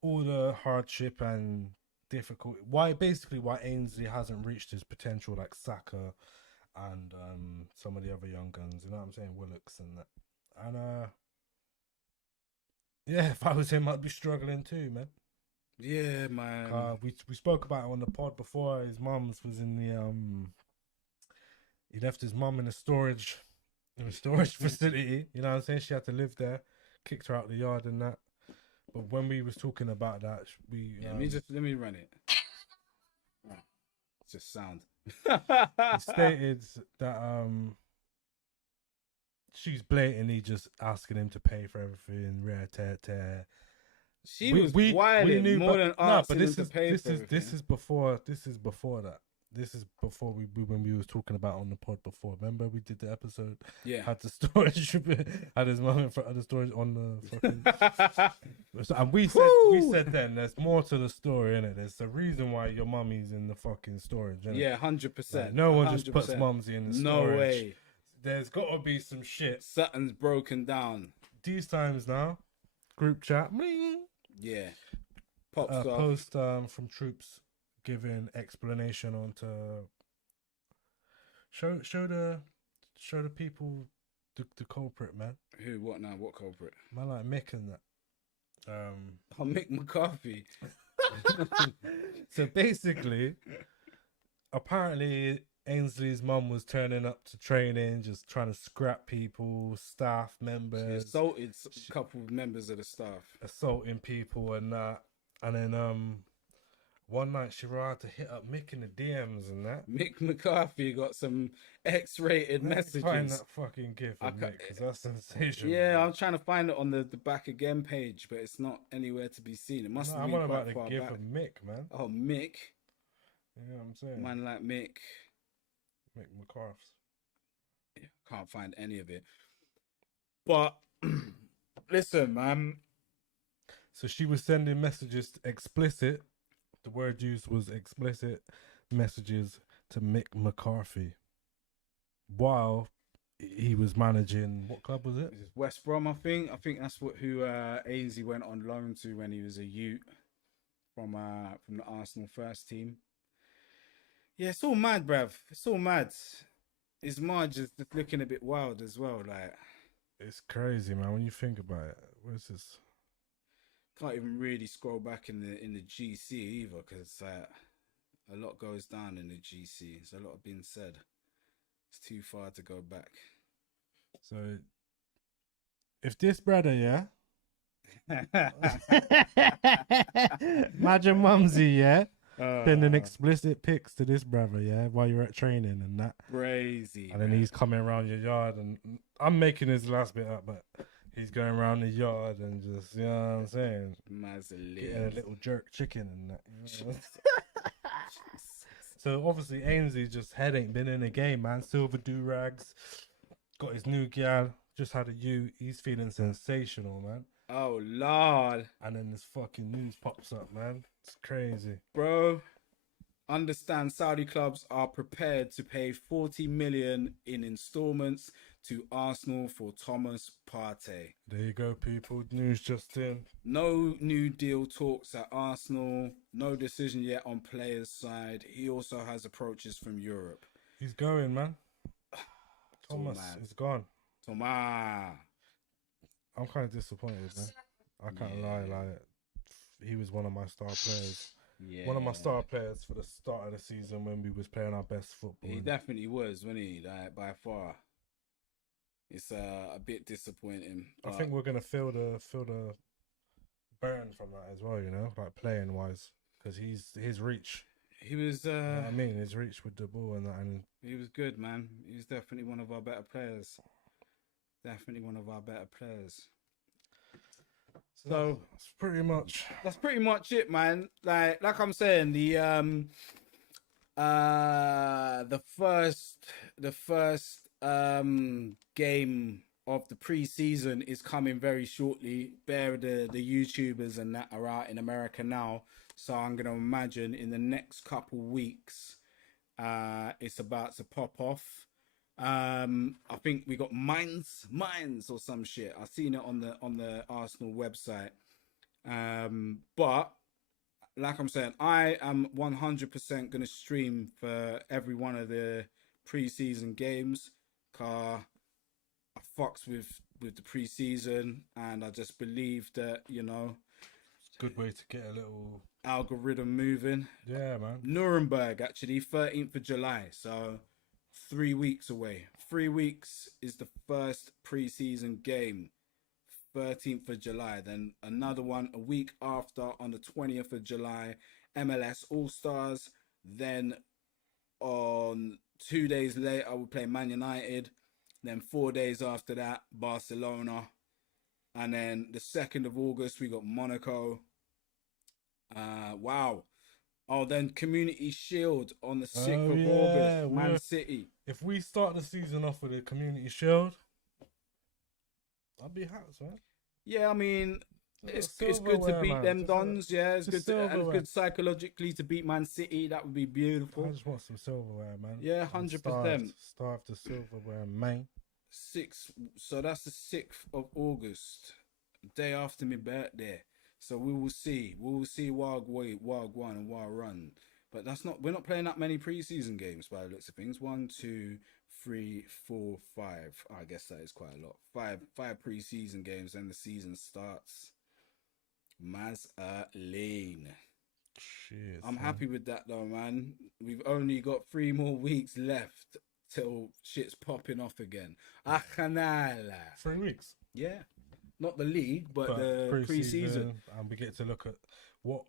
all the hardship and difficult. Why Ainsley hasn't reached his potential, like Saka and some of the other young guns. You know what I'm saying, Willocks and that. And yeah, if I was him, I'd be struggling too, man. Yeah, man. We spoke about it on the pod before. His mum's was in the he left his mum in a storage facility. You know what I'm saying? She had to live there. Kicked her out the yard and that. But when we was talking about that, Let me run it. Oh, it's just sound. he stated that she's blatantly just asking him to pay for everything. Rare tear. She was wilding more than asking him to pay for everything. This is before that. This is before when we was talking about on the pod before. Remember we did the episode? Yeah. Had the storage had his mum in front of the storage on the fucking. And we said then there's more to the story, innit? There's a reason why your mummy's in the fucking storage, innit? Yeah, 100%. Like, no one 100%. just puts mumsy in the storage. No way. There's got to be some shit. Something's broken down. These times now, group chat. Yeah. Pops off. Post from troops giving explanation on to show the people the culprit, man. Who? What now? What culprit? Man like Mick and that. Oh, Mick McCarthy. So basically, apparently Ainsley's mum was turning up to training, just trying to scrap people, staff members. She assaulted a couple of members of the staff. Assaulting people and that. And then one night she tried to hit up Mick in the DMs and that. Mick McCarthy got some X-rated messages. Find that fucking gif of Mick, because that's sensational. Yeah, I'm trying to find it on the back again page, but it's not anywhere to be seen. It must have been I'm quite about far the gif back. of Mick, man. Oh, Mick. You know what I'm saying? Man like Mick. Mick McCarthy. Yeah, can't find any of it. But listen, man. So she was sending messages explicit. The word used was explicit messages to Mick McCarthy while he was managing, what club was it? West Brom, I think. I think that's who Ainsley went on loan to when he was a youth from the Arsenal first team. Yeah, it's all mad, bruv. It's all mad. His Marge is just looking a bit wild as well. Like, it's crazy, man. When you think about it, where's this? Can't even really scroll back in the GC either, because a lot goes down in the GC. There's a lot being said. It's too far to go back. So, if this brother, yeah, imagine Mumsy, yeah, sending explicit pics to this brother, yeah, while you're at training and that. Crazy. And then he's coming around your yard, and I'm making his last bit up, but he's going around the yard and just, you know what I'm saying? Getting a little jerk chicken and that. You know? So obviously Ainsley just head ain't been in the game, man. Silver do-rags, got his new gal, just had a U. He's feeling sensational, man. Oh, Lord. And then this fucking news pops up, man. It's crazy. Bro, understand Saudi clubs are prepared to pay 40 million in installments to Arsenal for Thomas Partey. There you go, people. News just in. No new deal talks at Arsenal. No decision yet on players' side. He also has approaches from Europe. He's going, man. Thomas is gone. Thomas. I'm kind of disappointed, man. I can't lie. Like, he was one of my star players. Yeah. One of my star players for the start of the season when we was playing our best football. He definitely was, wasn't he? Like, by far. It's a bit disappointing. I think we're gonna feel the burn from that as well, you know, like playing wise, because his reach. He was. You know what I mean, his reach with the ball and that, and he was good, man. He was definitely one of our better players. Definitely one of our better players. So that's pretty much it, man. Like I'm saying, the first game of the pre-season is coming very shortly. The YouTubers and that are out in America now, so I'm gonna imagine in the next couple weeks it's about to pop off. I think we got mines or some shit. I've seen it on the Arsenal website. But like I'm saying, I am 100% gonna stream for every one of the pre-season games. I fucks with the pre-season, and I just believe that, you know, it's a good way to get a little algorithm moving. Yeah, man. Nuremberg, actually, 13th of July, so 3 weeks away. 3 weeks is the first pre-season game, 13th of July. Then another one a week after on the 20th of July, MLS All-Stars. Then on 2 days later, we play Man United. Then 4 days after that, Barcelona. And then the 2nd of August, we got Monaco. Wow. Oh, then Community Shield on the 6th of August, Man City. If we start the season off with a Community Shield, I'd be happy, man. Yeah, I mean, it's good to beat them Dons. Yeah, it's good and it's good psychologically to beat Man City. That would be beautiful. I just want some silverware, man. Yeah, 100%. Starved to silverware, man. So that's the 6th of August, day after my birthday. So we will see. We will see Wild 1 and Wild Run. But we're not playing that many preseason games by the looks of things. 1, 2, 3, 4, 5. I guess that is quite a lot. Five preseason games, and the season starts. Lean. Shit. I'm happy with that though, man. We've only got 3 more weeks left till shit's popping off again. 3 weeks. Yeah. Not the league, but the pre-season. And we get to look at what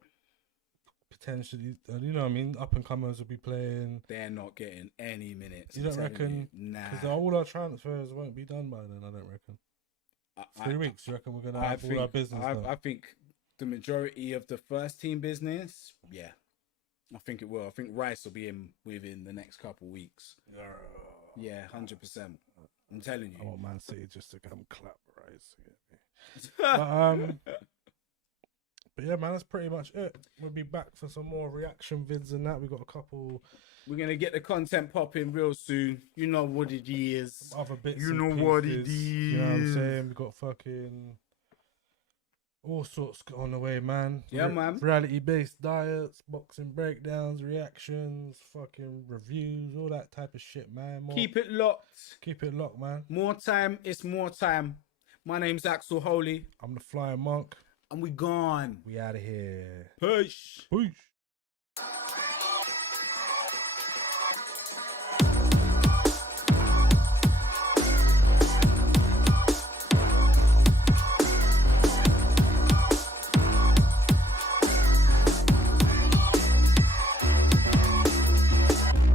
potentially, you know what I mean, up and comers will be playing. They're not getting any minutes. You don't reckon? Nah. Because all our transfers won't be done by then, I don't reckon. 3 weeks, you reckon we're going to have all our business done? I think the majority of the first team business, yeah. I think it will. I think Rice will be in within the next couple of weeks. Yeah, 100%. I'm telling you. I want Man City just to come clap Rice. But yeah, man, that's pretty much it. We'll be back for some more reaction vids and that. We got a couple. We're gonna get the content popping real soon. You know what it is. Other bits. You know what it is. You know what I'm saying? We got fucking all sorts on the way, man. Yeah, man. Reality-based diets, boxing breakdowns, reactions, fucking reviews, all that type of shit, man. Keep it locked. Keep it locked, man. More time. It's more time. My name's Axel Holy. I'm the Flying Monk. And we gone. We out of here. Peace. Peace.